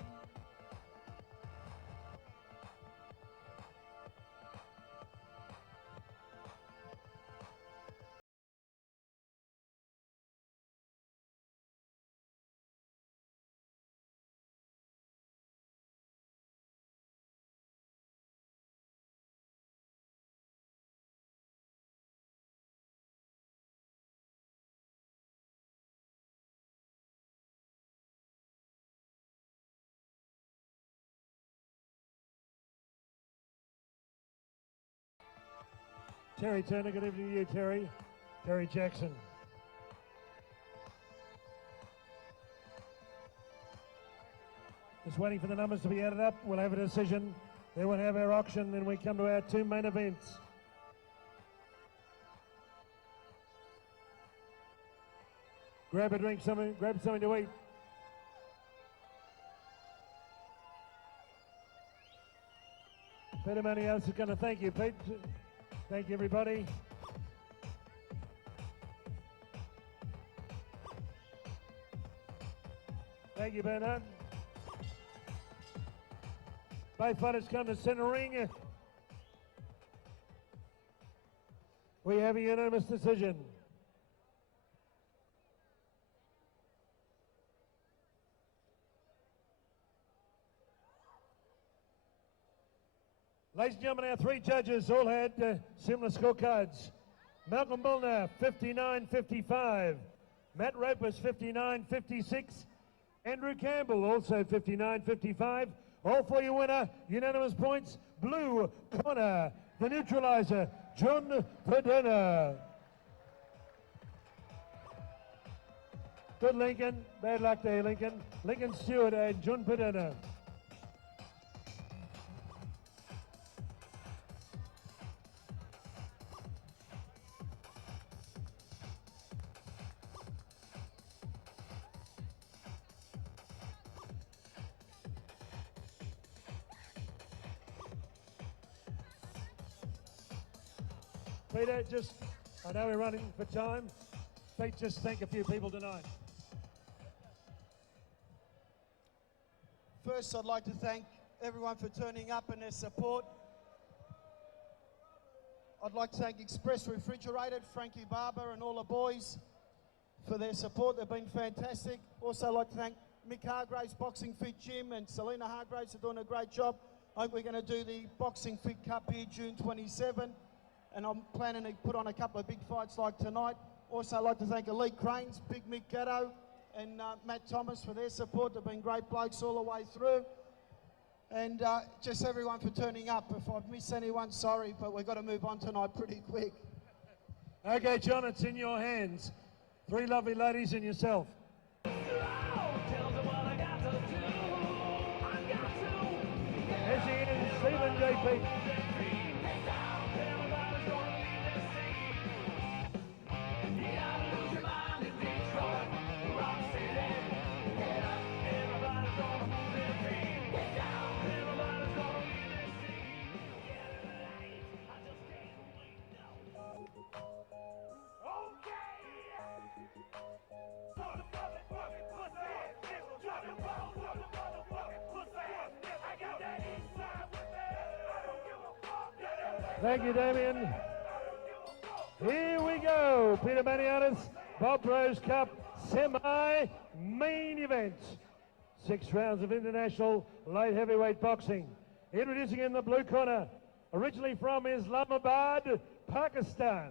Terry Turner, good evening to you, Terry. Terry Jackson. Just waiting for the numbers to be added up. We'll have a decision. Then we'll have our auction. Then we come to our two main events. Grab a drink, grab something to eat. Petioutis is going to thank you, Pete. Thank you, everybody. Thank you, Bernard. Both fighters come to centre ring. We have a unanimous decision. Ladies and gentlemen, our three judges all had similar scorecards. Malcolm Milner, 59-55. Matt Roper's 59-56. Andrew Campbell, also 59-55. All for your winner, unanimous points, blue corner, the neutralizer, John Paderna. Good Lincoln, bad luck there, Lincoln. Lincoln Stewart and John Paderna. Peter, just, I know we're running for time. Pete, just thank a few people tonight. First, I'd like to thank everyone for turning up and their support. I'd like to thank Express Refrigerated, Frankie Barber and all the boys for their support. They've been fantastic. Also, I'd like to thank Mick Hargraves, Boxing Fit Gym, and Selena Hargraves are doing a great job. I hope we're going to do the Boxing Fit Cup here June 27. And I'm planning to put on a couple of big fights like tonight. Also, I'd like to thank Elite Cranes, Big Mick Gatto, and Matt Thomas for their support. They've been great blokes all the way through. And just everyone for turning up. If I've missed anyone, sorry, but we've got to move on tonight pretty quick. Okay, John, it's in your hands. Three lovely ladies and yourself. As he is, Stephen JP. Thank you, Damien. Here we go. Petioutis, Bob Rose Cup semi-main event. 6 rounds of international light heavyweight boxing. Introducing in the blue corner, originally from Islamabad, Pakistan.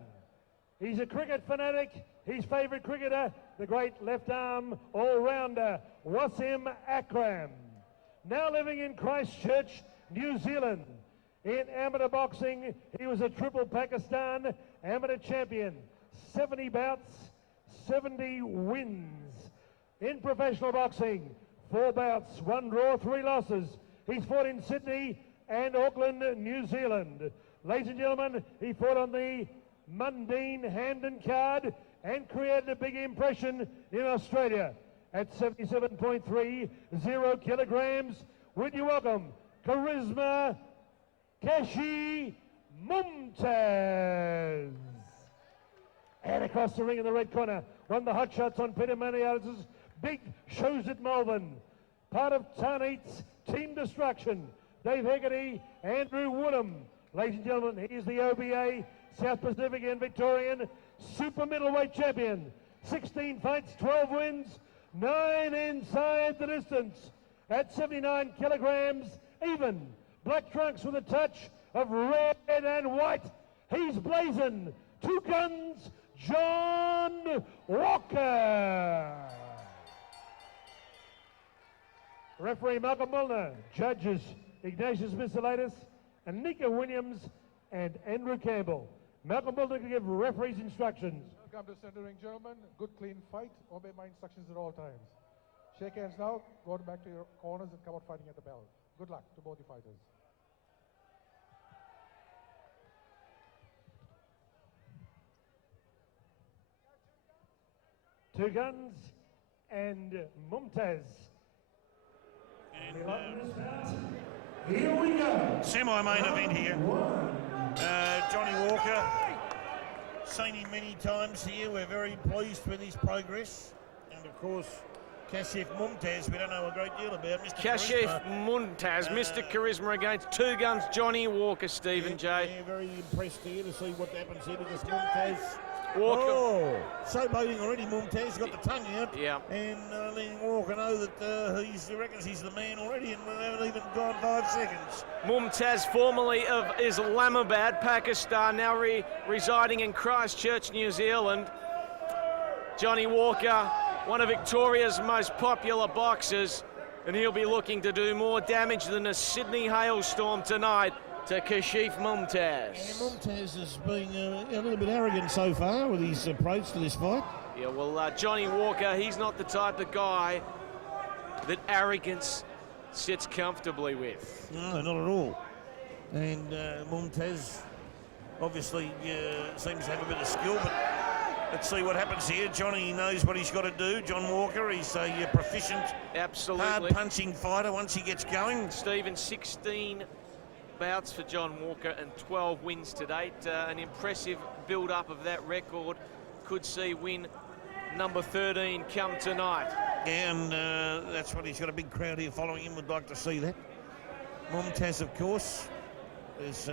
He's a cricket fanatic. His favourite cricketer, the great left-arm all-rounder, Wasim Akram. Now living in Christchurch, New Zealand. In amateur boxing, he was a triple Pakistan amateur champion. 70 bouts, 70 wins. In professional boxing, 4 bouts, 1 draw, 3 losses. He's fought in Sydney and Auckland, New Zealand. Ladies and gentlemen, he fought on the Mundine Hamden card and created a big impression in Australia. At 77.30 kilograms, would you welcome Charisma Kashif Mumtaz. And across the ring in the red corner, won the hot shots on Petioutis' big shows at Melbourne. Part of Tarneet's Team Destruction, Dave Haggerty, Andrew Woodham. Ladies and gentlemen, he is the OBA South Pacific and Victorian super middleweight champion. 16 fights, 12 wins, 9 inside the distance. At 79 kilograms, even. Black trunks with a touch of red and white. He's blazing. 2 guns, John Walker. Referee Malcolm Milner. Judges Ignatius Miscelatus, Anika Williams, and Andrew Campbell. Malcolm Milner can give referees instructions. Welcome to centering, gentlemen. Good, clean fight. Obey my instructions at all times. Shake hands now. Go back to your corners and come out fighting at the bell. Good luck to both the fighters. Two guns and Mumtaz. And Semi-main event here. Johnny Walker, seen him many times here. We're very pleased with his progress. And of course, Kashif Mumtaz, we don't know a great deal about. Mr. Kashif Charisma. Mumtaz, Mr. Charisma against Two Guns Johnny Walker, Stephen J. Yeah, very impressed here to see what happens here because Mumtaz. Walker. Oh, showboating already. Mumtaz got the tongue out. Yeah. And letting Walker know that he reckons he's the man already, and we haven't even gone 5 seconds. Mumtaz, formerly of Islamabad, Pakistan, now residing in Christchurch, New Zealand. Johnny Walker, one of Victoria's most popular boxers, and he'll be looking to do more damage than a Sydney hailstorm tonight to Kashif Mumtaz. And Mumtaz has been a little bit arrogant so far with his approach to this fight. Yeah, well, Johnny Walker, he's not the type of guy that arrogance sits comfortably with. No, not at all. And Mumtaz obviously seems to have a bit of skill, but let's see what happens here. Johnny knows what he's got to do. John Walker, he's a proficient, hard-punching fighter once he gets going. Stephen, 16 bouts for John Walker and 12 wins to date. An impressive build-up of that record. Could see win number 13 come tonight. And that's what he's got a big crowd here following him. Would like to see that. Mumtaz, of course, is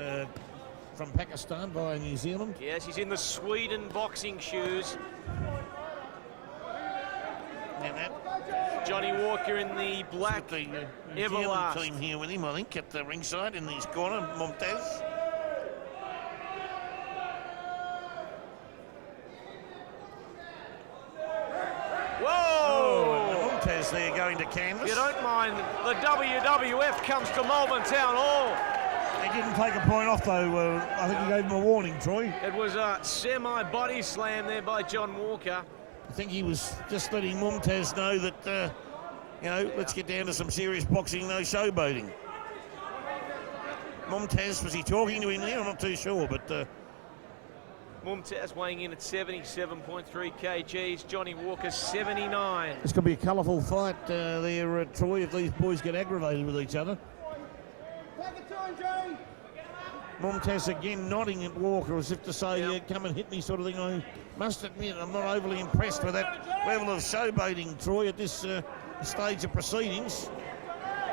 from Pakistan via New Zealand. Yes, he's in the Sweden boxing shoes. And that Johnny Walker in the black the New Zealand Everlast team here with him, I think, at the ringside in his corner, Mumtaz. Whoa! Oh, Mumtaz there going to canvas. You don't mind, the WWF comes to Malvern Town Hall. He didn't take a point off, though. I think he gave him a warning, Troy. It was a semi-body slam there by John Walker. I think he was just letting Mumtaz know that, you know, let's get down to some serious boxing, no showboating. Mumtaz, was he talking to him there? I'm not too sure, but... Mumtaz weighing in at 77.3 kgs, Johnny Walker 79. It's going to be a colourful fight there, Troy, if these boys get aggravated with each other. Mumtaz again nodding at Walker as if to say, come and hit me sort of thing. I must admit, I'm not overly impressed with that level of showboating, Troy, at this stage of proceedings.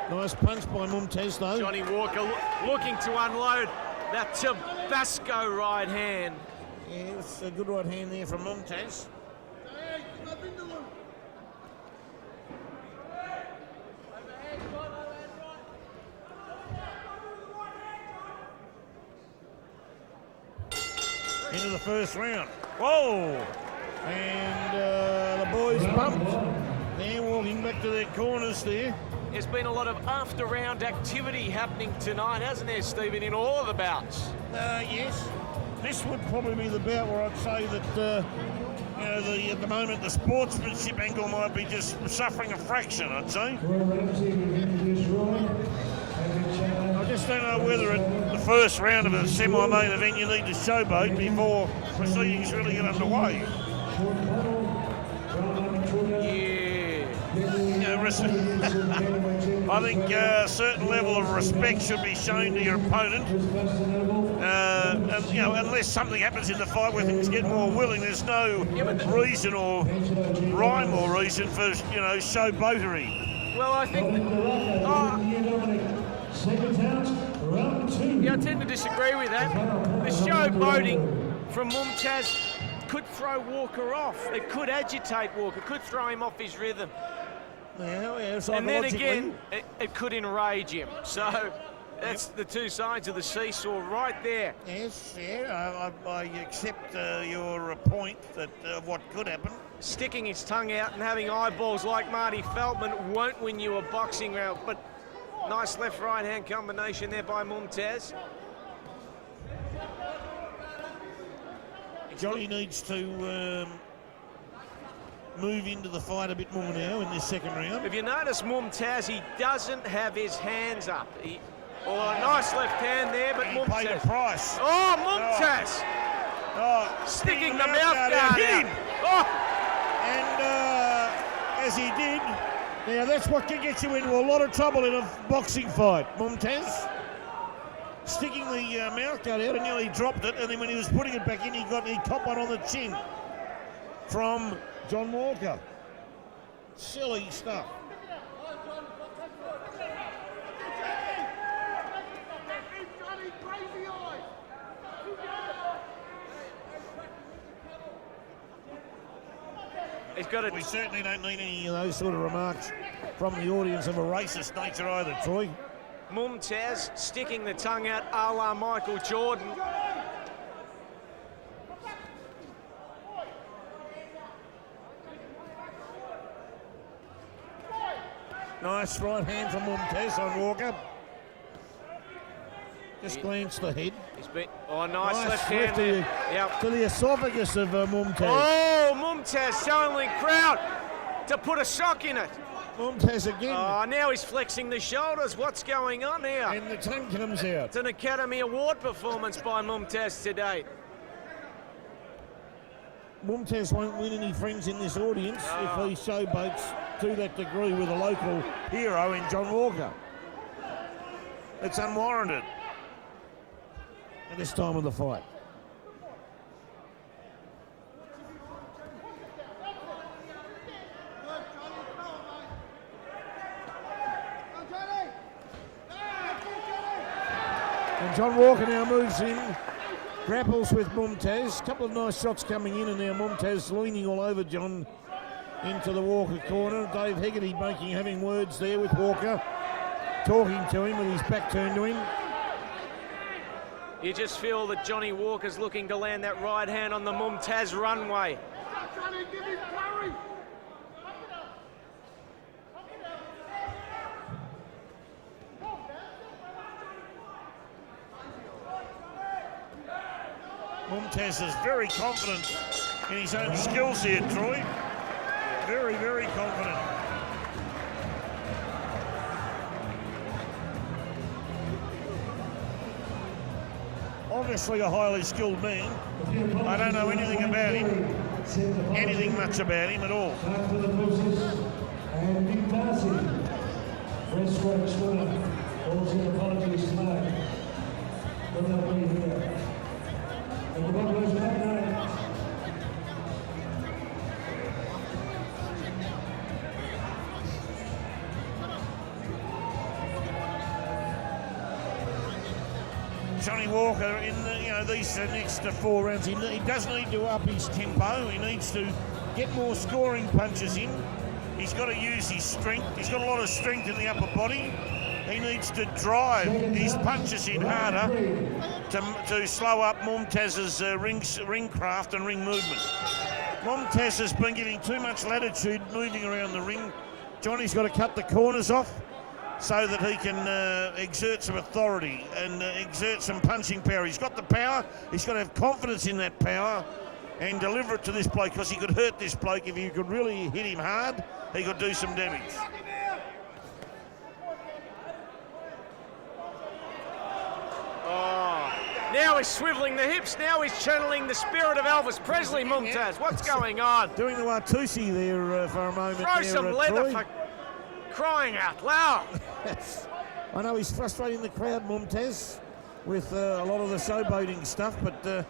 Nice punch by Mumtaz, though. Johnny Walker looking to unload that Tabasco right hand. Yeah, it's a good right hand there from Mumtaz. Into the first round. Whoa! And the boys bumped. They're walking back to their corners there. There's been a lot of after-round activity happening tonight, hasn't there, Stephen, in all of the bouts? Yes. This would probably be the bout where I'd say that, you know, at the moment the sportsmanship angle might be just suffering a fraction, I'd say. I just don't know whether at the first round of a semi-main event you need to showboat before proceedings really get underway. I think a certain level of respect should be shown to your opponent. And, you know, unless something happens in the fight where things get more willing, there's no reason or rhyme or reason for, you know, showboatery. Well, I think... yeah, I tend to disagree with that. The showboating from Mumtaz could throw Walker off. It could agitate Walker, could throw him off his rhythm. Yeah, and then again, it could enrage him. So that's the two sides of the seesaw right there. Yes, yeah, I accept your point that what could happen. Sticking his tongue out and having eyeballs like Marty Feldman won't win you a boxing round, but nice left-right hand combination there by Mumtaz. Johnny needs to move into the fight a bit more now in this second round. If you notice, Mumtaz, he doesn't have his hands up. A nice left hand there, but Mumtaz paid a price. Oh, Mumtaz! Sticking the mouth guard out. Oh. And as he did, Now that's what can get you into a lot of trouble in a boxing fight, Mumtaz. Sticking the mouth guard out and nearly dropped it, and then when he was putting it back in, he copped one on the chin from John Walker. Silly stuff. We certainly don't need any of those sort of remarks from the audience of a racist nature either, Troy. Mumtaz sticking the tongue out a la Michael Jordan. Nice right hand from Mumtaz on Walker. Just glanced the head. He's been, nice left hand to the esophagus of Mumtaz. Oh, Mumtaz telling the crowd to put a sock in it. Mumtaz again. Oh, now he's flexing the shoulders. What's going on here? And the tongue comes out. It's an Academy Award performance by Mumtaz today. Mumtaz won't win any friends in this audience if he showboats to that degree with a local hero in John Walker. It's unwarranted at this time of the fight. And John Walker now moves in, grapples with Mumtaz. A couple of nice shots coming in, and now Mumtaz leaning all over John into the Walker corner. Dave Hegarty having words there with Walker, talking to him with his back turned to him. You just feel that Johnny Walker's looking to land that right hand on the Mumtaz runway. Mumtaz is very confident in his own skills here, Troy. Very, very confident. Obviously a highly skilled man. I don't know anything about him, much about him at all. And Big Darcy, first strikes winner, also apologies tonight. But they'll be here. And the one goes back now. Johnny Walker in these next 4 rounds, he does need to up his tempo. He needs to get more scoring punches in. He's got to use his strength. He's got a lot of strength in the upper body. He needs to drive his punches in harder to slow up Mumtaz's ring craft and ring movement. Mumtaz has been getting too much latitude moving around the ring. Johnny's got to cut the corners off so that he can exert some authority and exert some punching power. He's got the power. He's got to have confidence in that power and deliver it to this bloke, because he could hurt this bloke. If you could really hit him hard, he could do some damage. Now he's swiveling the hips. Now he's channeling the spirit of Elvis Presley, Mumtaz. What's going on? Doing the Watusi there for a moment. Throw some leather for crying out loud. I know he's frustrating the crowd, Mumtaz, with a lot of the showboating stuff, but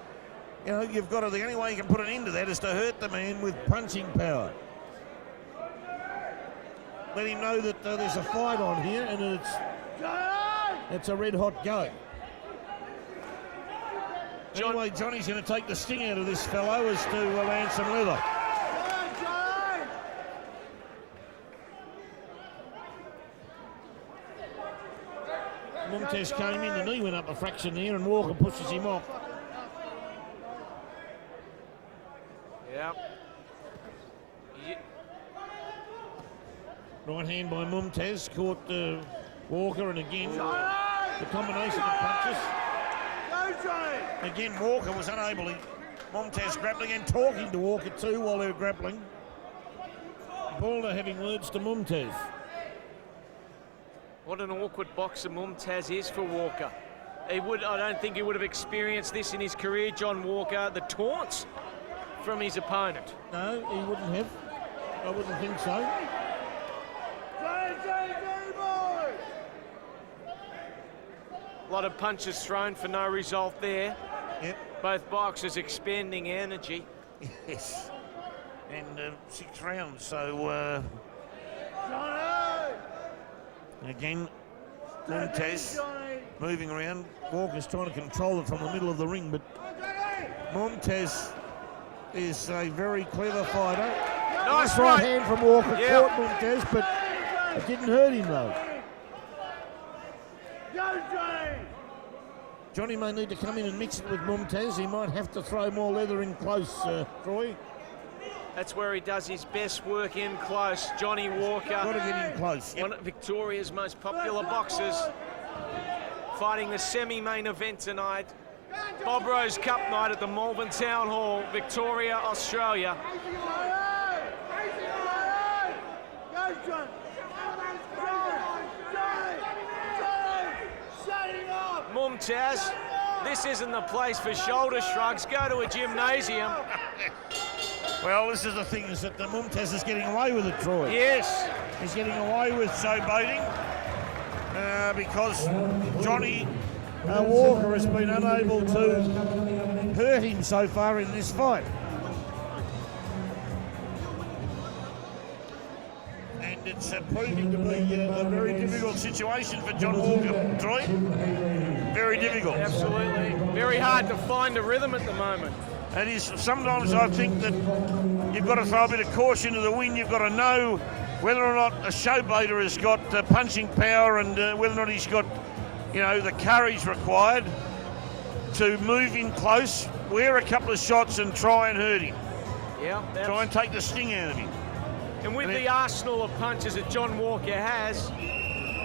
you've got to, the only way you can put an end to that is to hurt the man with punching power. Let him know that there's a fight on here and it's a red hot go. Anyway, Johnny's going to take the sting out of this fellow is to land some leather. Mumtaz came in, the knee went up a fraction there, and Walker pushes him off. Yep. Right hand by Mumtaz, caught Walker, and again, the combination of punches. Again, Walker was unable to. Mumtaz grappling and talking to Walker too while they were grappling. Balder having words to Mumtaz. What an awkward boxer Mumtaz is for Walker. I don't think he would have experienced this in his career, John Walker, the taunts from his opponent. No, he wouldn't have. I wouldn't think so. A lot of punches thrown for no result there. Yep. Both boxers expending energy. Yes. And 6 rounds, so again, Mumtaz moving around. Walker's trying to control it from the middle of the ring, but Mumtaz is a very clever fighter. Nice right right hand from Walker, Yep. caught Mumtaz, but it didn't hurt him though. Johnny may need to come in and mix it with Mumtaz. He might have to throw more leather in close, Troy. That's where he does his best work, in close. Johnny Walker. Got to get in close. Yep. One of Victoria's most popular boxers. Fighting the semi-main event tonight. Bob Rose Cup night at the Malvern Town Hall, Victoria, Australia. Mumtaz, this isn't the place for shoulder shrugs. Go to a gymnasium. Well, this is the thing, is that the Mumtaz is getting away with it, Troy. Yes. He's getting away with showboating because Johnny Walker has been unable to hurt him so far in this fight. And it's proving to be a very difficult situation for John Walker, Troy. Very difficult. Absolutely. Very hard to find a rhythm at the moment. It is. Sometimes I think that you've got to throw a bit of caution to the wind. You've got to know whether or not a showboater has got punching power and whether or not he's got, you know, the courage required to move in close, wear a couple of shots and try and hurt him. Yeah. Try and take the sting out of him. And with the arsenal of punches that John Walker has,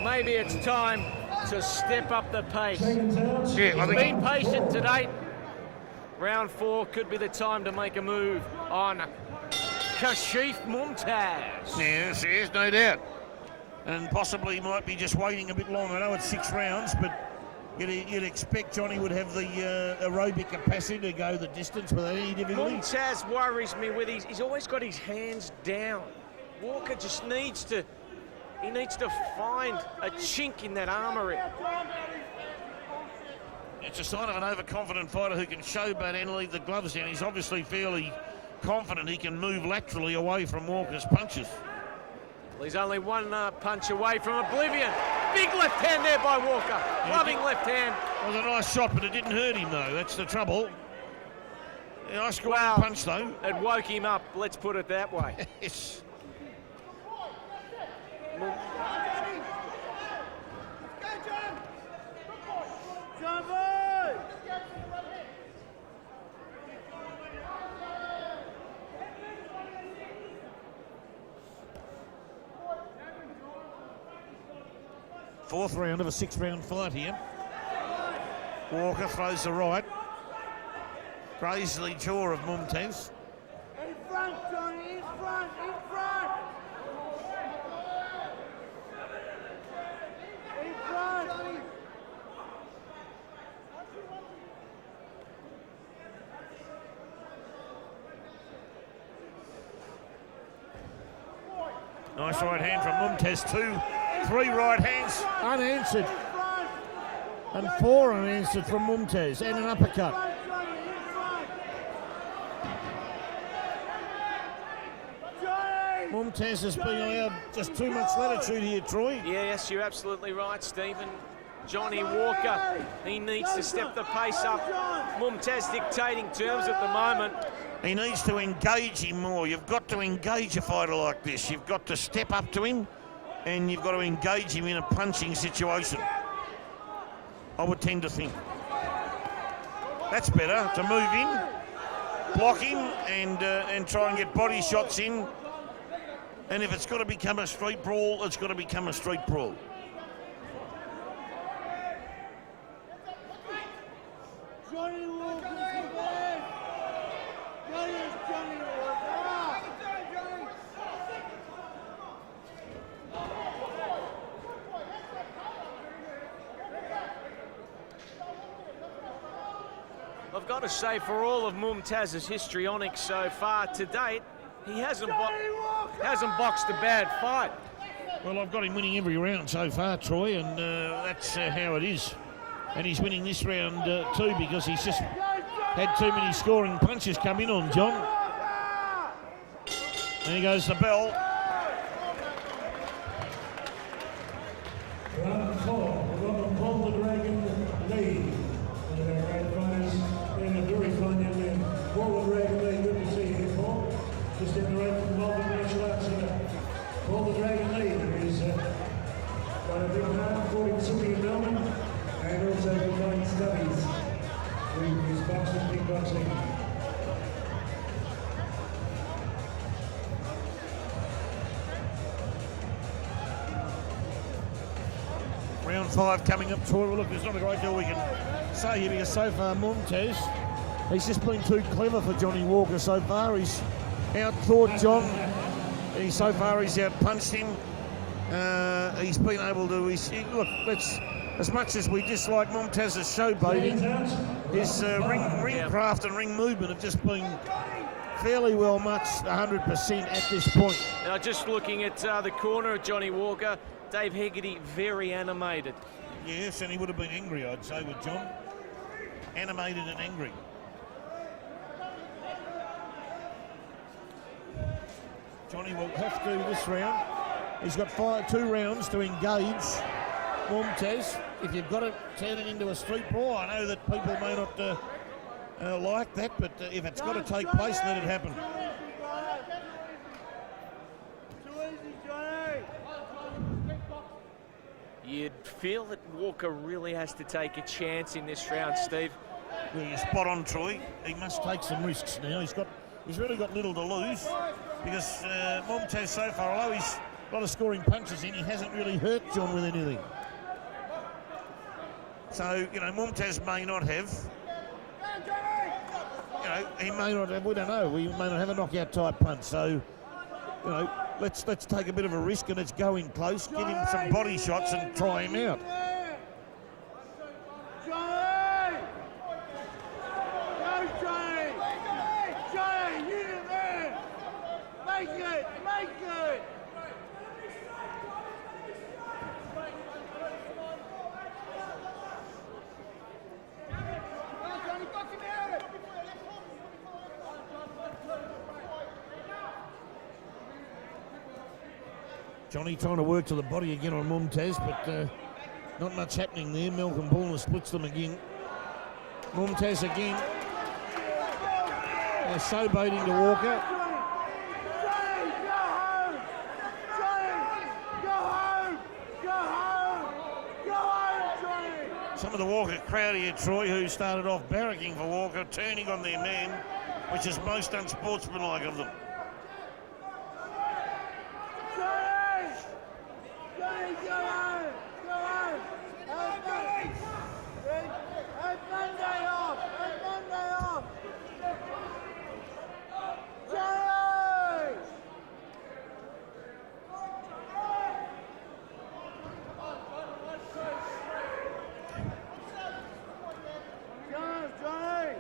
maybe it's time to step up the pace. Yeah, He's been patient to date. Round 4 could be the time to make a move on Kashif Mumtaz. Yes, no doubt. And possibly might be just waiting a bit longer. I know it's 6 rounds, but you'd expect Johnny would have the aerobic capacity to go the distance without any difficulty. Mumtaz worries me with he's always got his hands down. Walker just needs to find a chink in that armoury. It's a sign of an overconfident fighter who can showboat and leave the gloves down. He's obviously fairly confident he can move laterally away from Walker's punches. Well, he's only one punch away from oblivion. Big left hand there by Walker. Loving left hand. It was a nice shot, but it didn't hurt him, though. That's the trouble. Nice punch, though. It woke him up, let's put it that way. Yes. Fourth round of a 6-round fight here. Walker throws the right. Crazily jaw of Mumtaz. In front, Johnny, in front, in front! In front! Nice right hand from Mumtaz. 3 right hands unanswered. And 4 unanswered from Mumtaz. And an uppercut. Mumtaz has been allowed just too much latitude here, Troy. Yes, you're absolutely right, Stephen. Johnny Walker, he needs to step the pace up. Mumtaz dictating terms at the moment. He needs to engage him more. You've got to engage a fighter like this. You've got to step up to him and you've got to engage him in a punching situation. I would tend to think. That's better, to move in, block him and try and get body shots in. And if it's got to become a street brawl, it's got to become a street brawl. Johnny Walker, Johnny is Johnny Walker. I've got to say, for all of Mumtaz's histrionics so far to date, he hasn't boxed a bad fight. Well, I've got him winning every round so far, Troy, and that's how it is. And he's winning this round too because he's just had too many scoring punches come in on John. And he goes the bell. Round 4, we've got Paul the Dragon Lee. One of our great fighters and a very fine young man. Paul the Dragon Lee, good to see you here, Paul. Just down the road from Melbourne Martial Arts Centre. Paul the Dragon Lee is got a big heart, fought in Sydney and Melbourne, and also combined studies with his boxing, kickboxing. Round 5 coming up, Troy. Well, look, there's not a great deal we can say here because so far Mumtaz, he's just been too clever for Johnny Walker so far. He's out-thought John. He's out-punched him. He's been able to... look, as much as we dislike Mumtaz's showboating, his ring craft and ring movement have just been fairly well matched 100% at this point. Now, just looking at the corner of Johnny Walker, Dave Hegarty very animated. Yes, and he would have been angry, I'd say, with John. Animated and angry. Johnny will have to this round. He's got 2 rounds to engage Mumtaz. If you've got to turn it into a street brawl, I know that people may not like that, but if it's got to take place, let it happen. You'd feel that Walker really has to take a chance in this round, Steve. Well, you're spot on, Troy. He must take some risks now. He's really got little to lose because Mumtaz so far, although he's a lot of scoring punches in, he hasn't really hurt John with anything. So, Mumtaz may not have, he may not have, we don't know, we may not have a knockout type punch. So, let's take a bit of a risk and let's go in close, give him some body shots and try him out. Johnny trying to work to the body again on Mumtaz, but not much happening there. Malcolm Paderna splits them again. Mumtaz again. Showboating to Walker. Some of the Walker crowd here, Troy, who started off barracking for Walker, turning on their man, which is most unsportsmanlike of them.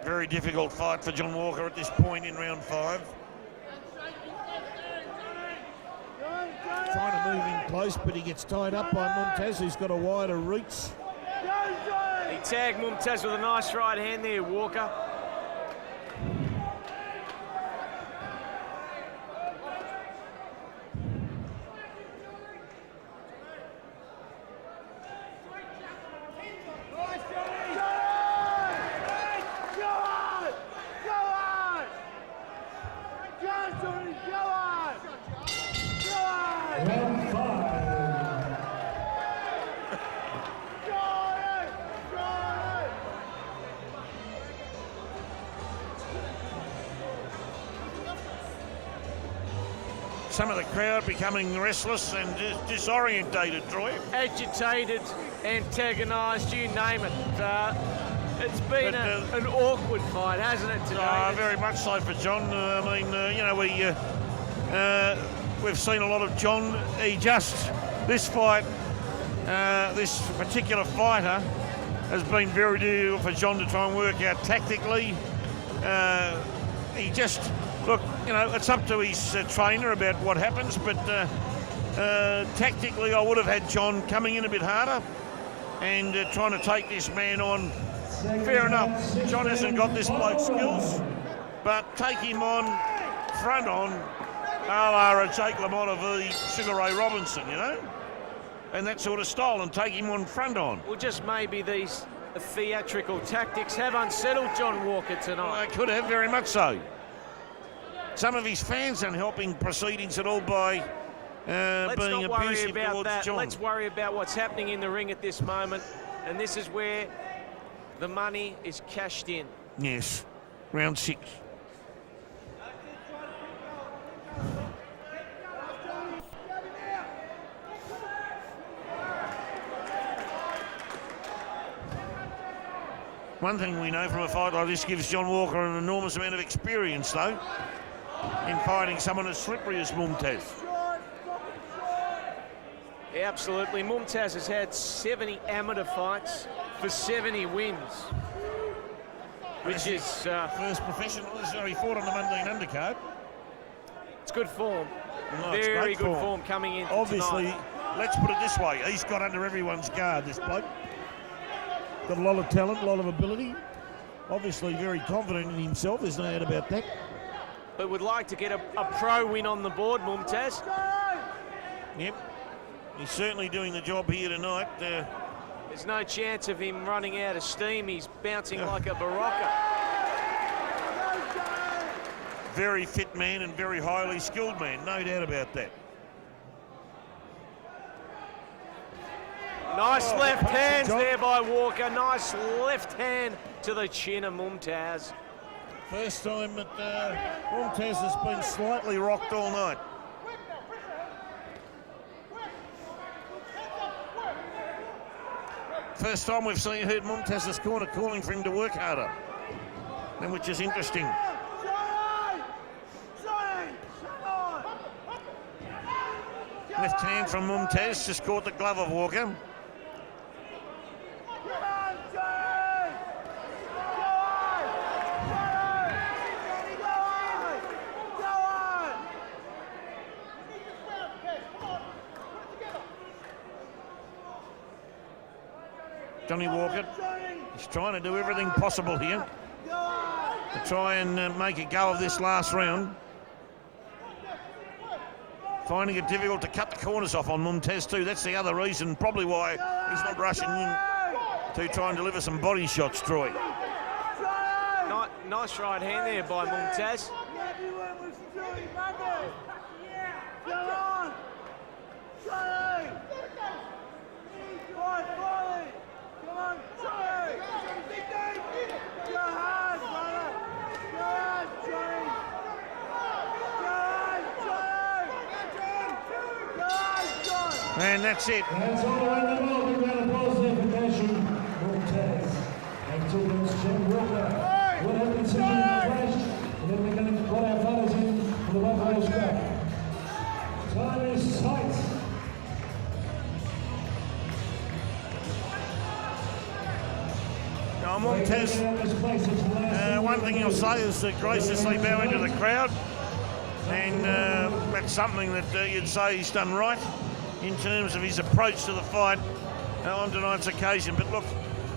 Very difficult fight for John Walker at this point in round 5. Trying to move in close, but he gets tied up by Mumtaz, who's got a wider reach. He tagged Mumtaz with a nice right hand there, Walker. Some of the crowd becoming restless and disorientated, Troy. Agitated, antagonised, you name it. It's been an awkward fight, hasn't it, today? Very much so for John. We've seen a lot of John. This fight, this particular fighter has been very difficult for John to try and work out tactically. Look, it's up to his trainer about what happens, but tactically I would have had John coming in a bit harder. and trying to take this man on. Fair enough, John hasn't got this bloke's skills, but take him on, front on, a la a Jake LaMotta v Sugar Ray Robinson, you know? And that sort of style, and take him on front on. Well, just maybe these theatrical tactics have unsettled John Walker tonight. Well, they could have, very much so. Some of his fans aren't helping proceedings at all by being abusive towards John. Let's worry about what's happening in the ring at this moment, and this is where the money is cashed in. Yes, round 6. One thing we know from a fight like this gives John Walker an enormous amount of experience, though, in fighting someone as slippery as Mumtaz. Yeah, absolutely. Mumtaz has had 70 amateur fights for 70 wins, which is first professional. He fought on the Mundine undercard. It's good form. No, Very it's good form coming in. Obviously, tonight. let's put it this way: he's got under everyone's guard. This bloke got a lot of talent, a lot of ability. Obviously, very confident in himself. There's no doubt about that. But would like to get a pro win on the board, Mumtaz. Yep, he's certainly doing the job here tonight. There's no chance of him running out of steam. He's bouncing like a Barocca. Very fit man and very highly skilled man, no doubt about that. Nice left hands there by Walker. Nice left hand to the chin of Mumtaz. First time that Mumtaz has been slightly rocked all night. First time we've heard Mumtaz's corner calling for him to work harder, and which is interesting. Left hand from Mumtaz, just caught the glove of Walker. Johnny Walker, he's trying to do everything possible here to try and make a go of this last round. Finding it difficult to cut the corners off on Mumtaz too. That's the other reason, probably why he's not rushing in to try and deliver some body shots, Troy. Nice right hand there by Mumtaz. And that's it. That's all around the world. Big round of applause there for Kashif, Mumtaz, and two John Walker. What happened to the flash? And then we're going to put our fighters in for the Buffalo scrap. Time is tight. Now, Mumtaz, one thing he'll say is graciously bowing to the crowd, and that's something that you'd say he's done right in terms of his approach to the fight on tonight's occasion. But look,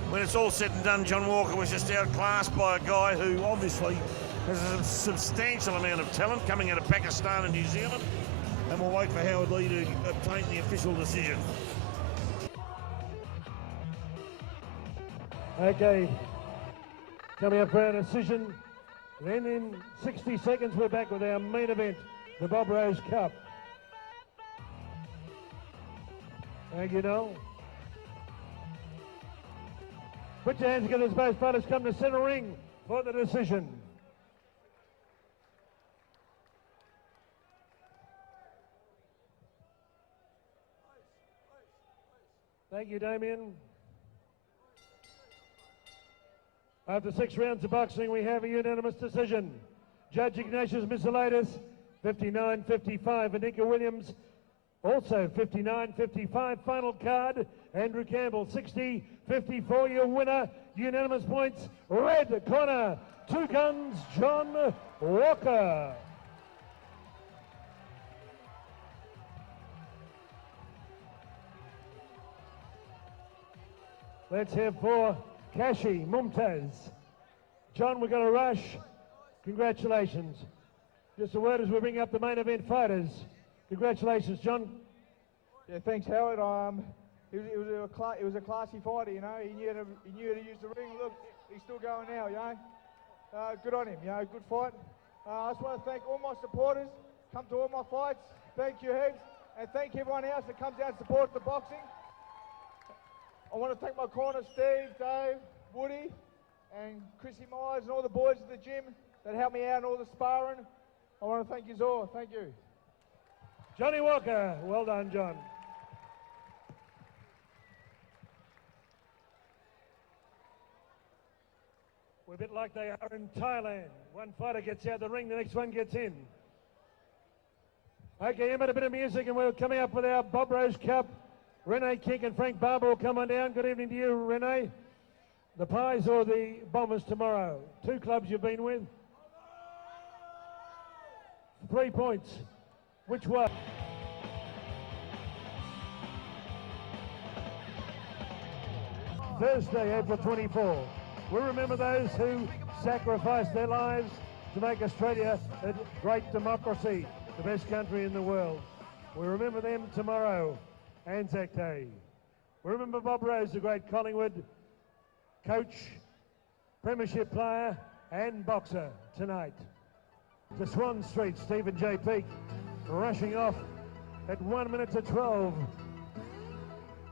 when it's all said and done, John Walker was just outclassed by a guy who obviously has a substantial amount of talent coming out of Pakistan and New Zealand, and we'll wait for Howard Lee to obtain the official decision. Okay, coming up for our decision. Then in 60 seconds, we're back with our main event, the Bob Rose Cup. Thank you, Noel. Put your hands together as both fighters come to center ring for the decision. Thank you, Damien. After 6 rounds of boxing, we have a unanimous decision. Judge Ignatius Miselitis, 59-55. Anika Williams, also 59-55. Final card, Andrew Campbell, 60-54. Your winner, unanimous points, red corner, Two Guns, John Walker. Let's have for Kashif, Mumtaz. John, we're going to rush. Congratulations. Just a word as we bring up the main event fighters. Congratulations, John. Yeah, thanks, Howard. It was a classy fighter, you know. He knew how to use the ring. Look, he's still going now, you know. Good on him, you know. Good fight. I just want to thank all my supporters. Come to all my fights. Thank you, Heads, and thank everyone else that comes out and supports the boxing. I want to thank my corner, Steve, Dave, Woody, and Chrissy Myers, and all the boys at the gym that helped me out in all the sparring. I want to thank you all. Thank you. Johnny Walker. Well done, John. We're a bit like they are in Thailand. One fighter gets out the ring, the next one gets in. Okay, Emmett, a bit of music, and we're coming up with our Bob Rose Cup. Renee King and Frank Barber will come on down. Good evening to you, Renee. The Pies or the Bombers tomorrow? 2 clubs you've been with? 3 points. Which one? Thursday, April 24. We remember those who sacrificed their lives to make Australia a great democracy, the best country in the world. We remember them tomorrow, Anzac Day. We remember Bob Rose, the great Collingwood coach, premiership player and boxer tonight. To Swan Street, Stephen J. Peake rushing off at 1 minute to 12.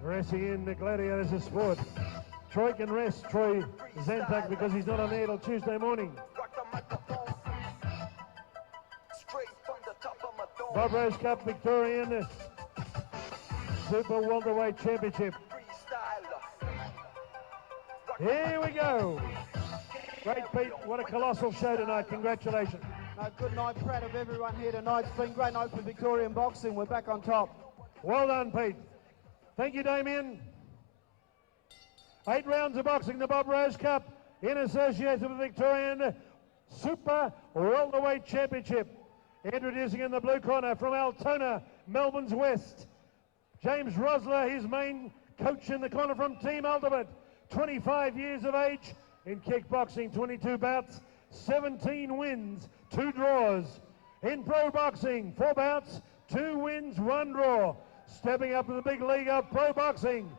Racing in the Gladiators of Sport. Troy can rest, Troy Zantuck, because he's not on air till Tuesday morning. Bob Rose Cup Victorian Super Welterweight Championship. Here we go. Great Pete, what a colossal show tonight. Congratulations. Good night, proud of everyone here tonight. It's been a great night for Victorian boxing. We're back on top. Well done, Pete. Thank you, Damien. 8 rounds of boxing, the Bob Rose Cup in association with the Victorian Super Welterweight Championship. Introducing in the blue corner from Altona, Melbourne's West, James Rosler, his main coach in the corner from Team Ultimate. 25 years of age in kickboxing, 22 bouts, 17 wins, 2 draws. In pro boxing, 4 bouts, 2 wins, 1 draw. Stepping up to the big league of pro boxing,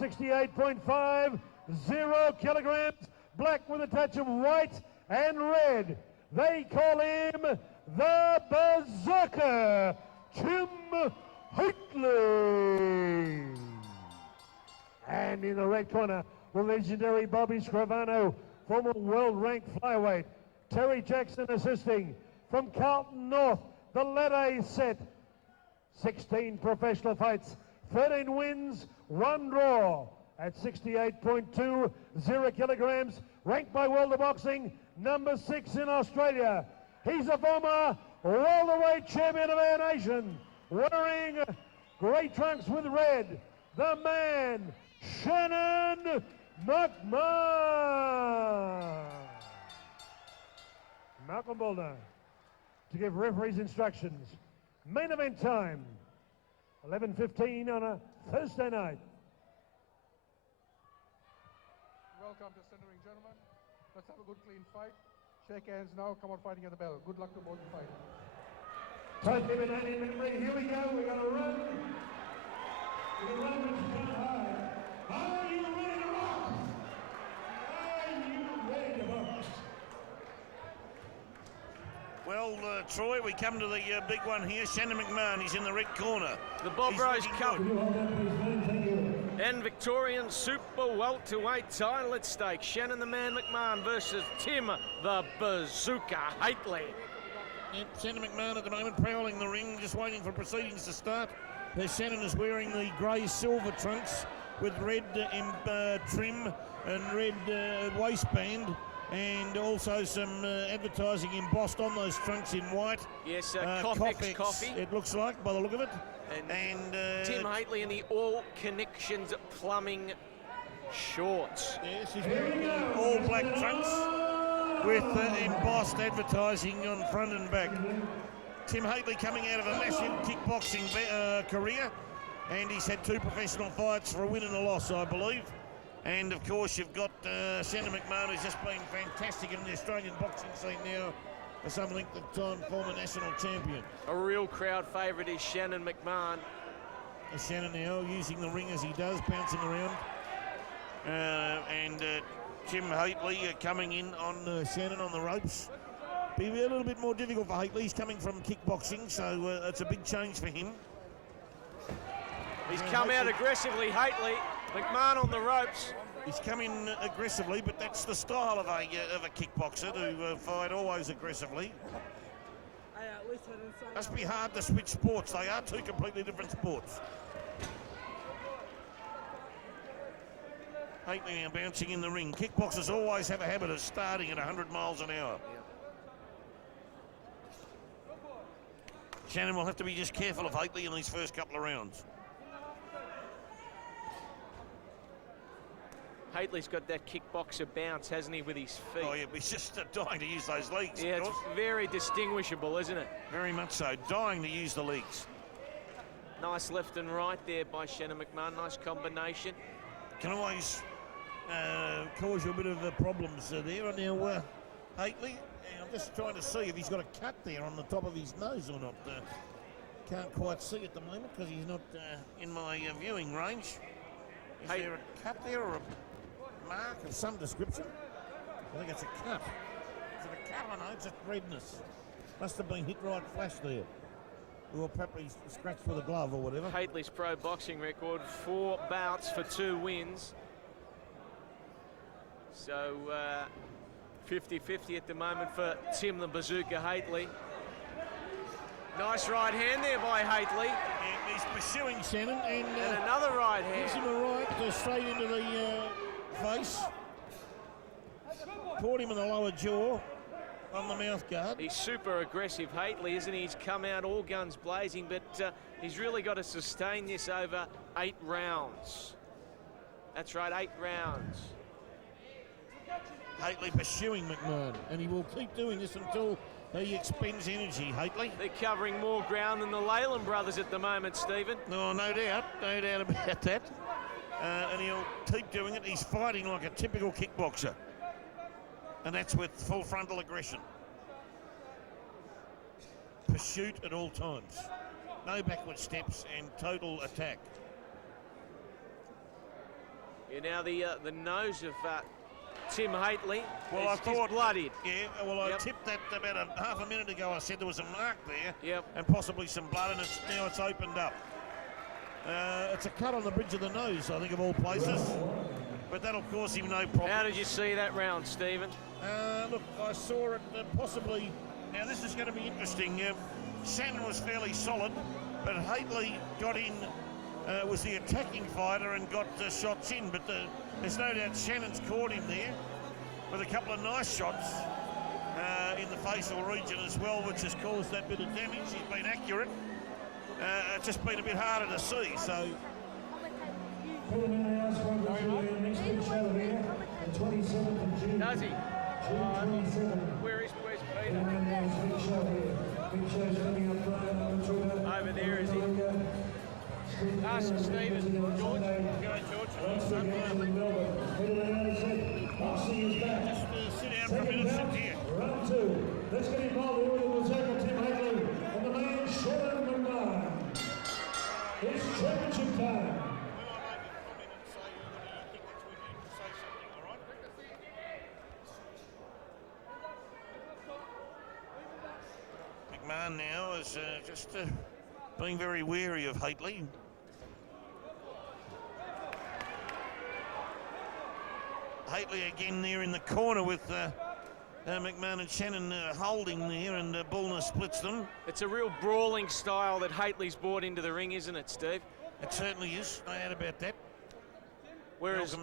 68.5, 0 kilograms, black with a touch of white and red. They call him the Berserker, Tim Hateley. And in the red corner, the legendary Bobby Scrivano, former world-ranked flyweight. Terry Jackson assisting from Carlton North, the lead set. 16 professional fights, 13 wins, 1 draw at 68.20 kilograms, ranked by World of Boxing number 6 in Australia. He's a former welterweight champion of our nation, wearing grey trunks with red, the man, Shannon McMahon. Malcolm Boulder to give referees instructions. Main event time, 11:15 on a Thursday night. Welcome to centering, gentlemen. Let's have a good, clean fight. Shake hands now. Come on, fighting at the bell. Good luck to both the fighters. Tight Kapetanios memory. Here we go. We're going to run. We're going to run, but you can't hide. Are you ready to rock? Are you ready to box? Well, Troy, we come to the big one here. Shannon McMahon, he's in the red corner. The Bob Rose Cup Thank you. and Victorian Super Welterweight title at stake. Shannon the Man McMahon versus Tim the Bazooka Hateley. Yep, Shannon McMahon at the moment prowling the ring, just waiting for proceedings to start. Shannon is wearing the grey silver trunks with red trim and red waistband, and also some advertising embossed on those trunks in white. Yes, Coffex, coffee. it looks like, by the look of it. And Tim Hateley in the All Connections plumbing shorts. Yes, he's wearing all black trunks with embossed advertising on front and back. Tim Hateley coming out of a massive kickboxing career, and he's had 2 professional fights for a win and a loss, I believe. And of course you've got Shannon McMahon, who's just been fantastic in the Australian boxing scene now for some length of time, former national champion. A real crowd favourite is Shannon McMahon. Shannon now using the ring as he does, bouncing around. And Tim Hateley coming in on Shannon on the ropes. Be a little bit more difficult for Hateley. He's coming from kickboxing, so it's a big change for him. He's come out aggressively, Hateley. McMahon on the ropes. He's come in aggressively, but that's the style of a kickboxer, to fight always aggressively. Must be hard to switch sports. They are two completely different sports. Hateley now bouncing in the ring. Kickboxers always have a habit of starting at 100 miles an hour. Shannon will have to be just careful of Hateley in these first couple of rounds. Hateley's got that kickboxer bounce, hasn't he, with his feet? Oh, yeah, he's just dying to use those legs. Yeah, it's very distinguishable, isn't it? Very much so. Dying to use the legs. Nice left and right there by Shannon McMahon. Nice combination. Can always cause you a bit of problems there. Now, Hateley, I'm just trying to see if he's got a cut there on the top of his nose or not. Can't quite see at the moment because he's not in my viewing range. Is there a cut there or a mark of some description? I think it's a cut. Is it a cut? I know, it's just redness. Must have been hit right flash there. Or perhaps he's scratched with a glove or whatever. Hateley's pro boxing record, 4 bouts for 2 wins. So 50-50 at the moment for Tim the Bazooka Hateley. Nice right hand there by Hateley. And he's pursuing Shannon and another right hand. Gives him a right straight into the face. Caught him in the lower jaw on the mouth guard. He's super aggressive, Hateley, isn't he? He's come out all guns blazing, but he's really got to sustain this over 8 rounds. That's right, 8 rounds. Hateley pursuing McMahon, and he will keep doing this until he expends energy, Hateley. They're covering more ground than the Leyland brothers at the moment, Stephen. No doubt about that. And he'll keep doing it. He's fighting like a typical kickboxer. And that's with full frontal aggression. Pursuit at all times. No backward steps and total attack. Yeah, now the nose of Tim Hateley well, I thought bloodied. Yeah, well, I tipped that about half a minute ago. I said there was a mark there. Yep. And possibly some blood, and now it's opened up. It's a cut on the bridge of the nose, I think, of all places. But that'll cause him no problem. How did you see that round, Stephen? Look, I saw it possibly. Now, this is going to be interesting. Shannon was fairly solid, but Hateley got in, was the attacking fighter and got shots in. But there's no doubt Shannon's caught him there with a couple of nice shots in the facial region as well, which has caused that bit of damage. He's been accurate. It's just been a bit harder to see, so... Does he? Where's Peter? Over there, is he? Ask Stephen. George. Go, George. Just sit down for a minute, sit here. Round 2. Let's get involved here with the Berserker Tim Hateley and the man Shannon McMahon. It's championship time. McMahon now is just being very wary of Hateley. Hateley again there in the corner with McMahon and Shannon holding there, and Bullner splits them. It's a real brawling style that Hateley's brought into the ring, isn't it, Steve? It certainly is, no doubt about that. Whereas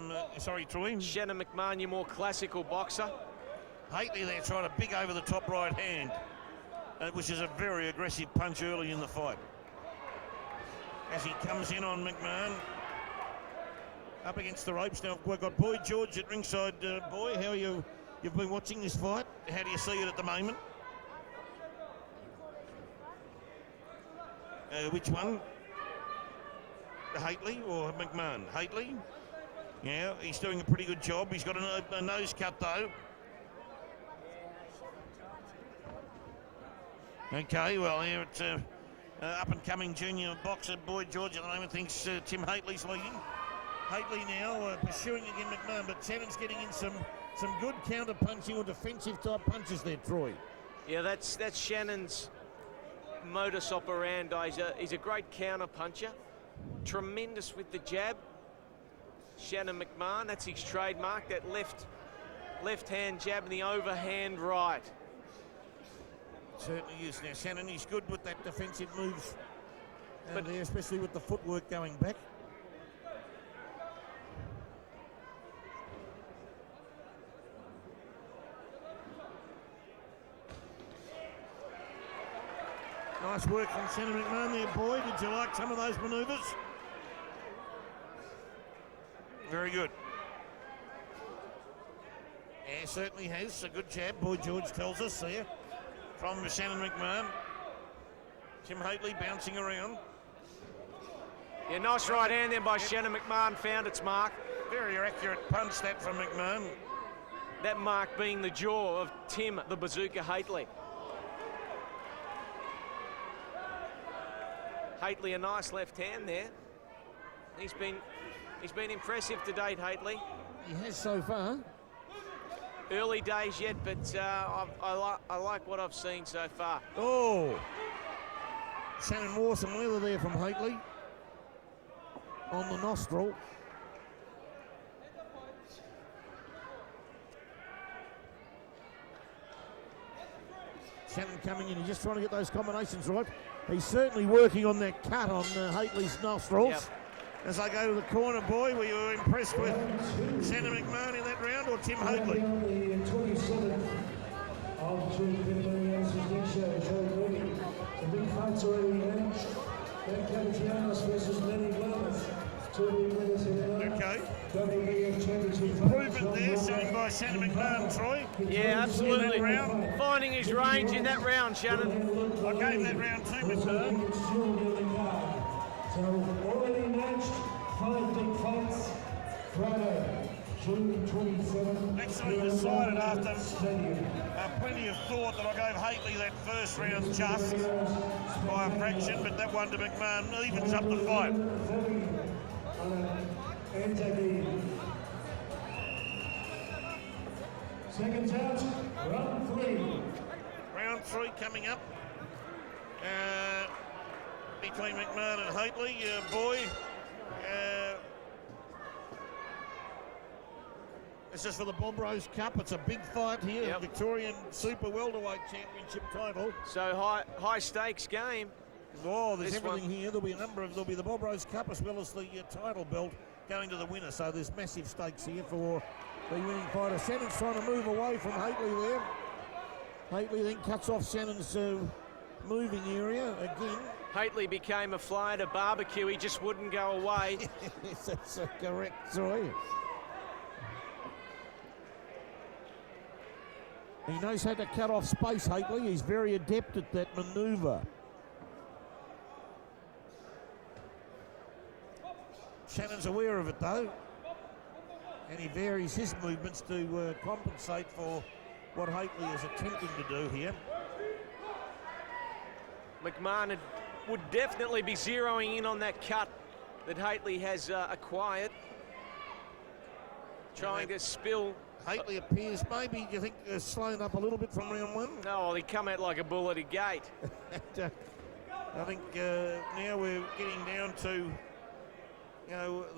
Troy. Shannon McMahon, your more classical boxer. Hateley there trying to big over the top right hand, which is a very aggressive punch early in the fight. As he comes in on McMahon. Up against the ropes now. We've got Boy George at ringside. Boy, how are you? You've been watching this fight. How do you see it at the moment? Which one? Hateley or McMahon? Hateley. Yeah, he's doing a pretty good job. He's got a nose cut, though. Okay, well, here it's up-and-coming junior boxer, Boy George, at the moment thinks Tim Hateley's leading. Hateley now pursuing again McMahon, but Shannon's getting in some good counter-punching or defensive-type punches there, Troy. Yeah, that's Shannon's modus operandi. He's a great counter-puncher, tremendous with the jab. Shannon McMahon, that's his trademark, that left-hand jab and the overhand right. Certainly is. Now, Shannon, he's good with that defensive moves there, especially with the footwork going back. Nice work from Shannon McMahon there, boy. Did you like some of those manoeuvres? Very good. Yeah, certainly has. A good jab, Boy George tells us there. From Shannon McMahon. Tim Hateley bouncing around. Yeah, nice right hand there by Shannon McMahon, found its mark. Very accurate punch that from McMahon. That mark being the jaw of Tim the Bazooka Hateley. Hateley, a nice left hand there. He's been impressive to date, Hateley. He has so far. Early days yet, but I like what I've seen so far. Oh! Shannon wore some leather there from Hateley on the nostril. Shannon coming in and just trying to get those combinations right. He's certainly working on that cut on Hateley's nostrils. Yep. As I go to the corner, boy, were you impressed with Shannon McMahon in that round or Tim Hateley? The 27th of June, Petoutis is next show, already. Some big fights already announced. Then Kapetanios versus Manny, Vlamis. 2 big winners here. Okay. WBF Championship. Improvement there shown by Shannon McMahon, Troy. Yeah, absolutely. Finding his range in that round, Shannon. I gave that round to McMahon. So already matched, 5 big fights. Friday, June 27th. Actually decided after plenty of thought that I gave Hateley that first round just by a fraction, but that one to McMahon evens up the fight. Seconds out, round 3. Round 3 coming up. Between McMahon and Hateley, boy. This is for the Bob Rose Cup. It's a big fight here. Yep. Victorian Super Welterweight Championship title. So high stakes game. Oh, there's everything here. There'll be the Bob Rose Cup as well as the title belt going to the winner. So there's massive stakes here for the winning fighter. Shannon's trying to move away from Hateley there. Hateley then cuts off Shannon's moving area again. Hateley became a fly at a barbecue. He just wouldn't go away. Yes, that's correct, Troy. He knows how to cut off space, Hateley. He's very adept at that manoeuvre. Shannon's aware of it, though. And he varies his movements to compensate for what Hateley is attempting to do here. McMahon would definitely be zeroing in on that cut that Hateley has acquired. Trying to spill. Hateley appears maybe, you think, slowing up a little bit from round 1? No, he come out like a bull at a gate. I think now we're getting down to,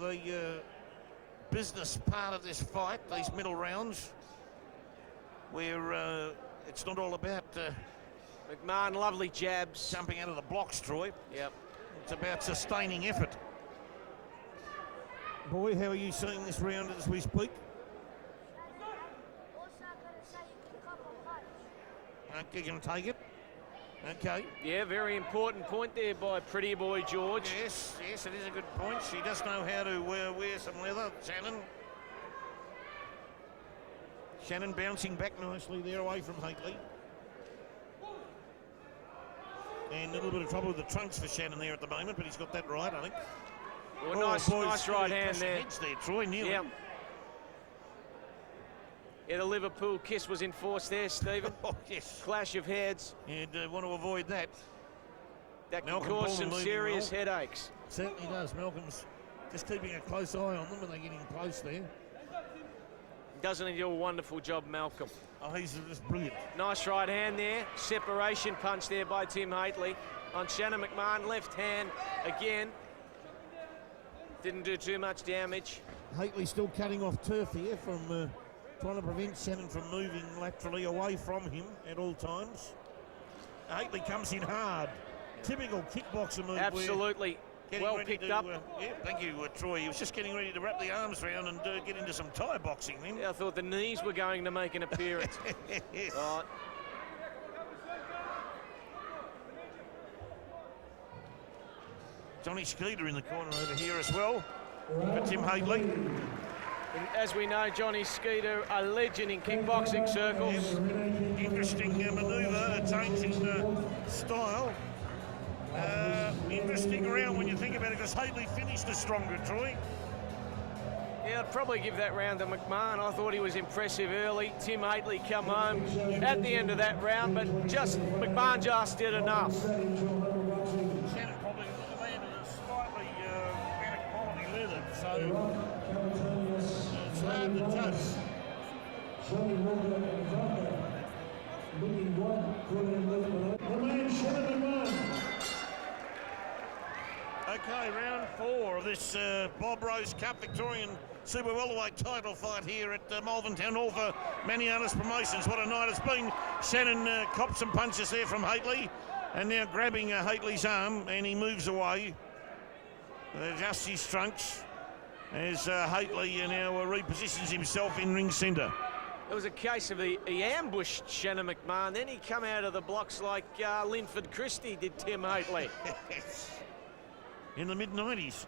the business part of this fight, these middle rounds, where it's not all about McMahon, lovely jabs. Jumping out of the blocks, Troy. Yep. It's about sustaining effort. Boy, how are you seeing this round as we speak? You can take it. Okay. Yeah, very important point there by Pretty Boy George. Yes, it is a good point. She does know how to wear some leather, Shannon. Shannon bouncing back nicely there away from Hateley. And a little bit of trouble with the trunks for Shannon there at the moment, but he's got that right, I think. Well, nice right hand there. Heads there, Troy, nearly. Yeah. Yeah, the Liverpool kiss was enforced there, Stephen. Oh, yes. Clash of heads. You'd want to avoid that. That can cause some serious headaches. Certainly does. Malcolm's just keeping a close eye on them when they're getting close there. Doesn't he do a wonderful job, Malcolm? Oh, he's just brilliant. Nice right hand there. Separation punch there by Tim Hateley. On Shannon McMahon, left hand again. Didn't do too much damage. Hateley still cutting off turf here from trying to prevent Shannon from moving laterally away from him at all times. Hateley comes in hard. Typical kickboxer move. Absolutely. Well picked up. Yeah, thank you, Troy. He was just getting ready to wrap the arms around and get into some Thai boxing then. Yeah, I thought the knees were going to make an appearance. Yes. Right. Johnny Skeeter in the corner over here as well for Tim Hateley. And as we know, Johnny Skeeter, a legend in kickboxing circles. Interesting manoeuvre, a change in style. Interesting round when you think about it, because Hateley finished the stronger, Troy. Yeah, I'd probably give that round to McMahon. I thought he was impressive early. Tim Hateley come home at the end of that round, but McMahon just did enough. Shannon probably landed a slightly better quality leather, so it's hard to judge. Okay, round 4 of this Bob Rose Cup Victorian Super Welterweight title fight here at Malvern Town Hall for Manny Promotions. What a night it's been. Shannon copped some punches there from Hateley, and now grabbing Hateley's arm, and he moves away. Adjusts his trunks as Hateley now repositions himself in ring centre. It was a case of he ambushed Shannon McMahon, then he come out of the blocks like Linford Christie did Tim Hateley. In the mid-90s.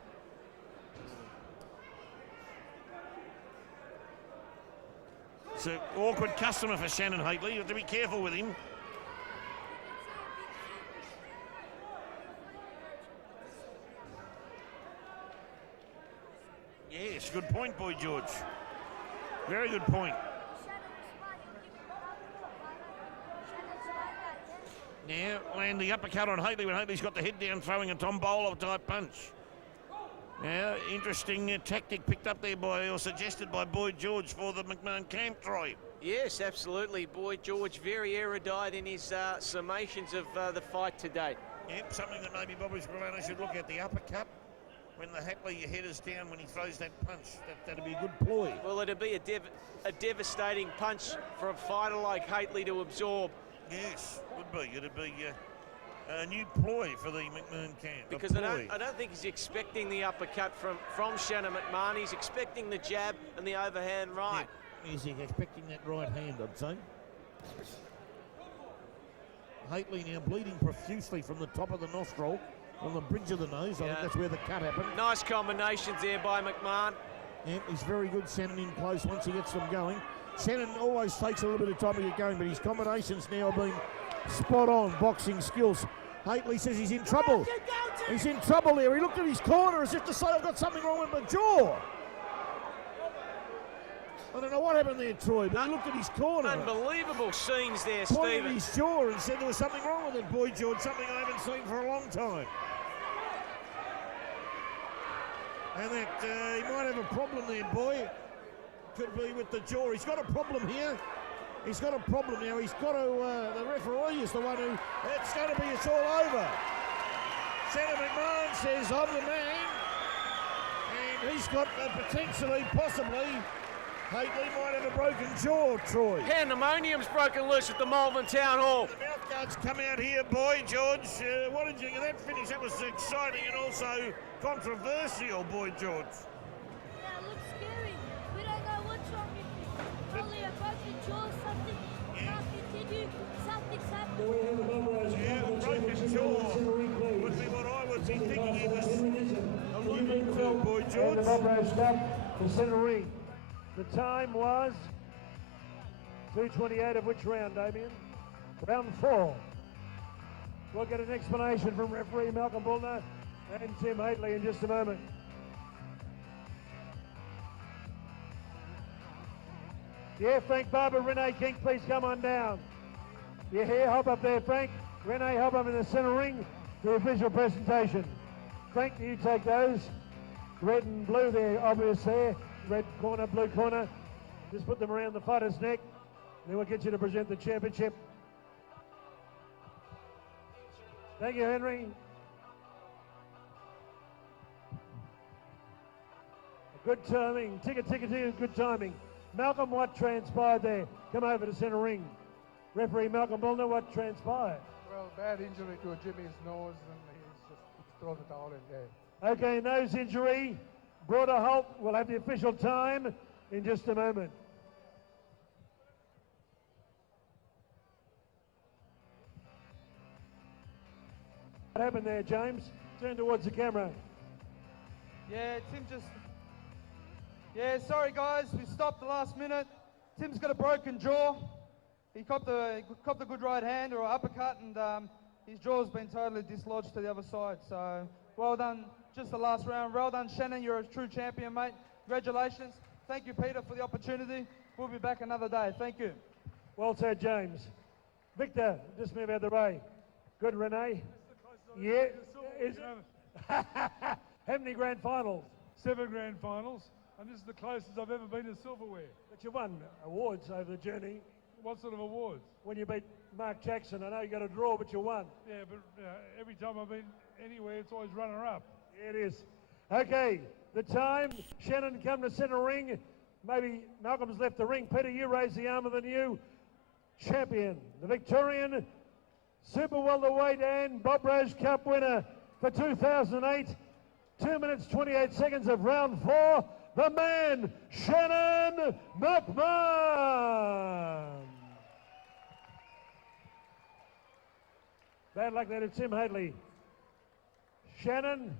It's an awkward customer for Shannon Hateley. You have to be careful with him. Yes, good point, Boy George. Very good point. Now, land the uppercut on Hateley when Hateley's got the head down, throwing a Tom Bowler type punch. Now, interesting tactic picked up there by, or suggested by Boyd George for the McMahon camp, Troy. Yes, absolutely. Boyd George, very erudite in his summations of the fight today. Yep, something that maybe Bobby Scrivano should look at, the uppercut. When the Hateley head is down, when he throws that punch, that'd be a good ploy. Well, it'd be a devastating punch for a fighter like Hateley to absorb. Yes, would be. It'd be a new ploy for the McMahon camp. Because I don't think he's expecting the uppercut from Shannon McMahon. He's expecting the jab and the overhand right. Yeah, he's expecting that right hand, I'd say. Hateley now bleeding profusely from the top of the nostril, on the bridge of the nose. I think that's where the cut happened. Nice combinations there by McMahon. Yeah, he's very good, Shannon, in close once he gets them going. Shannon always takes a little bit of time to get going, but his combinations now have been spot on boxing skills. Hateley says he's in trouble. He's in trouble there. He looked at his corner as if to say, I've got something wrong with my jaw. I don't know what happened there, Troy, but he looked at his corner. Unbelievable scenes there, Pointed Stephen. his jaw and said there was something wrong with it, Boy George, something I haven't seen for a long time. And that he might have a problem there, boy. Could be with the jaw. He's got a problem here. He's got a problem now. He's got to, the referee is the one who, it's going to be, it's all over. Shannon McMahon says, I'm the man. And he's got potentially, possibly, Hateley might have a broken jaw, Troy. Pandemonium's broken loose at the Malvern Town Hall. The mouth guards come out here, Boy George. What did you think of that finish? That was exciting and also controversial, Boy George. Yeah, it looks scary. We don't know what's wrong with him. Probably a broken jaw, something can't continue, something's happening. Yeah, broken jaw would be what I would be thinking he was alluding to, Boy George. The Bob Rose Cup, the centre ring. The time was 2:28 of which round, Damien? Round 4. We'll get an explanation from referee Malcolm Bullner and Tim Hateley in just a moment. Yeah, Frank Barber, Renee King, please come on down. You're here, hop up there, Frank. Renee, hop up in the centre ring for the official presentation. Frank, you take those. Red and blue there, obvious there. Red corner, blue corner. Just put them around the fighter's neck. Then we'll get you to present the championship. Thank you, Henry. Good timing. Ticket, good timing. Malcolm, what transpired there? Come over to centre ring. Referee Malcolm Bullner, what transpired? Well, bad injury to Jimmy's nose, and he's thrown the towel in there. Okay, nose injury. Brought a halt. We'll have the official time in just a moment. What happened there, James? Turn towards the camera. Yeah, Tim just... Yeah, sorry guys, we stopped the last minute. Tim's got a broken jaw. He copped a good right hand or uppercut, and his jaw's been totally dislodged to the other side. So, well done. Just the last round. Well done, Shannon. You're a true champion, mate. Congratulations. Thank you, Peter, for the opportunity. We'll be back another day. Thank you. Well said, James. Victor, just move out the way. Good, Renee. Yeah. How many grand finals? 7 grand finals, and this is the closest I've ever been to silverware. But you won awards over the journey. What sort of awards? When you beat Mark Jackson, I know you got a draw, but you won. Yeah, but every time I've been anywhere, it's always runner-up. Yeah, it is. Okay, the time. Shannon, come to centre ring. Maybe Malcolm's left the ring. Peter, you raise the arm of the new champion, the Victorian Super Welterweight and Bob Rose Cup winner for 2008. 2 minutes, 28 seconds of round 4. The man, Shannon McMahon. Bad luck there to Tim Hateley. Shannon,